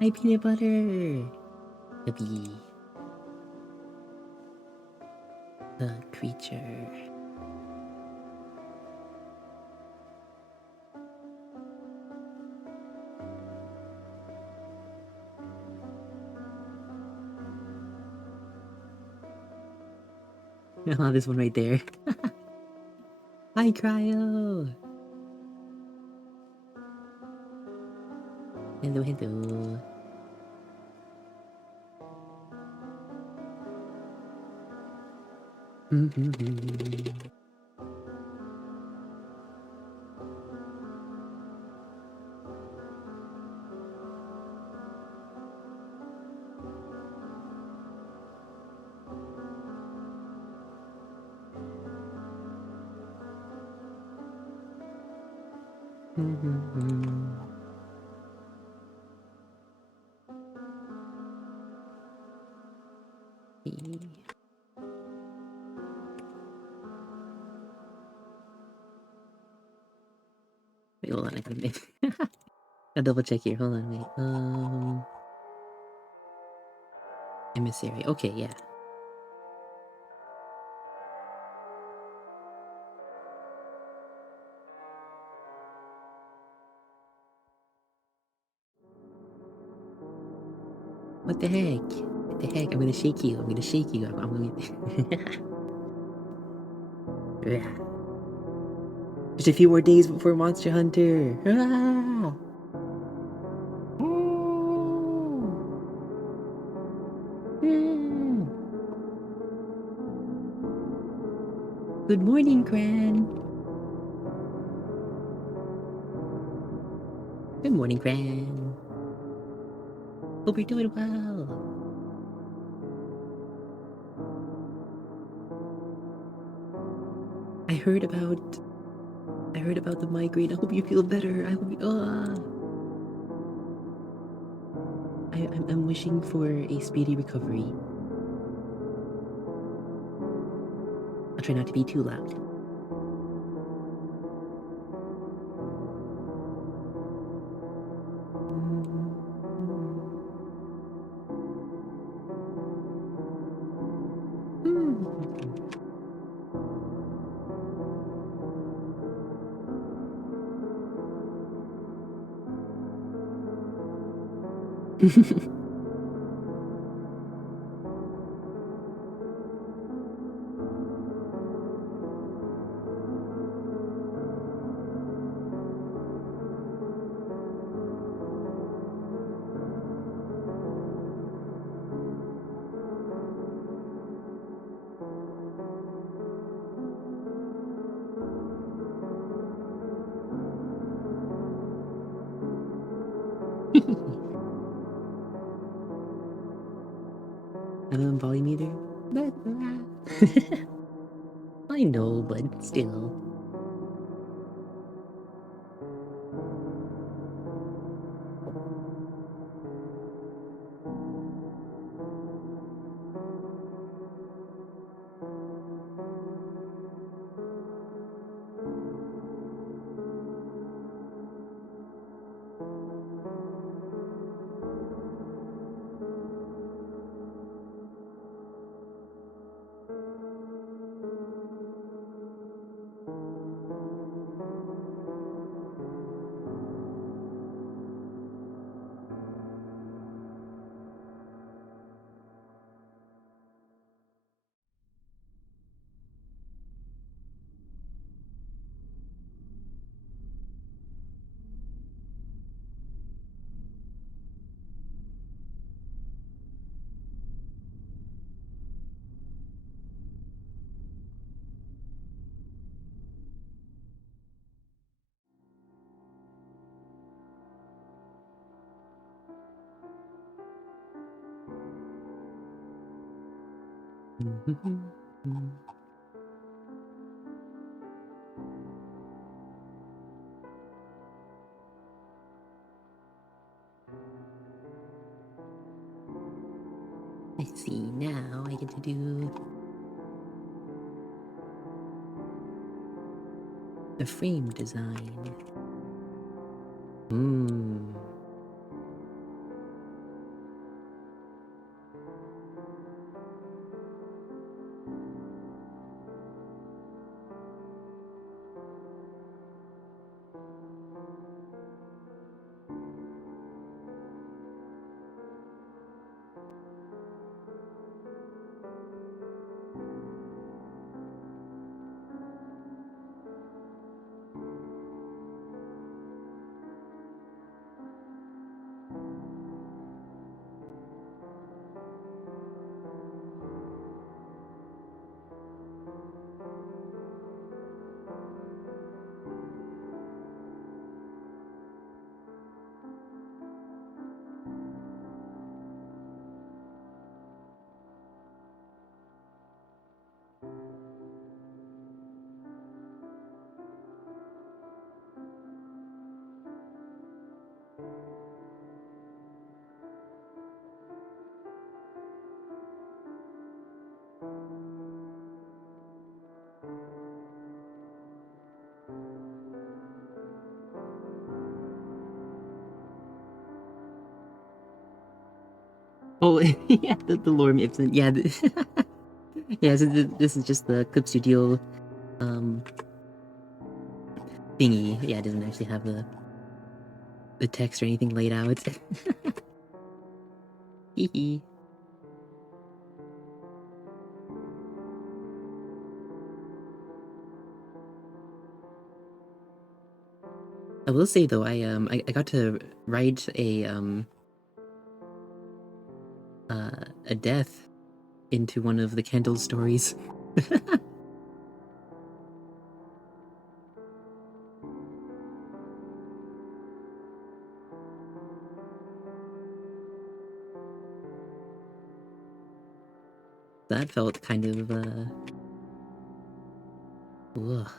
Hi, peanut butter. Yuppie. The creature. Oh, this one right there. Hi, Cryo. Hello, hello. Wait, hold on, I gotta make a double check here. Hold on, wait. Emissary. Okay, yeah. What the heck? What the heck? I'm gonna shake you. I'm gonna shake you. I'm gonna. Just a few more days before Monster Hunter. Ah! Good morning, Gran. Good morning, Gran. Hope you're doing well. I heard about the migraine. I hope you feel better. I hope you, I'm wishing for a speedy recovery. I'll try not to be too loud. Another volume meter? I know, but still. I see, now I get to do the frame design. Oh, yeah, the lore Ibsen. Yeah, yeah. So this is just the Clip Studio thingy. Yeah, it doesn't actually have the text or anything laid out. Hee. I will say though, I got to write a death into one of the Kendall stories. That felt kind of ugh.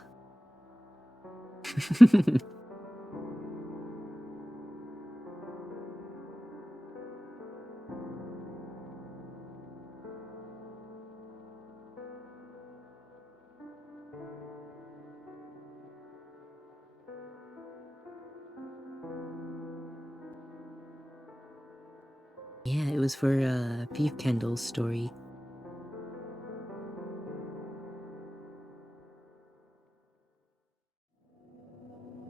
Yeah, it was for Beef Kendall's story.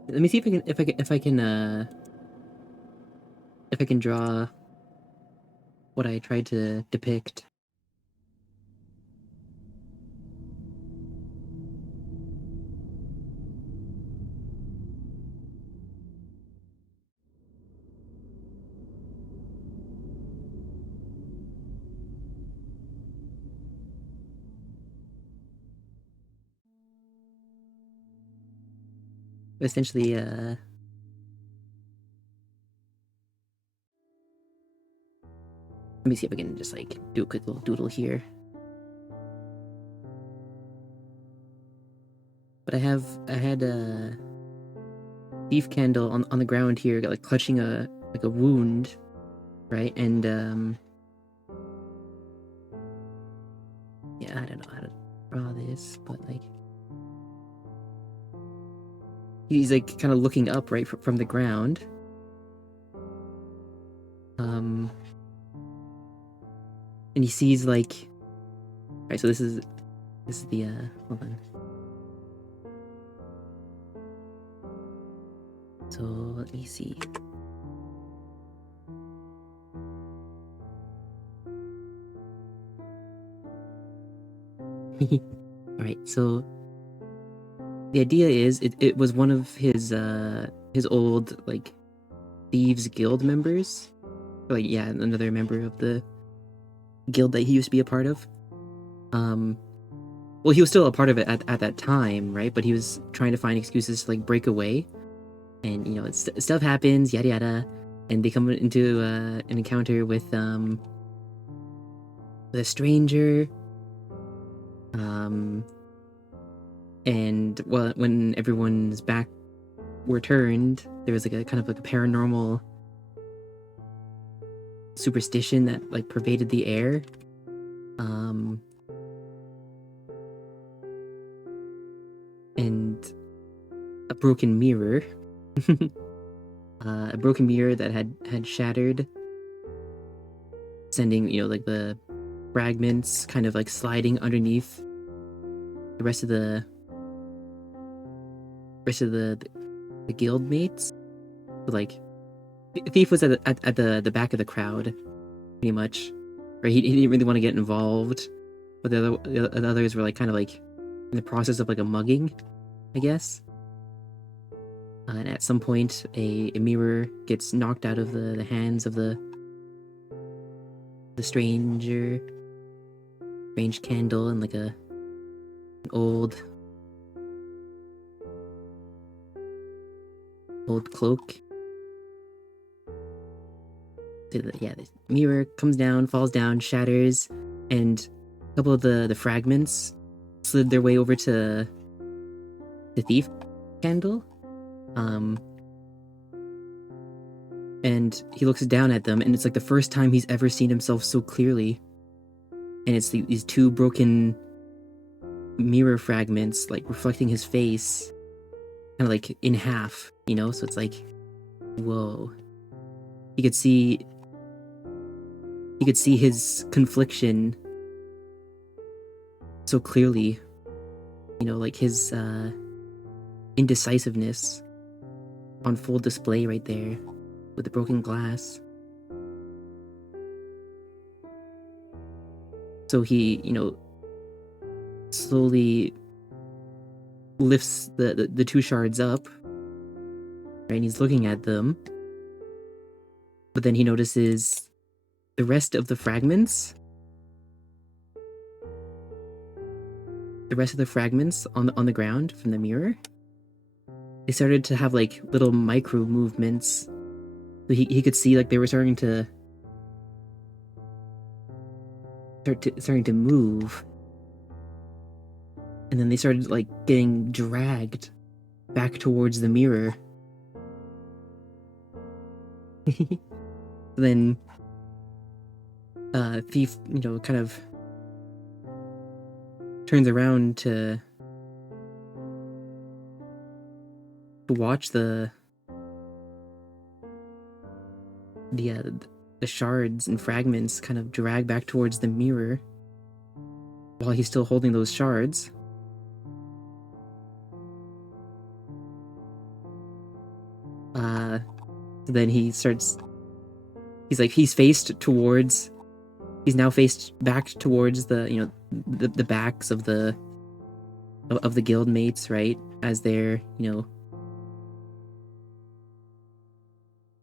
Let me see if I can draw what I tried to depict. Essentially, let me see if I can just like do a quick little doodle here. But I had Beef Candle on the ground here, like clutching a wound, right? And yeah, I don't know how to draw this, but like he's like kind of looking up right from the ground. And he sees like, right. So this is the hold on. So let me see. Alright, so the idea is it was one of his old like thieves guild members. Like yeah, another member of the guild that he used to be a part of. Well, he was still a part of it at that time, right? But he was trying to find excuses to like break away. And you know, stuff happens, yada yada, and they come into an encounter with a stranger, And well, when everyone's back were turned, there was like a kind of like a paranormal superstition that like pervaded the air. And a broken mirror, a broken mirror that had shattered, sending like the fragments kind of like sliding underneath the rest of the guild mates. So, like, Thief was at the back of the crowd, pretty much. Right, he didn't really want to get involved, but the others were like kind of like in the process of like a mugging, I guess. And at some point, a mirror gets knocked out of the hands of the strange candle, and like an old cloak. So the mirror comes down, falls down, shatters, and a couple of the fragments slid their way over to the thief candle. And he looks down at them, and it's like the first time he's ever seen himself so clearly. And it's these two broken mirror fragments, like reflecting his face, kind of like in half, So it's like, whoa. You could see his confliction so clearly, like his indecisiveness on full display right there with the broken glass. So he, slowly lifts the two shards up, right? And he's looking at them, but then he notices the rest of the fragments. The rest of the fragments on the ground from the mirror, they started to have like little micro movements. So he could see like they were starting to move, and then they started like getting dragged back towards the mirror. Then Thief, kind of turns around to watch the shards and fragments kind of drag back towards the mirror while he's still holding those shards. Then he's now faced back towards the the backs of the guild mates, right, as they're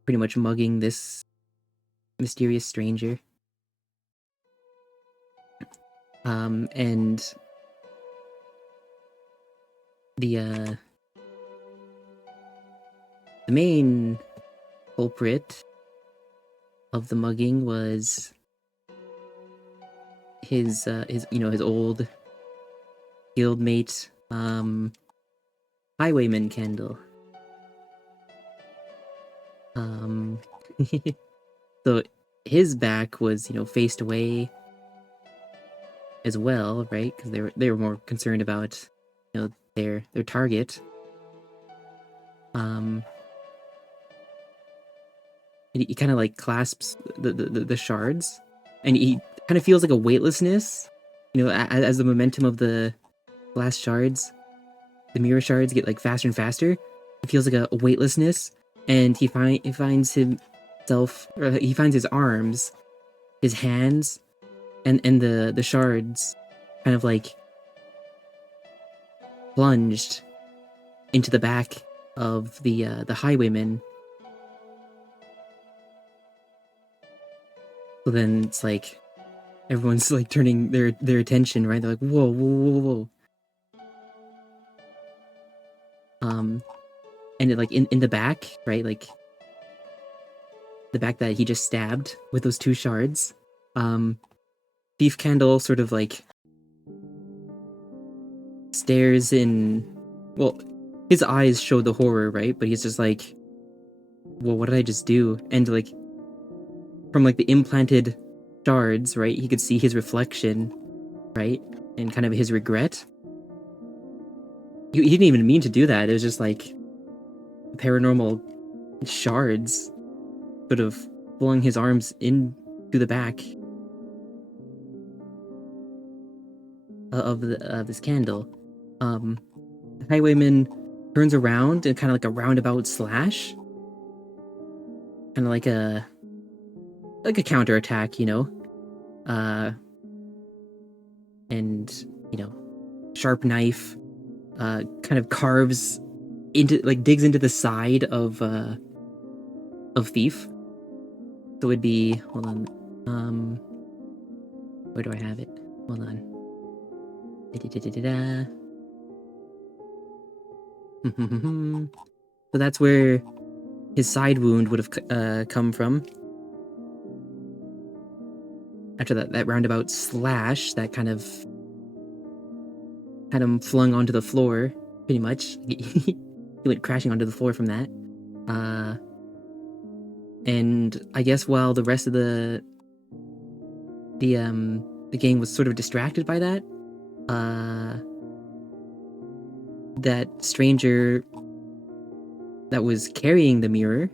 pretty much mugging this mysterious stranger. And the main culprit of the mugging was his old guildmate, Highwayman Candle. So his back was faced away as well, right? Because they were more concerned about their target. He kind of like clasps the shards, and he kind of feels like a weightlessness, as the momentum of the glass shards, the mirror shards get like faster and faster. He feels like a weightlessness, and he finds himself, or he finds his arms, his hands, and the shards kind of like plunged into the back of the highwayman. So then it's like everyone's like turning their attention, right? They're like, whoa, whoa, whoa, whoa. And it, like in the back, right? Like the back that he just stabbed with those two shards. Thief Candle sort of like stares in... Well, his eyes show the horror, right? But he's just like, well, what did I just do? And like, from like the implanted shards, right? He could see his reflection, right? And kind of his regret. He didn't even mean to do that. It was just like paranormal shards sort of flung his arms into the back of this candle. The highwayman turns around in kind of like a roundabout slash, kind of like a counterattack, you know, and you know, sharp knife, kind of carves into, like, digs into the side of Thief. So it'd be, hold on, where do I have it? Hold on. So that's where his side wound would have come from. After that roundabout slash, that kind of had him flung onto the floor, pretty much. He went crashing onto the floor from that. And I guess while the rest of the gang was sort of distracted by that, that stranger that was carrying the mirror,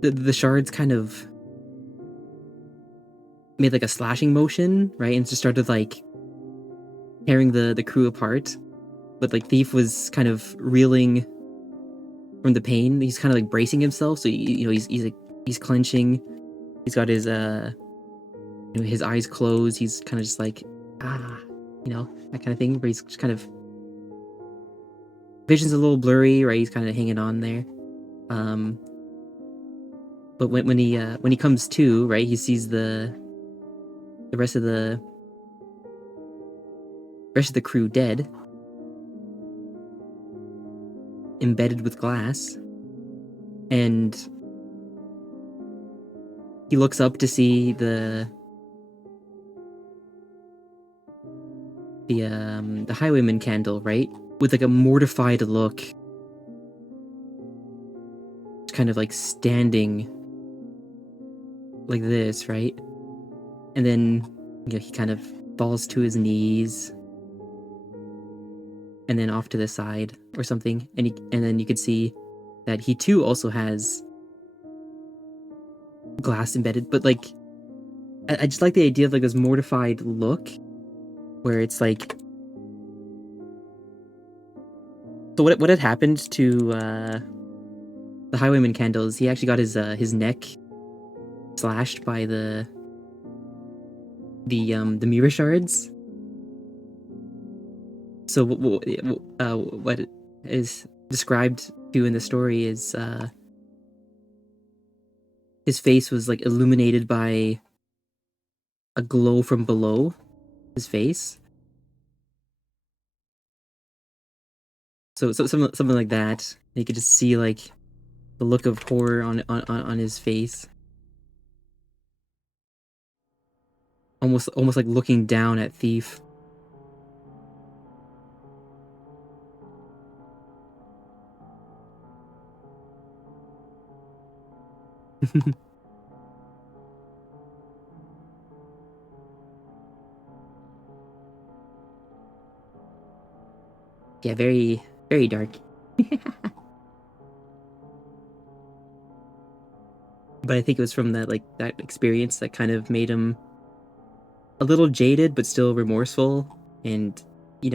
the shards kind of made like a slashing motion, right? And just started like tearing the crew apart. But like Thief was kind of reeling from the pain. He's kind of like bracing himself, so he's clenching. He's got his his eyes closed. He's kind of just like, that kind of thing. Where he's just kind of, vision's a little blurry, right? He's kind of hanging on there. But when he comes to, right, he sees the rest of the crew dead, embedded with glass, and he looks up to see the highwayman candle, right, with like a mortified look, kind of like standing like this, right? And then he kind of falls to his knees, and then off to the side or something, and then you could see that he too also has glass embedded. But like, I just like the idea of like this mortified look, where it's like, so what had happened to the highwayman candles? He actually got his neck slashed by the mirror shards. So what is described to in the story is his face was like illuminated by a glow from below his face. So something like that. You could just see like the look of horror on his face, almost like looking down at Thief. Yeah, very, very dark. But I think it was from that experience that kind of made him a little jaded, but still remorseful. And he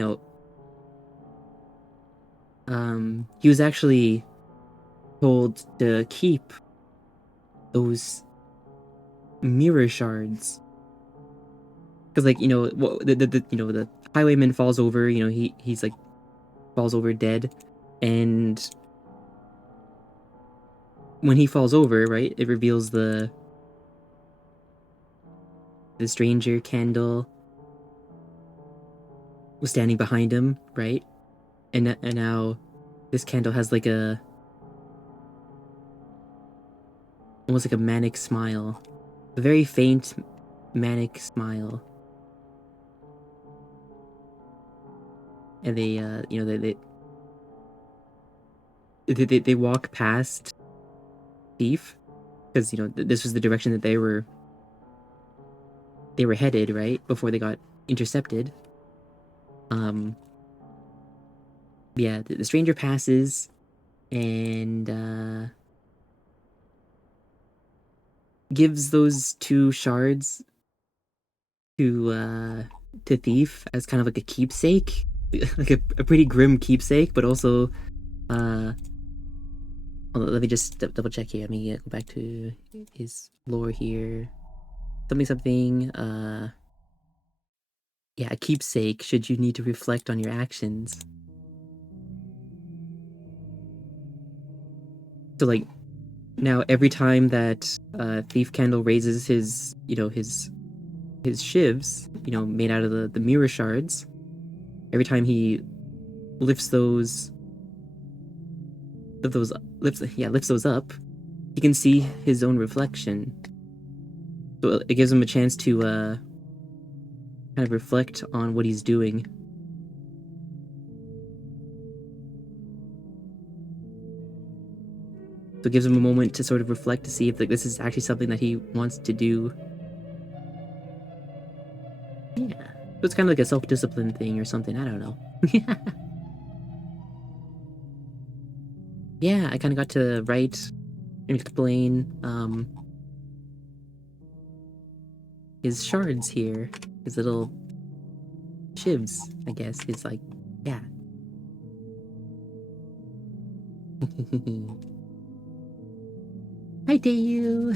was actually told to keep those mirror shards, because the highwayman falls over. He's like falls over dead, and when he falls over, right, it reveals the stranger candle was standing behind him, right? And now this candle has like almost like a manic smile, a very faint manic smile. and they, they walk past Thief, because this was the direction that they were headed, right, before they got intercepted. Yeah, the stranger passes and gives those 2 shards to Thief as kind of like a keepsake, like a pretty grim keepsake, but also hold on, let me just double check here. Let me go back to his lore here. Something. Yeah, a keepsake should you need to reflect on your actions. So like now every time that Thief Candle raises his his shivs, made out of the mirror shards, every time he lifts those lifts those up, he can see his own reflection. So it gives him a chance to kind of reflect on what he's doing. So it gives him a moment to sort of reflect to see if this is actually something that he wants to do. Yeah. So it's kind of like a self-discipline thing or something. I don't know. Yeah, I kind of got to write and explain his shards here. His little shivs, I guess. His yeah. Hi, Dayu!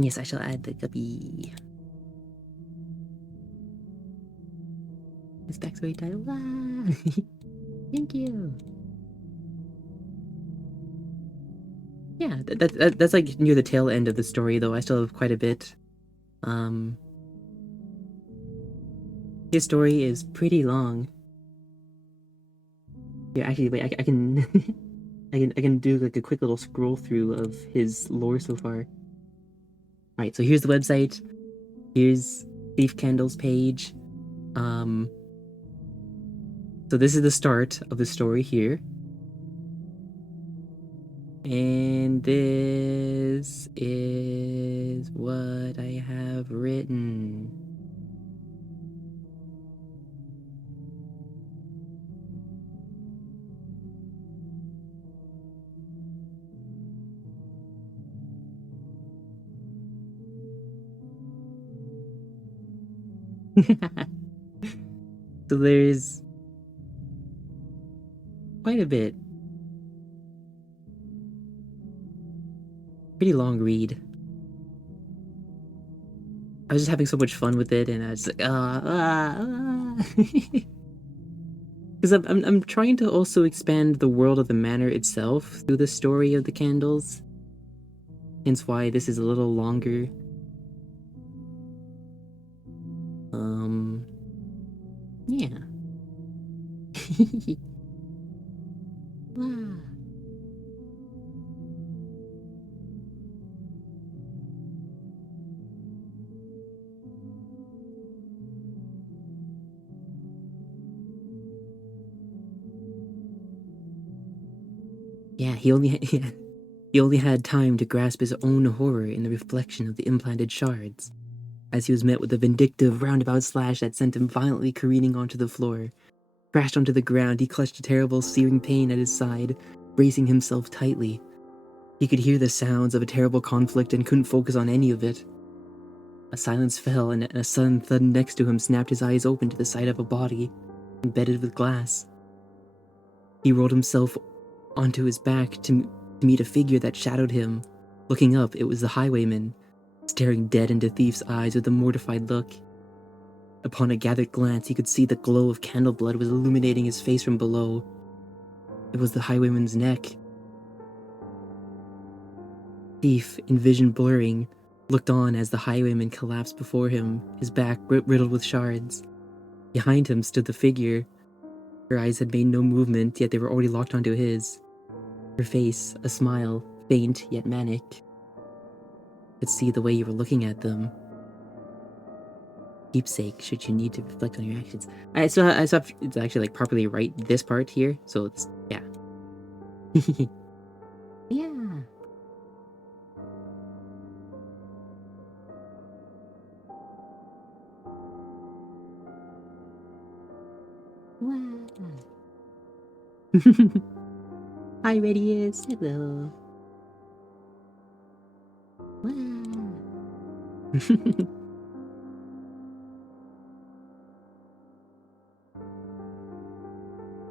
Yes, I shall add the guppy. His backstory title. Thank you. Yeah, that's like near the tail end of the story, though. I still have quite a bit. His story is pretty long. Yeah, actually, wait, I can, I can do like a quick little scroll through of his lore so far. All right, so here's the website. Here's Thief Candle's page. So this is the start of the story here. And this is what I have written. So there's quite a bit. Pretty long read. I was just having so much fun with it, and I was like, because I'm trying to also expand the world of the manor itself through the story of the candles. Hence why this is a little longer. Yeah. Yeah, he only had time to grasp his own horror in the reflection of the implanted shards, as he was met with a vindictive roundabout slash that sent him violently careening onto the floor. Crashed onto the ground, he clutched a terrible searing pain at his side, bracing himself tightly. He could hear the sounds of a terrible conflict and couldn't focus on any of it. A silence fell, and a sudden thud next to him snapped his eyes open to the sight of a body, embedded with glass. He rolled himself onto his back to meet a figure that shadowed him. Looking up, it was the highwayman, staring dead into Thief's eyes with a mortified look. Upon a gathered glance, he could see the glow of candle blood was illuminating his face from below. It was the highwayman's neck. Thief, in vision blurring, looked on as the highwayman collapsed before him, his back riddled with shards. Behind him stood the figure. Her eyes had made no movement, yet they were already locked onto his. Her face, a smile, faint yet manic. could see the way you were looking at them. Keepsake, should you need to reflect on your actions. I still have to actually like properly write this part here, so it's yeah. Yeah. Wow. Hi, Radius. Hello. Wow.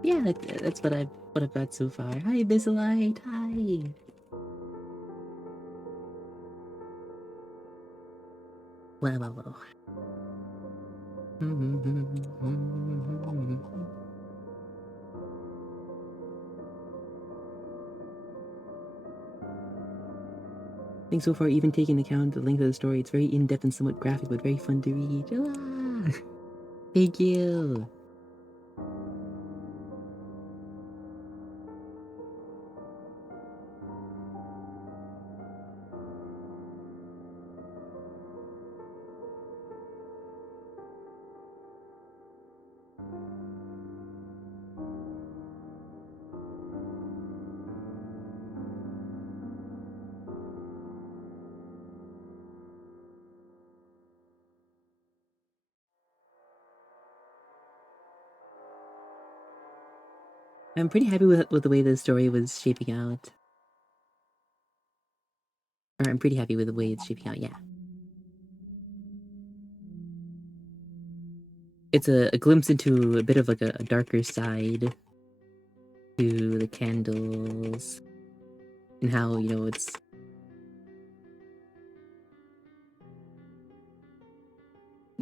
Yeah, that's what I've got so far. Hi, Bisalite. Hi. Wow, wow, wow. I think so far, even taking account the length of the story, it's very in-depth and somewhat graphic, but very fun to read. Ah, thank you. I'm pretty happy with the way the story was shaping out. Or I'm pretty happy with the way it's shaping out, yeah. It's a glimpse into a bit of like a darker side to the candles and how, you know, it's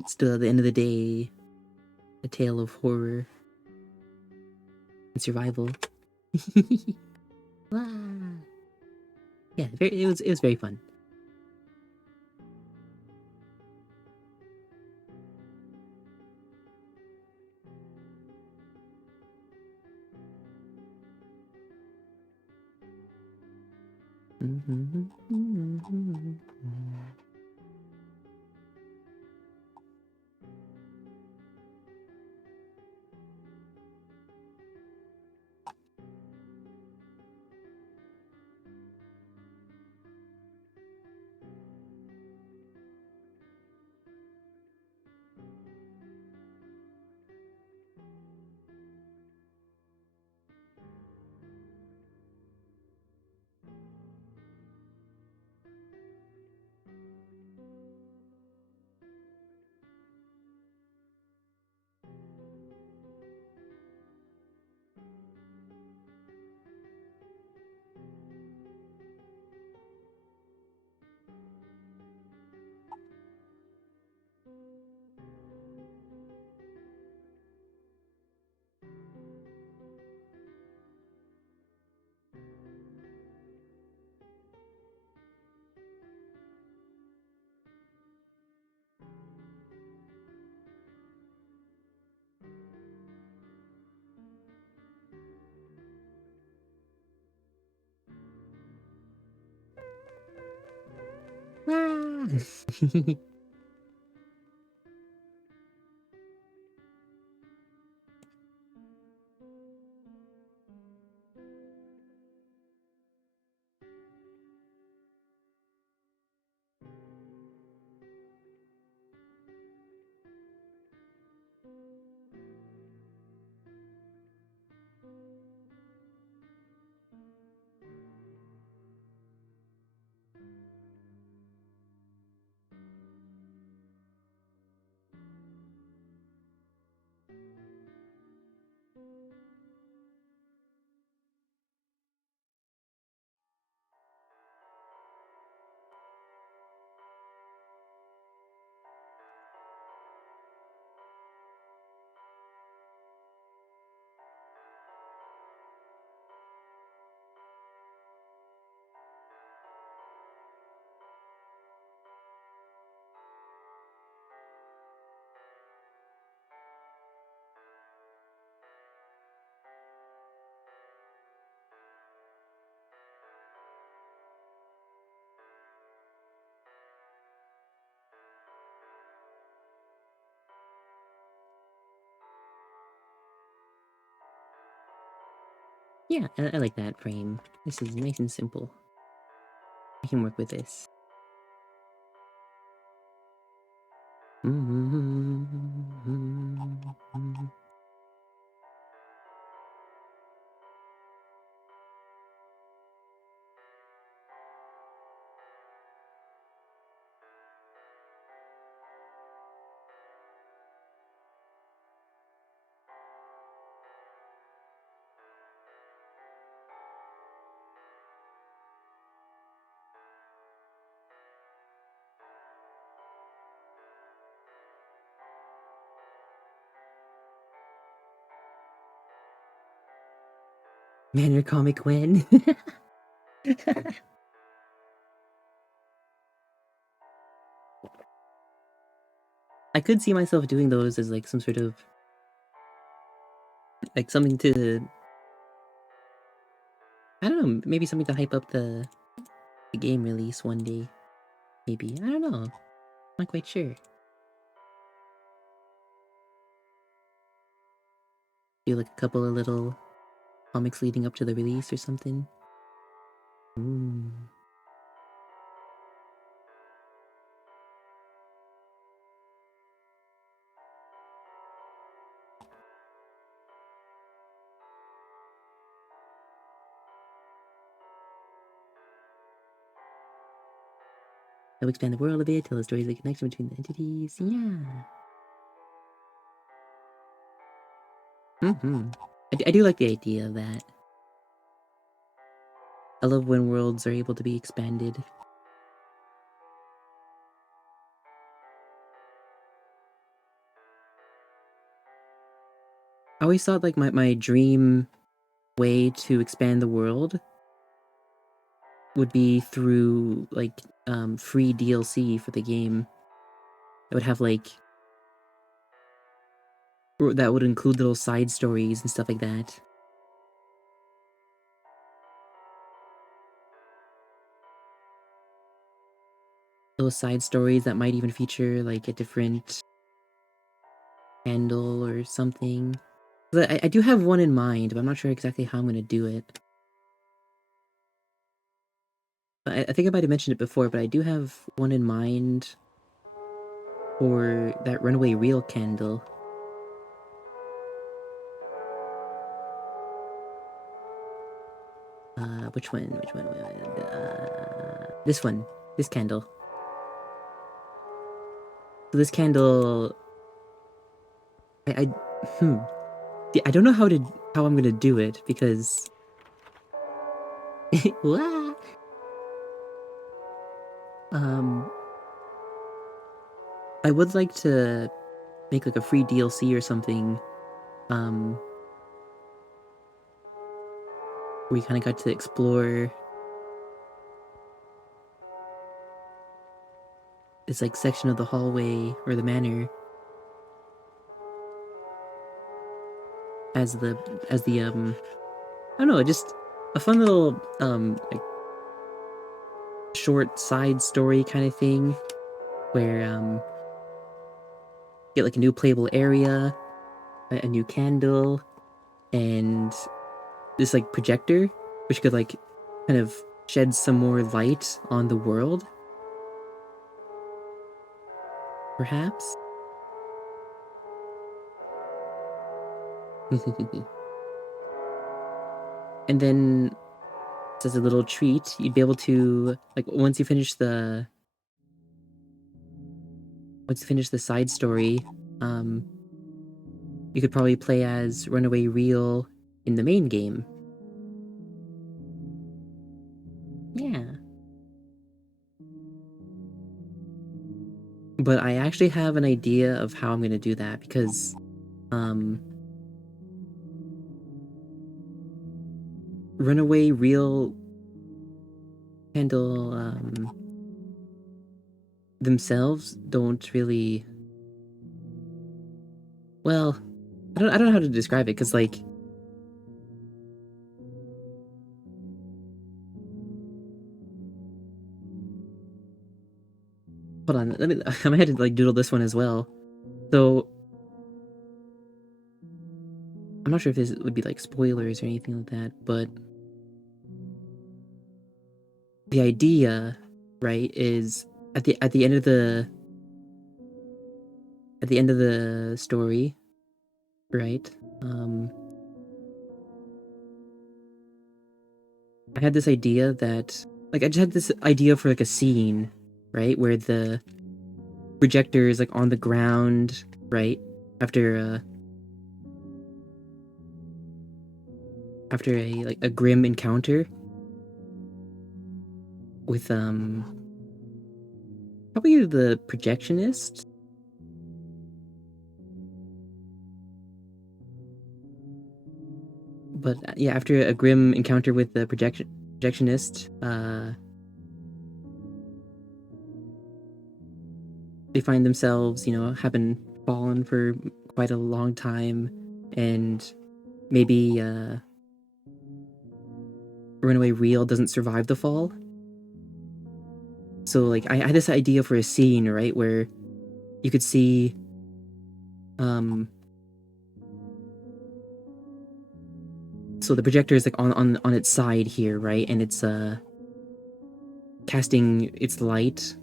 still at the end of the day a tale of horror and survival. Wow. Yeah, it was very fun. Wow. Yeah, I like that frame. This is nice and simple. I can work with this. Man, your comic win. I could see myself doing those as like some sort of like something to, I don't know, maybe something to hype up the game release one day. Maybe. I don't know. Not quite sure. Do like a couple of little comics leading up to the release or something. Ooh. They'll expand the world a bit, tell the stories of the connection between the entities. Yeah. I do like the idea of that. I love when worlds are able to be expanded. I always thought like my dream way to expand the world would be through like free DLC for the game. That would have like, or that would include little side stories and stuff like that. Those side stories that might even feature like a different handle or something. But I do have one in mind, but I'm not sure exactly how I'm gonna do it. I think I might have mentioned it before, but I do have one in mind for that runaway reel candle. Which one? Which one? This one. This candle. So this candle, I don't know how I'm gonna do it because I would like to make like a free DLC or something, where you kind of got to explore this like section of the hallway or the manor as the I don't know, just a fun little like short side story kind of thing where get like a new playable area, a new candle, and this like projector which could like kind of shed some more light on the world, perhaps. And then, as a little treat, you'd be able to like once you finish the side story, you could probably play as Runaway Reel in the main game. Yeah. But I actually have an idea of how I'm gonna do that because Runaway Reel handle themselves don't really, well, I don't know how to describe it because like hold on, let me I might have to like doodle this one as well. So I'm not sure if this would be like spoilers or anything like that, but the idea, right, is at the end of the story, right? I had this idea that like I just had this idea for like a scene, right, where the projector is like on the ground, right, after after a grim encounter with probably the projectionist. But yeah, after a grim encounter with the projectionist, they find themselves, having fallen for quite a long time, and maybe Runaway Real doesn't survive the fall. So like I had this idea for a scene, right, where you could see um so the projector is like on its side here, right? And it's casting its light,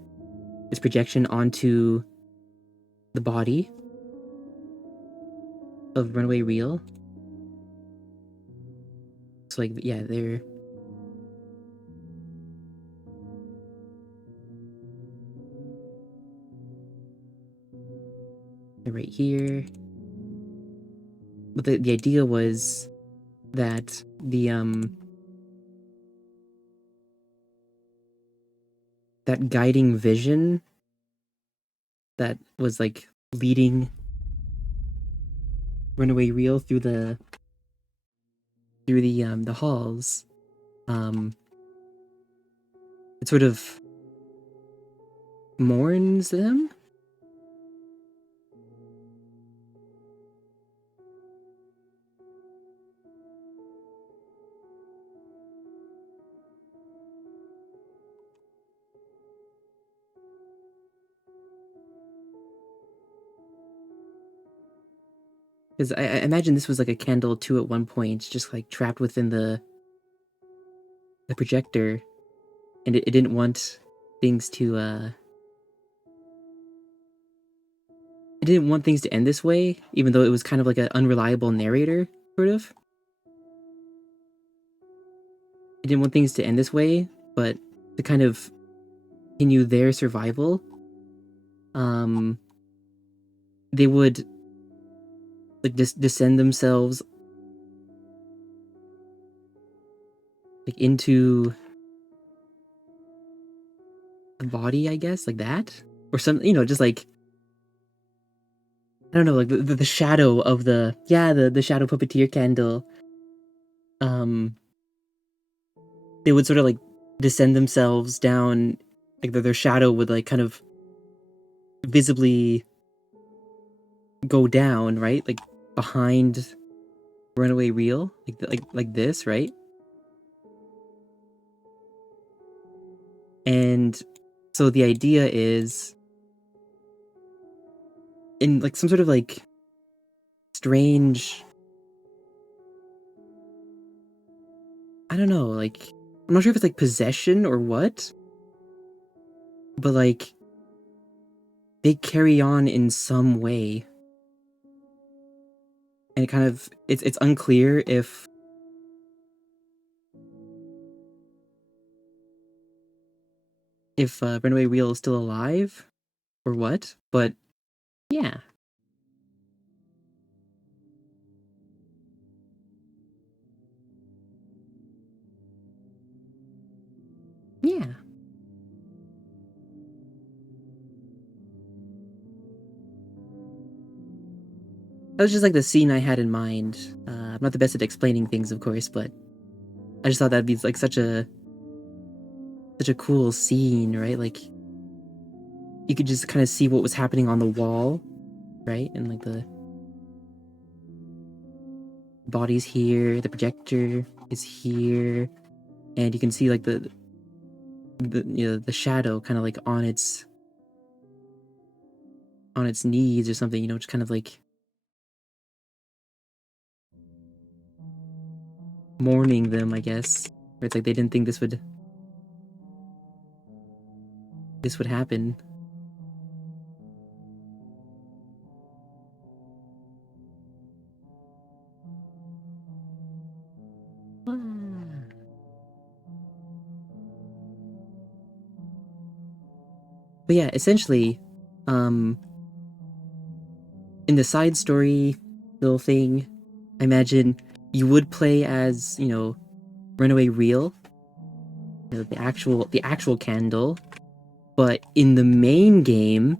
its projection onto the body of Runaway Real. So like yeah, they're right here. But the idea was that that guiding vision that was like leading Runaway Real through the halls, um it sort of mourns them. Because I imagine this was like a candle too at one point, just like trapped within the projector, and it didn't want things to it didn't want things to end this way, even though it was kind of like an unreliable narrator, sort of. It didn't want things to end this way, but to kind of continue their survival, um, they would like descend themselves like into the body, I guess, like that, or some, just like I don't know, like the shadow of the shadow puppeteer candle. Um, they would sort of like descend themselves down, like their shadow would like kind of visibly go down, right, like behind Runaway Real, like this, right, and so the idea is in like some sort of like strange, I don't know, like I'm not sure if it's like possession or what, but like they carry on in some way, and it kind of it's unclear if Runaway Real is still alive or what, but yeah. Yeah. That was just like the scene I had in mind. I'm not the best at explaining things, of course, but I just thought that'd be like such a cool scene, right? Like you could just kind of see what was happening on the wall, right? And like the body's here, the projector is here, and you can see like the shadow kind of like on its knees or something, just kind of like mourning them, I guess. Or it's like they didn't think this would happen. But yeah, essentially, in the side story little thing, I imagine you would play as, Runaway Real, the actual candle, but in the main game,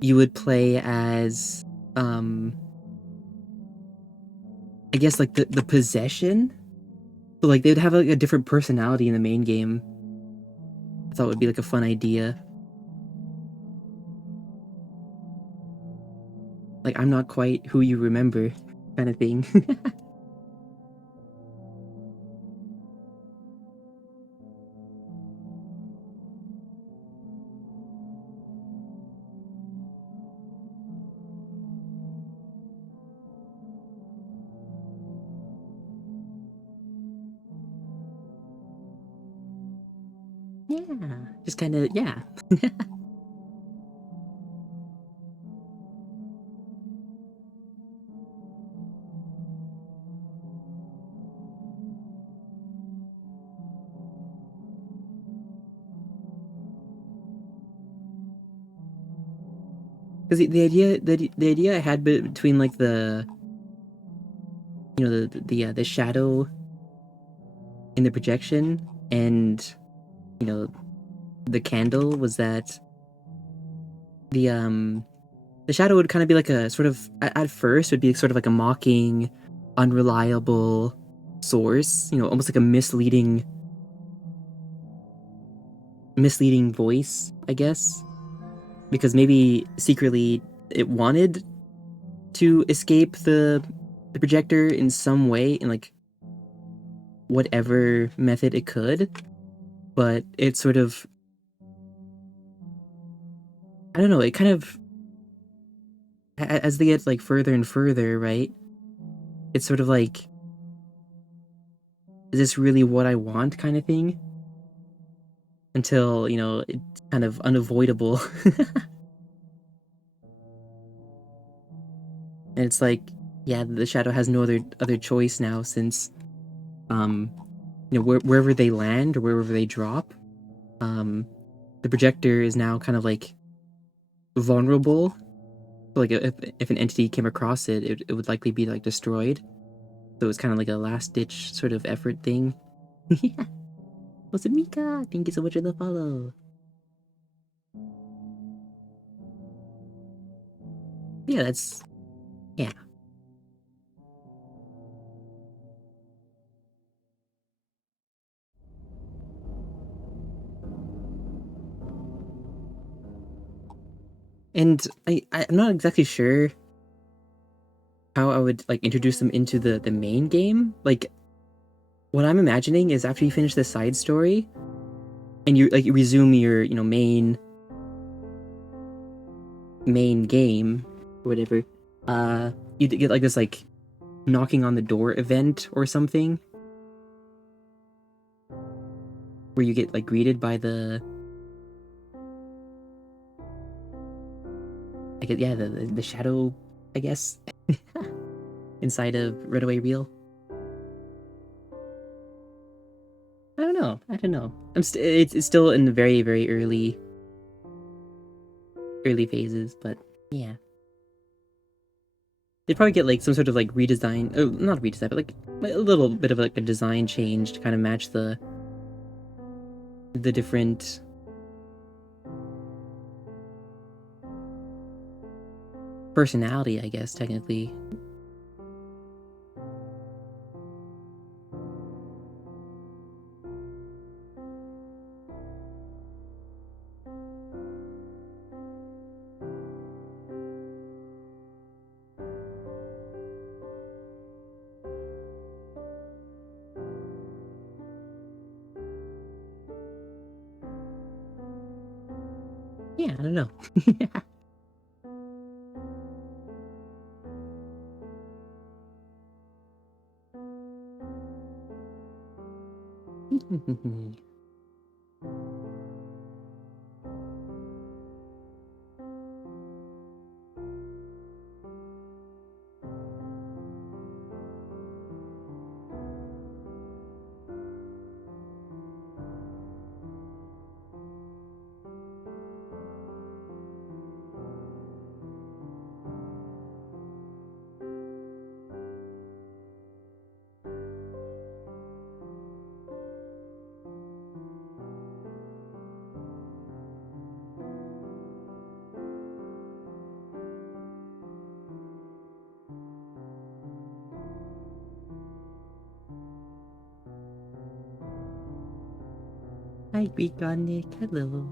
you would play as, I guess like the possession. So like they would have like a different personality in the main game. I thought would be like a fun idea. Like I'm not quite who you remember, kind of thing. Yeah, just kind of yeah. Because the idea I had between like the shadow in the projection and you know the candle was that the the shadow would kind of be like a sort of at first would be sort of like a mocking, unreliable source, almost like a misleading voice, I guess, because maybe secretly it wanted to escape the projector in some way, in like whatever method it could, but it sort of, I don't know, it kind of, as they get like further and further, right? It's sort of like, is this really what I want, kind of thing? Until, it's kind of unavoidable. And it's like, yeah, the shadow has no other choice now, since wherever they land or wherever they drop, um the projector is now kind of like vulnerable. Like if an entity came across it would likely be like destroyed. So it's kind of like a last ditch sort of effort thing. Yeah. What's it, Mika? Thank you so much for the follow. Yeah, that's yeah. And I'm not exactly sure how I would like introduce them into the main game. Like what I'm imagining is after you finish the side story and you resume your main game or whatever, you get like this like knocking on the door event or something where you get like greeted by the shadow, I guess, inside of Runaway Real. I don't know. It's still in the very very early phases, but yeah. They'd probably get like some sort of like redesign, oh, not redesign, but like a little bit of like a design change to kind of match the different personality, I guess, technically. Yeah, I don't know. Hi, Greek God Nick. Hello.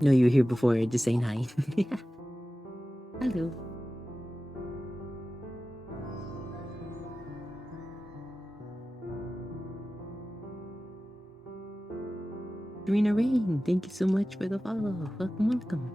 No, you were here before, just saying hi. Hello. Serena Rain, thank you so much for the follow. Welcome, welcome.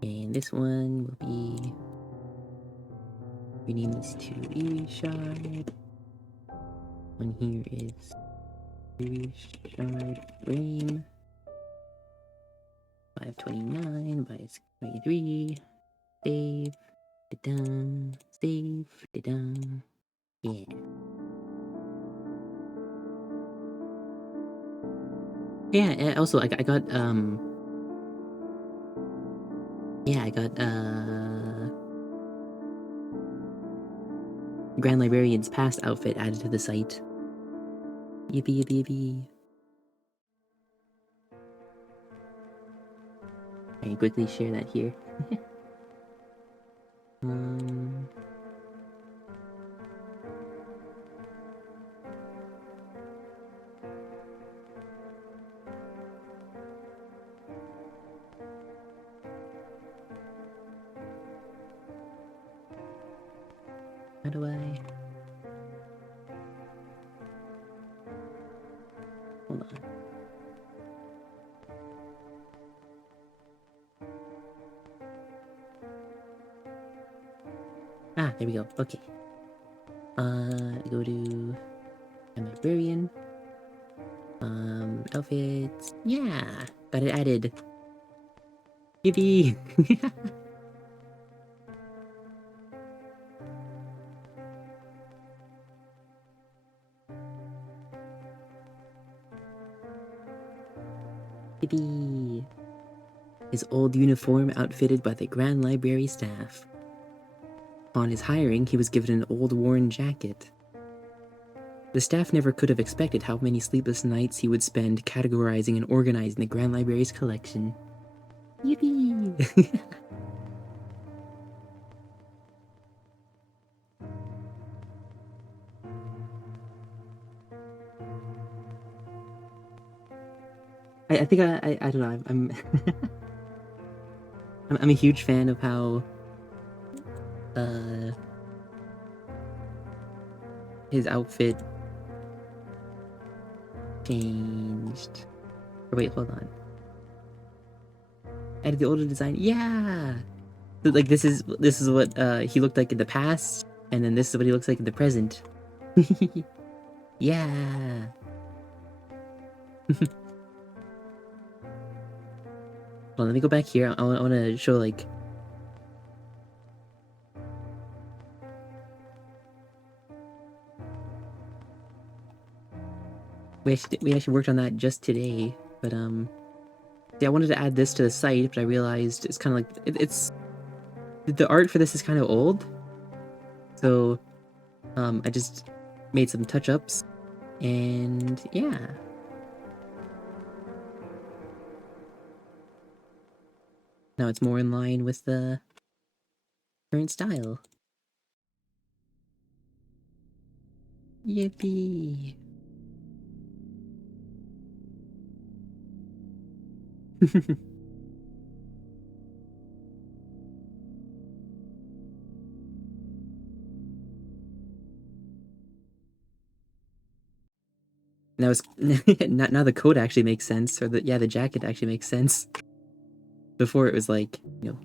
And this one will be rename this to Irishard. One here is Irishard Frame. 529 by 23. Save. Da-dum. Save. Da-dum. Yeah. Yeah, and also I got yeah, I got Grand Librarian's past outfit added to the site. Yippee yippee yippee. I can quickly share that here. How do I... Hold on. Ah, there we go. Okay. Go to my librarian. Outfits. Yeah, got it added. Yippee! Yippee! His old uniform outfitted by the Grand Library staff. On his hiring, he was given an old worn jacket. The staff never could have expected how many sleepless nights he would spend categorizing and organizing the Grand Library's collection. Yippee! I think I don't know, I'm I'm a huge fan of how his outfit changed. Or wait, hold on. Added the older design. Yeah. So, like this is what he looked like in the past, and then this is what he looks like in the present. Yeah. Hold on, let me go back here. I want to show like. We actually worked on that just today, but yeah, I wanted to add this to the site, but I realized it's kind of like it's the art for this is kind of old, so I just made some touch-ups, and yeah. Now it's more in line with the current style. Yippee! Now it's now the coat actually makes sense, or the jacket actually makes sense. Before it was like, kind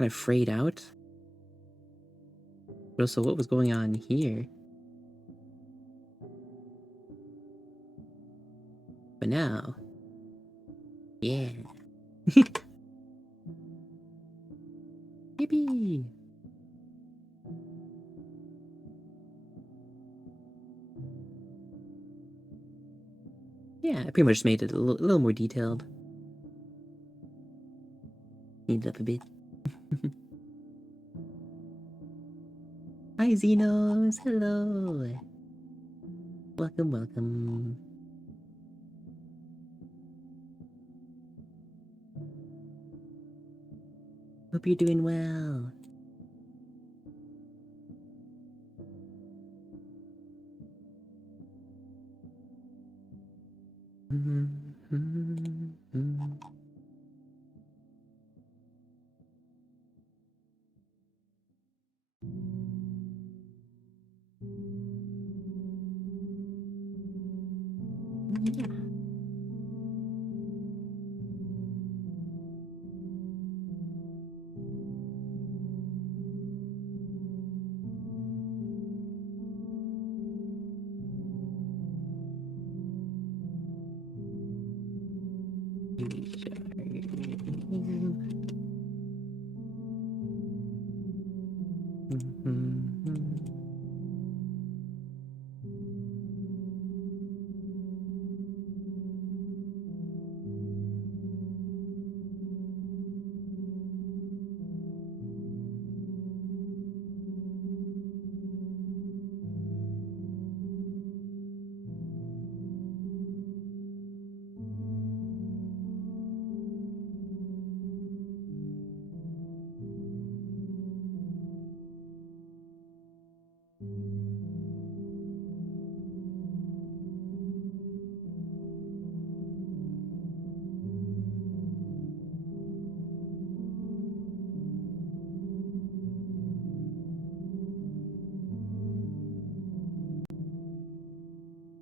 of frayed out. But also, what was going on here? But now, yeah. Yippee! Yeah, I pretty much just made it a little more detailed. Cleaned it up a bit. Hi, Xenos! Hello! Welcome, welcome. Hope you're doing well. Yeah.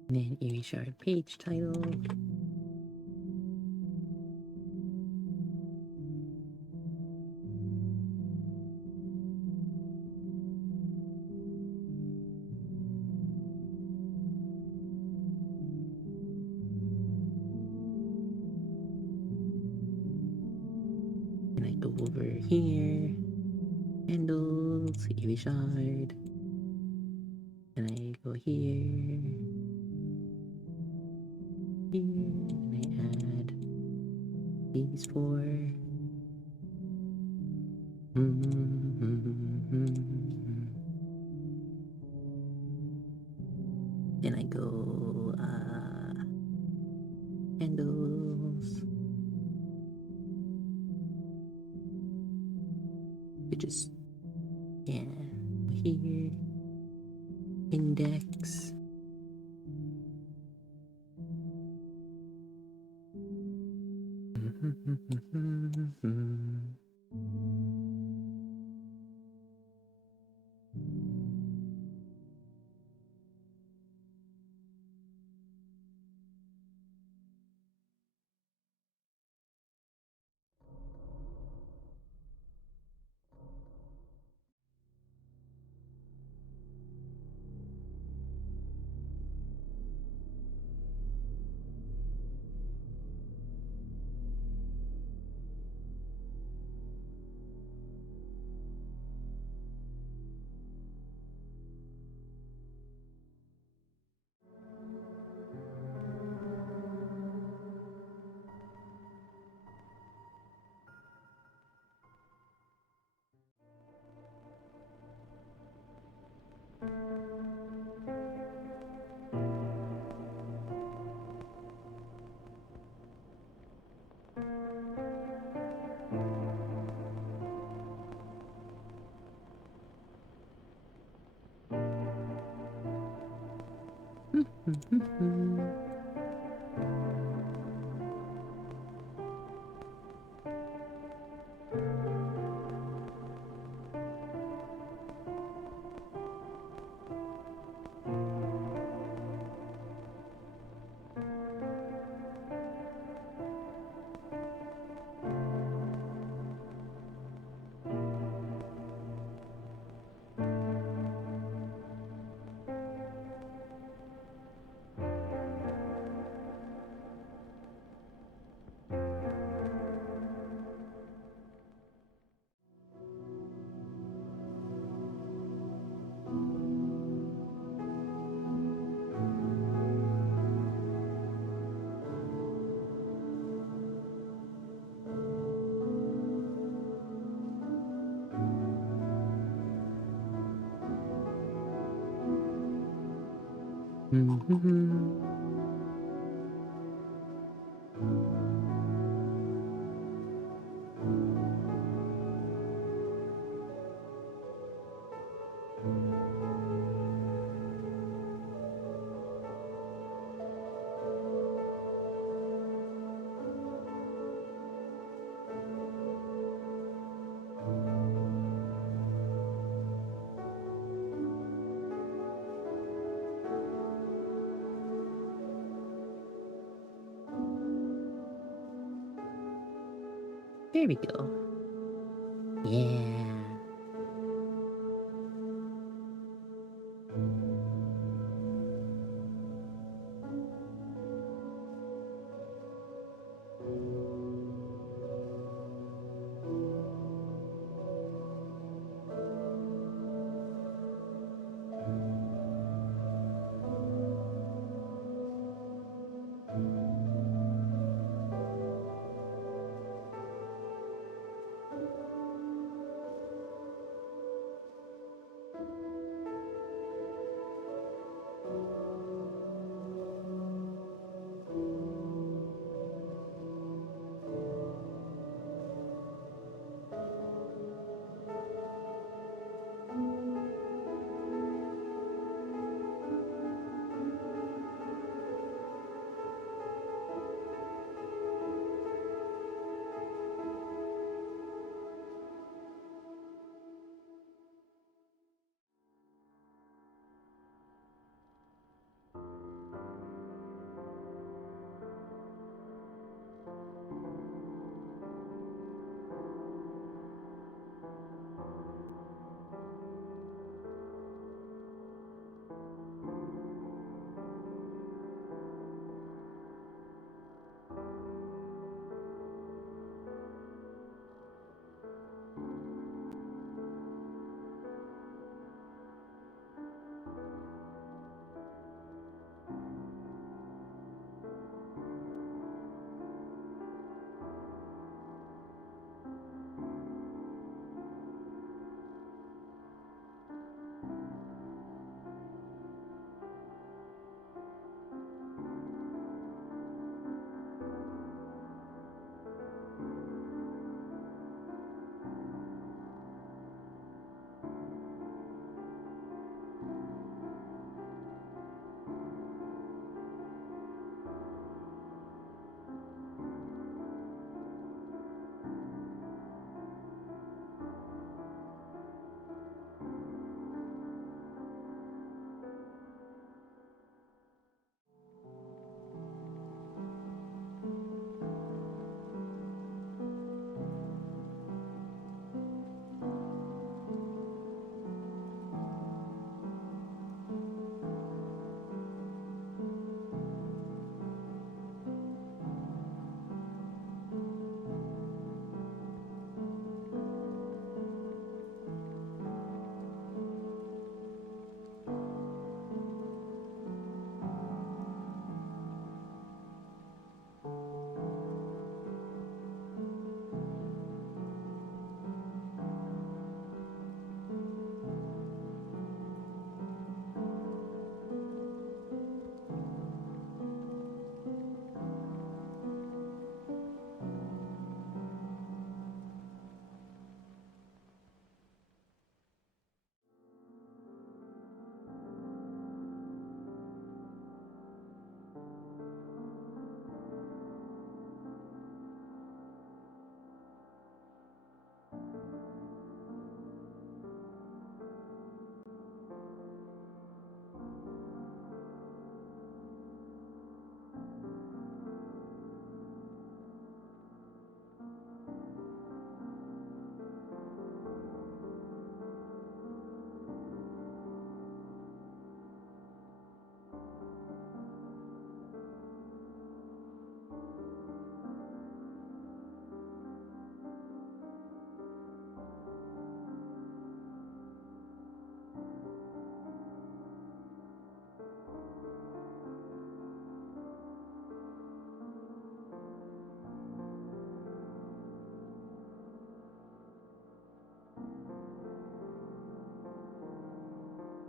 And then Eerie Shard page title. And I go over here. Handles, Eerie Shard. And I go here. Here. And I add these four. Then I go handles, which is here, index. There we go. Yeah.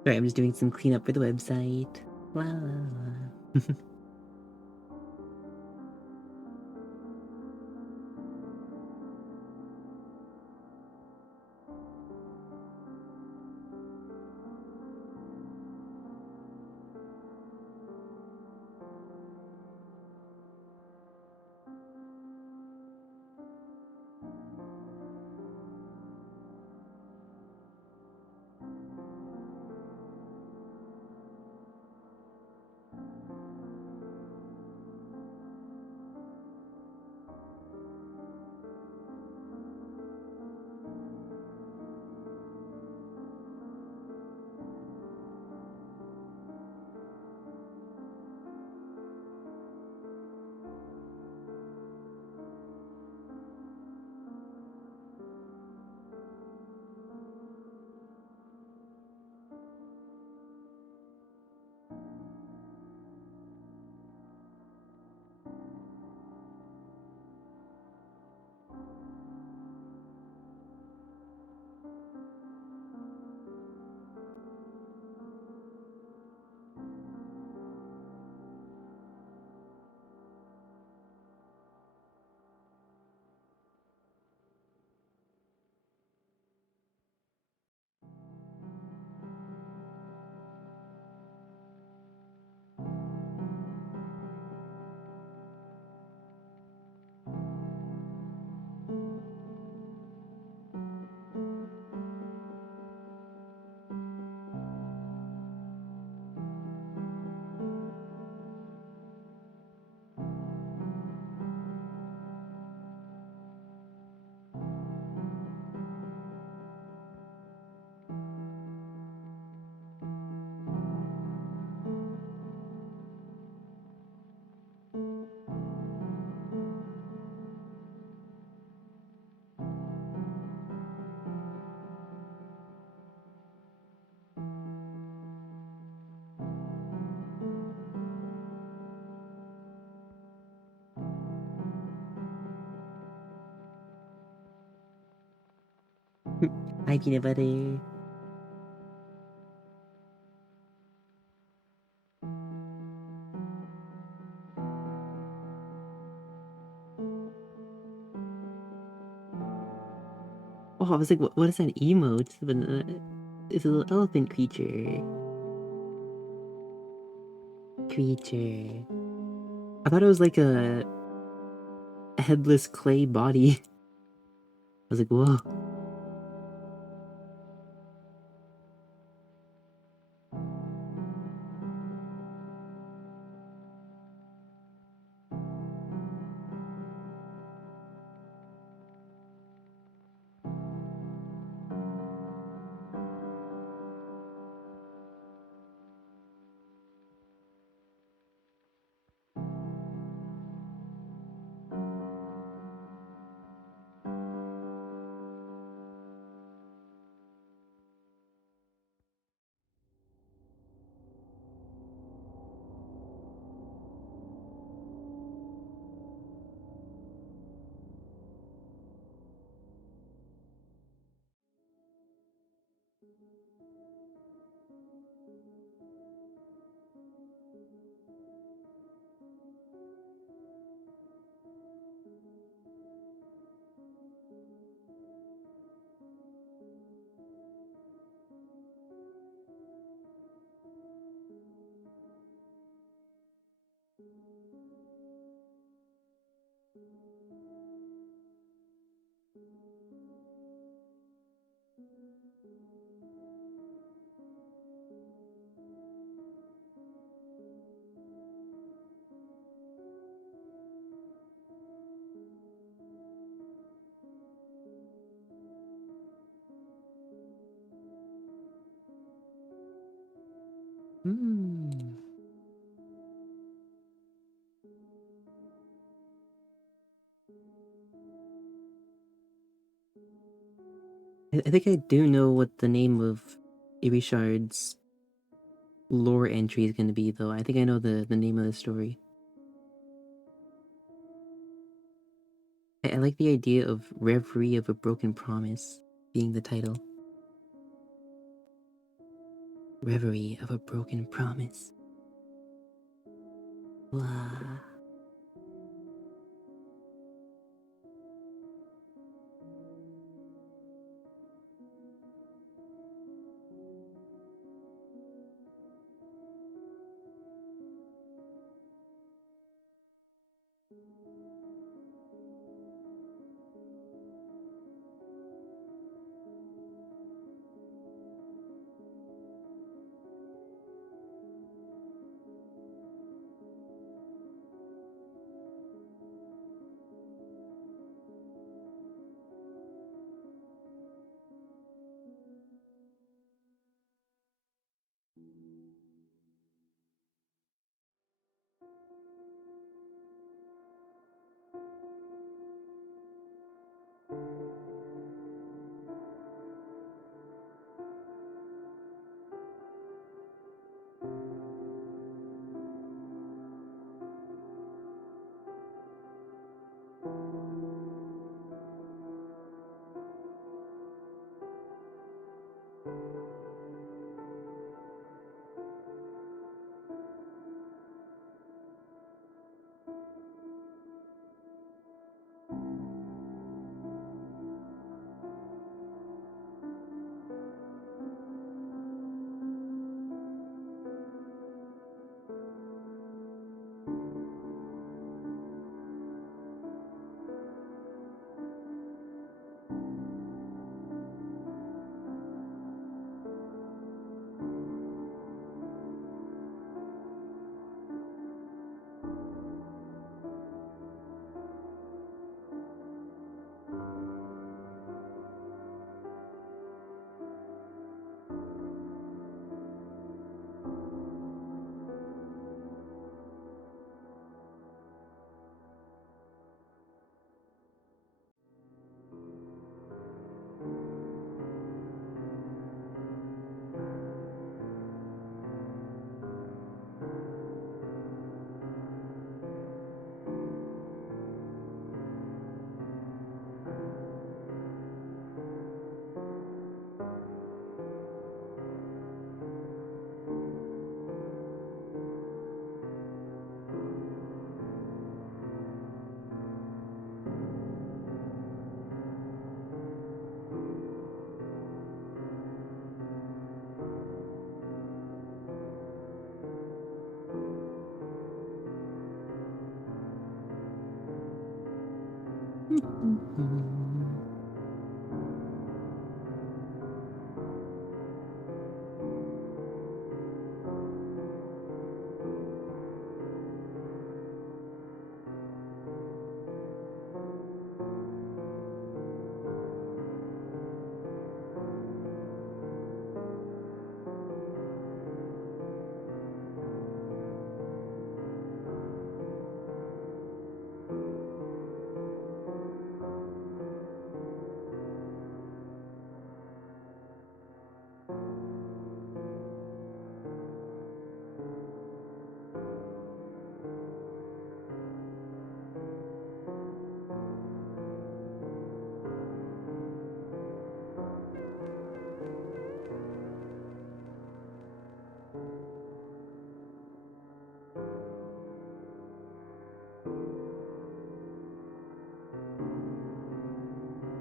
Sorry, I'm just doing some cleanup for the website. La la la. Hi, peanut butter. Oh, I was like, what is that emote? It's a little elephant creature. Creature. I thought it was like a headless clay body. I was like, whoa. Hmm. I think I do know what the name of Irishard's lore entry is going to be, though. I think I know the name of the story. I like the idea of Reverie of a Broken Promise being the title. Reverie of a broken promise. Blah.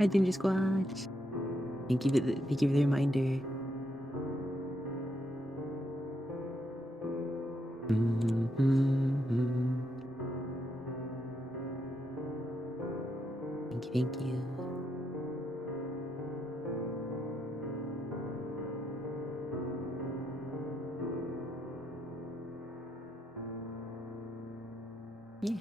Hi, Ginger Squatch. Thank you for the reminder. Thank you, thank you. Yeah.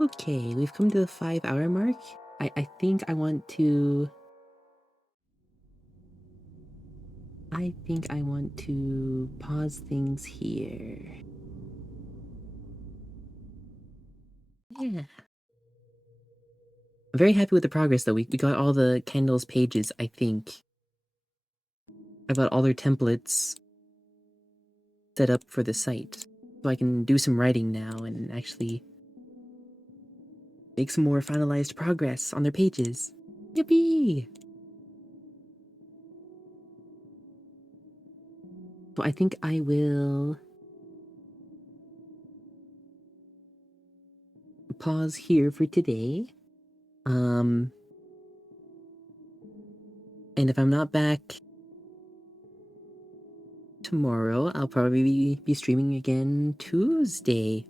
Okay, we've come to the 5-hour mark. I think I want to... I think I want to pause things here. Yeah. I'm very happy with the progress, though. We got all the candles pages, I think. I got all their templates set up for the site. So I can do some writing now and actually make some more finalized progress on their pages. Yippee! So I think I will pause here for today. And if I'm not back tomorrow, I'll probably be streaming again Tuesday.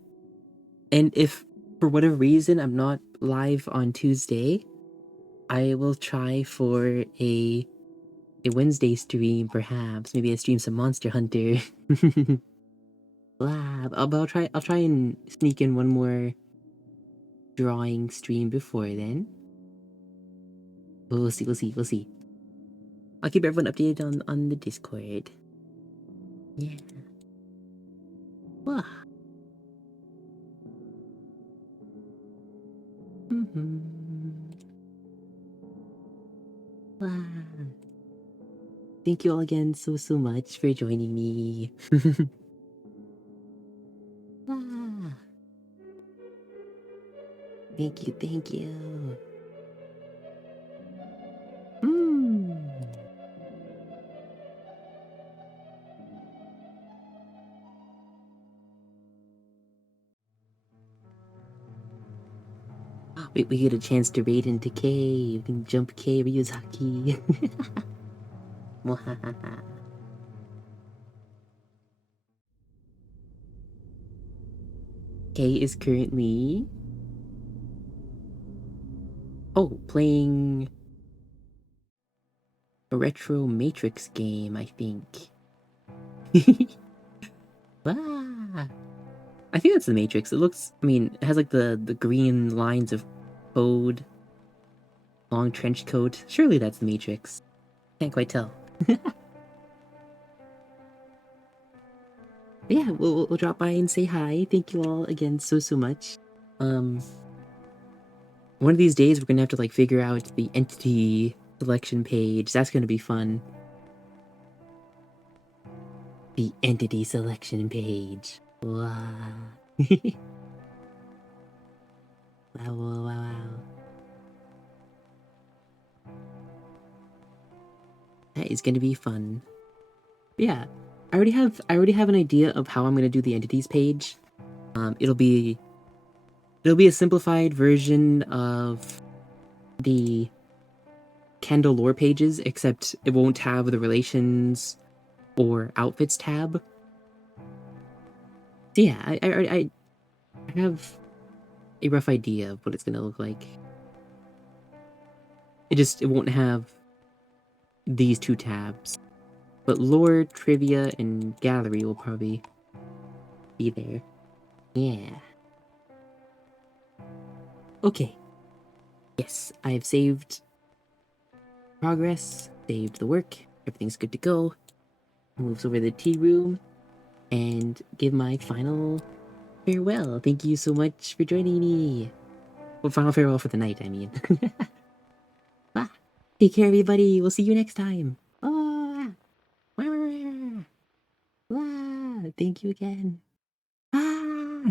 And if for whatever reason I'm not live on Tuesday, I will try for a Wednesday stream, perhaps. Maybe I stream some Monster Hunter. Blah. But I'll try and sneak in one more drawing stream before then. We'll see. I'll keep everyone updated on the Discord. Yeah. Wow. Wow. Thank you all again so much for joining me. Wow. Thank you. We get a chance to raid into K. We can jump K Ryuzaki. K is currently playing a retro Matrix game, I think. Ah, I think that's the Matrix. It looks, it has like the green lines of code, long trench coat. Surely that's the Matrix. Can't quite tell. Yeah, we'll drop by and say hi. Thank you all again so much. One of these days we're gonna have to like figure out the entity selection page. That's gonna be fun. The entity selection page. Wow. Wow. That is gonna be fun. Yeah, I already have an idea of how I'm gonna do the entities page. It'll be a simplified version of the Candle lore pages, except it won't have the relations or outfits tab. So yeah, I have a rough idea of what it's gonna look like. It won't have these two tabs. But lore, trivia, and gallery will probably be there. Yeah. Okay. Yes, I've saved progress, saved the work, everything's good to go. Moves over to the tea room and give my final farewell. Thank you so much for joining me. Well, final farewell for the night, I mean. Bye. Take care, everybody. We'll see you next time. Ah. Thank you again. Ah.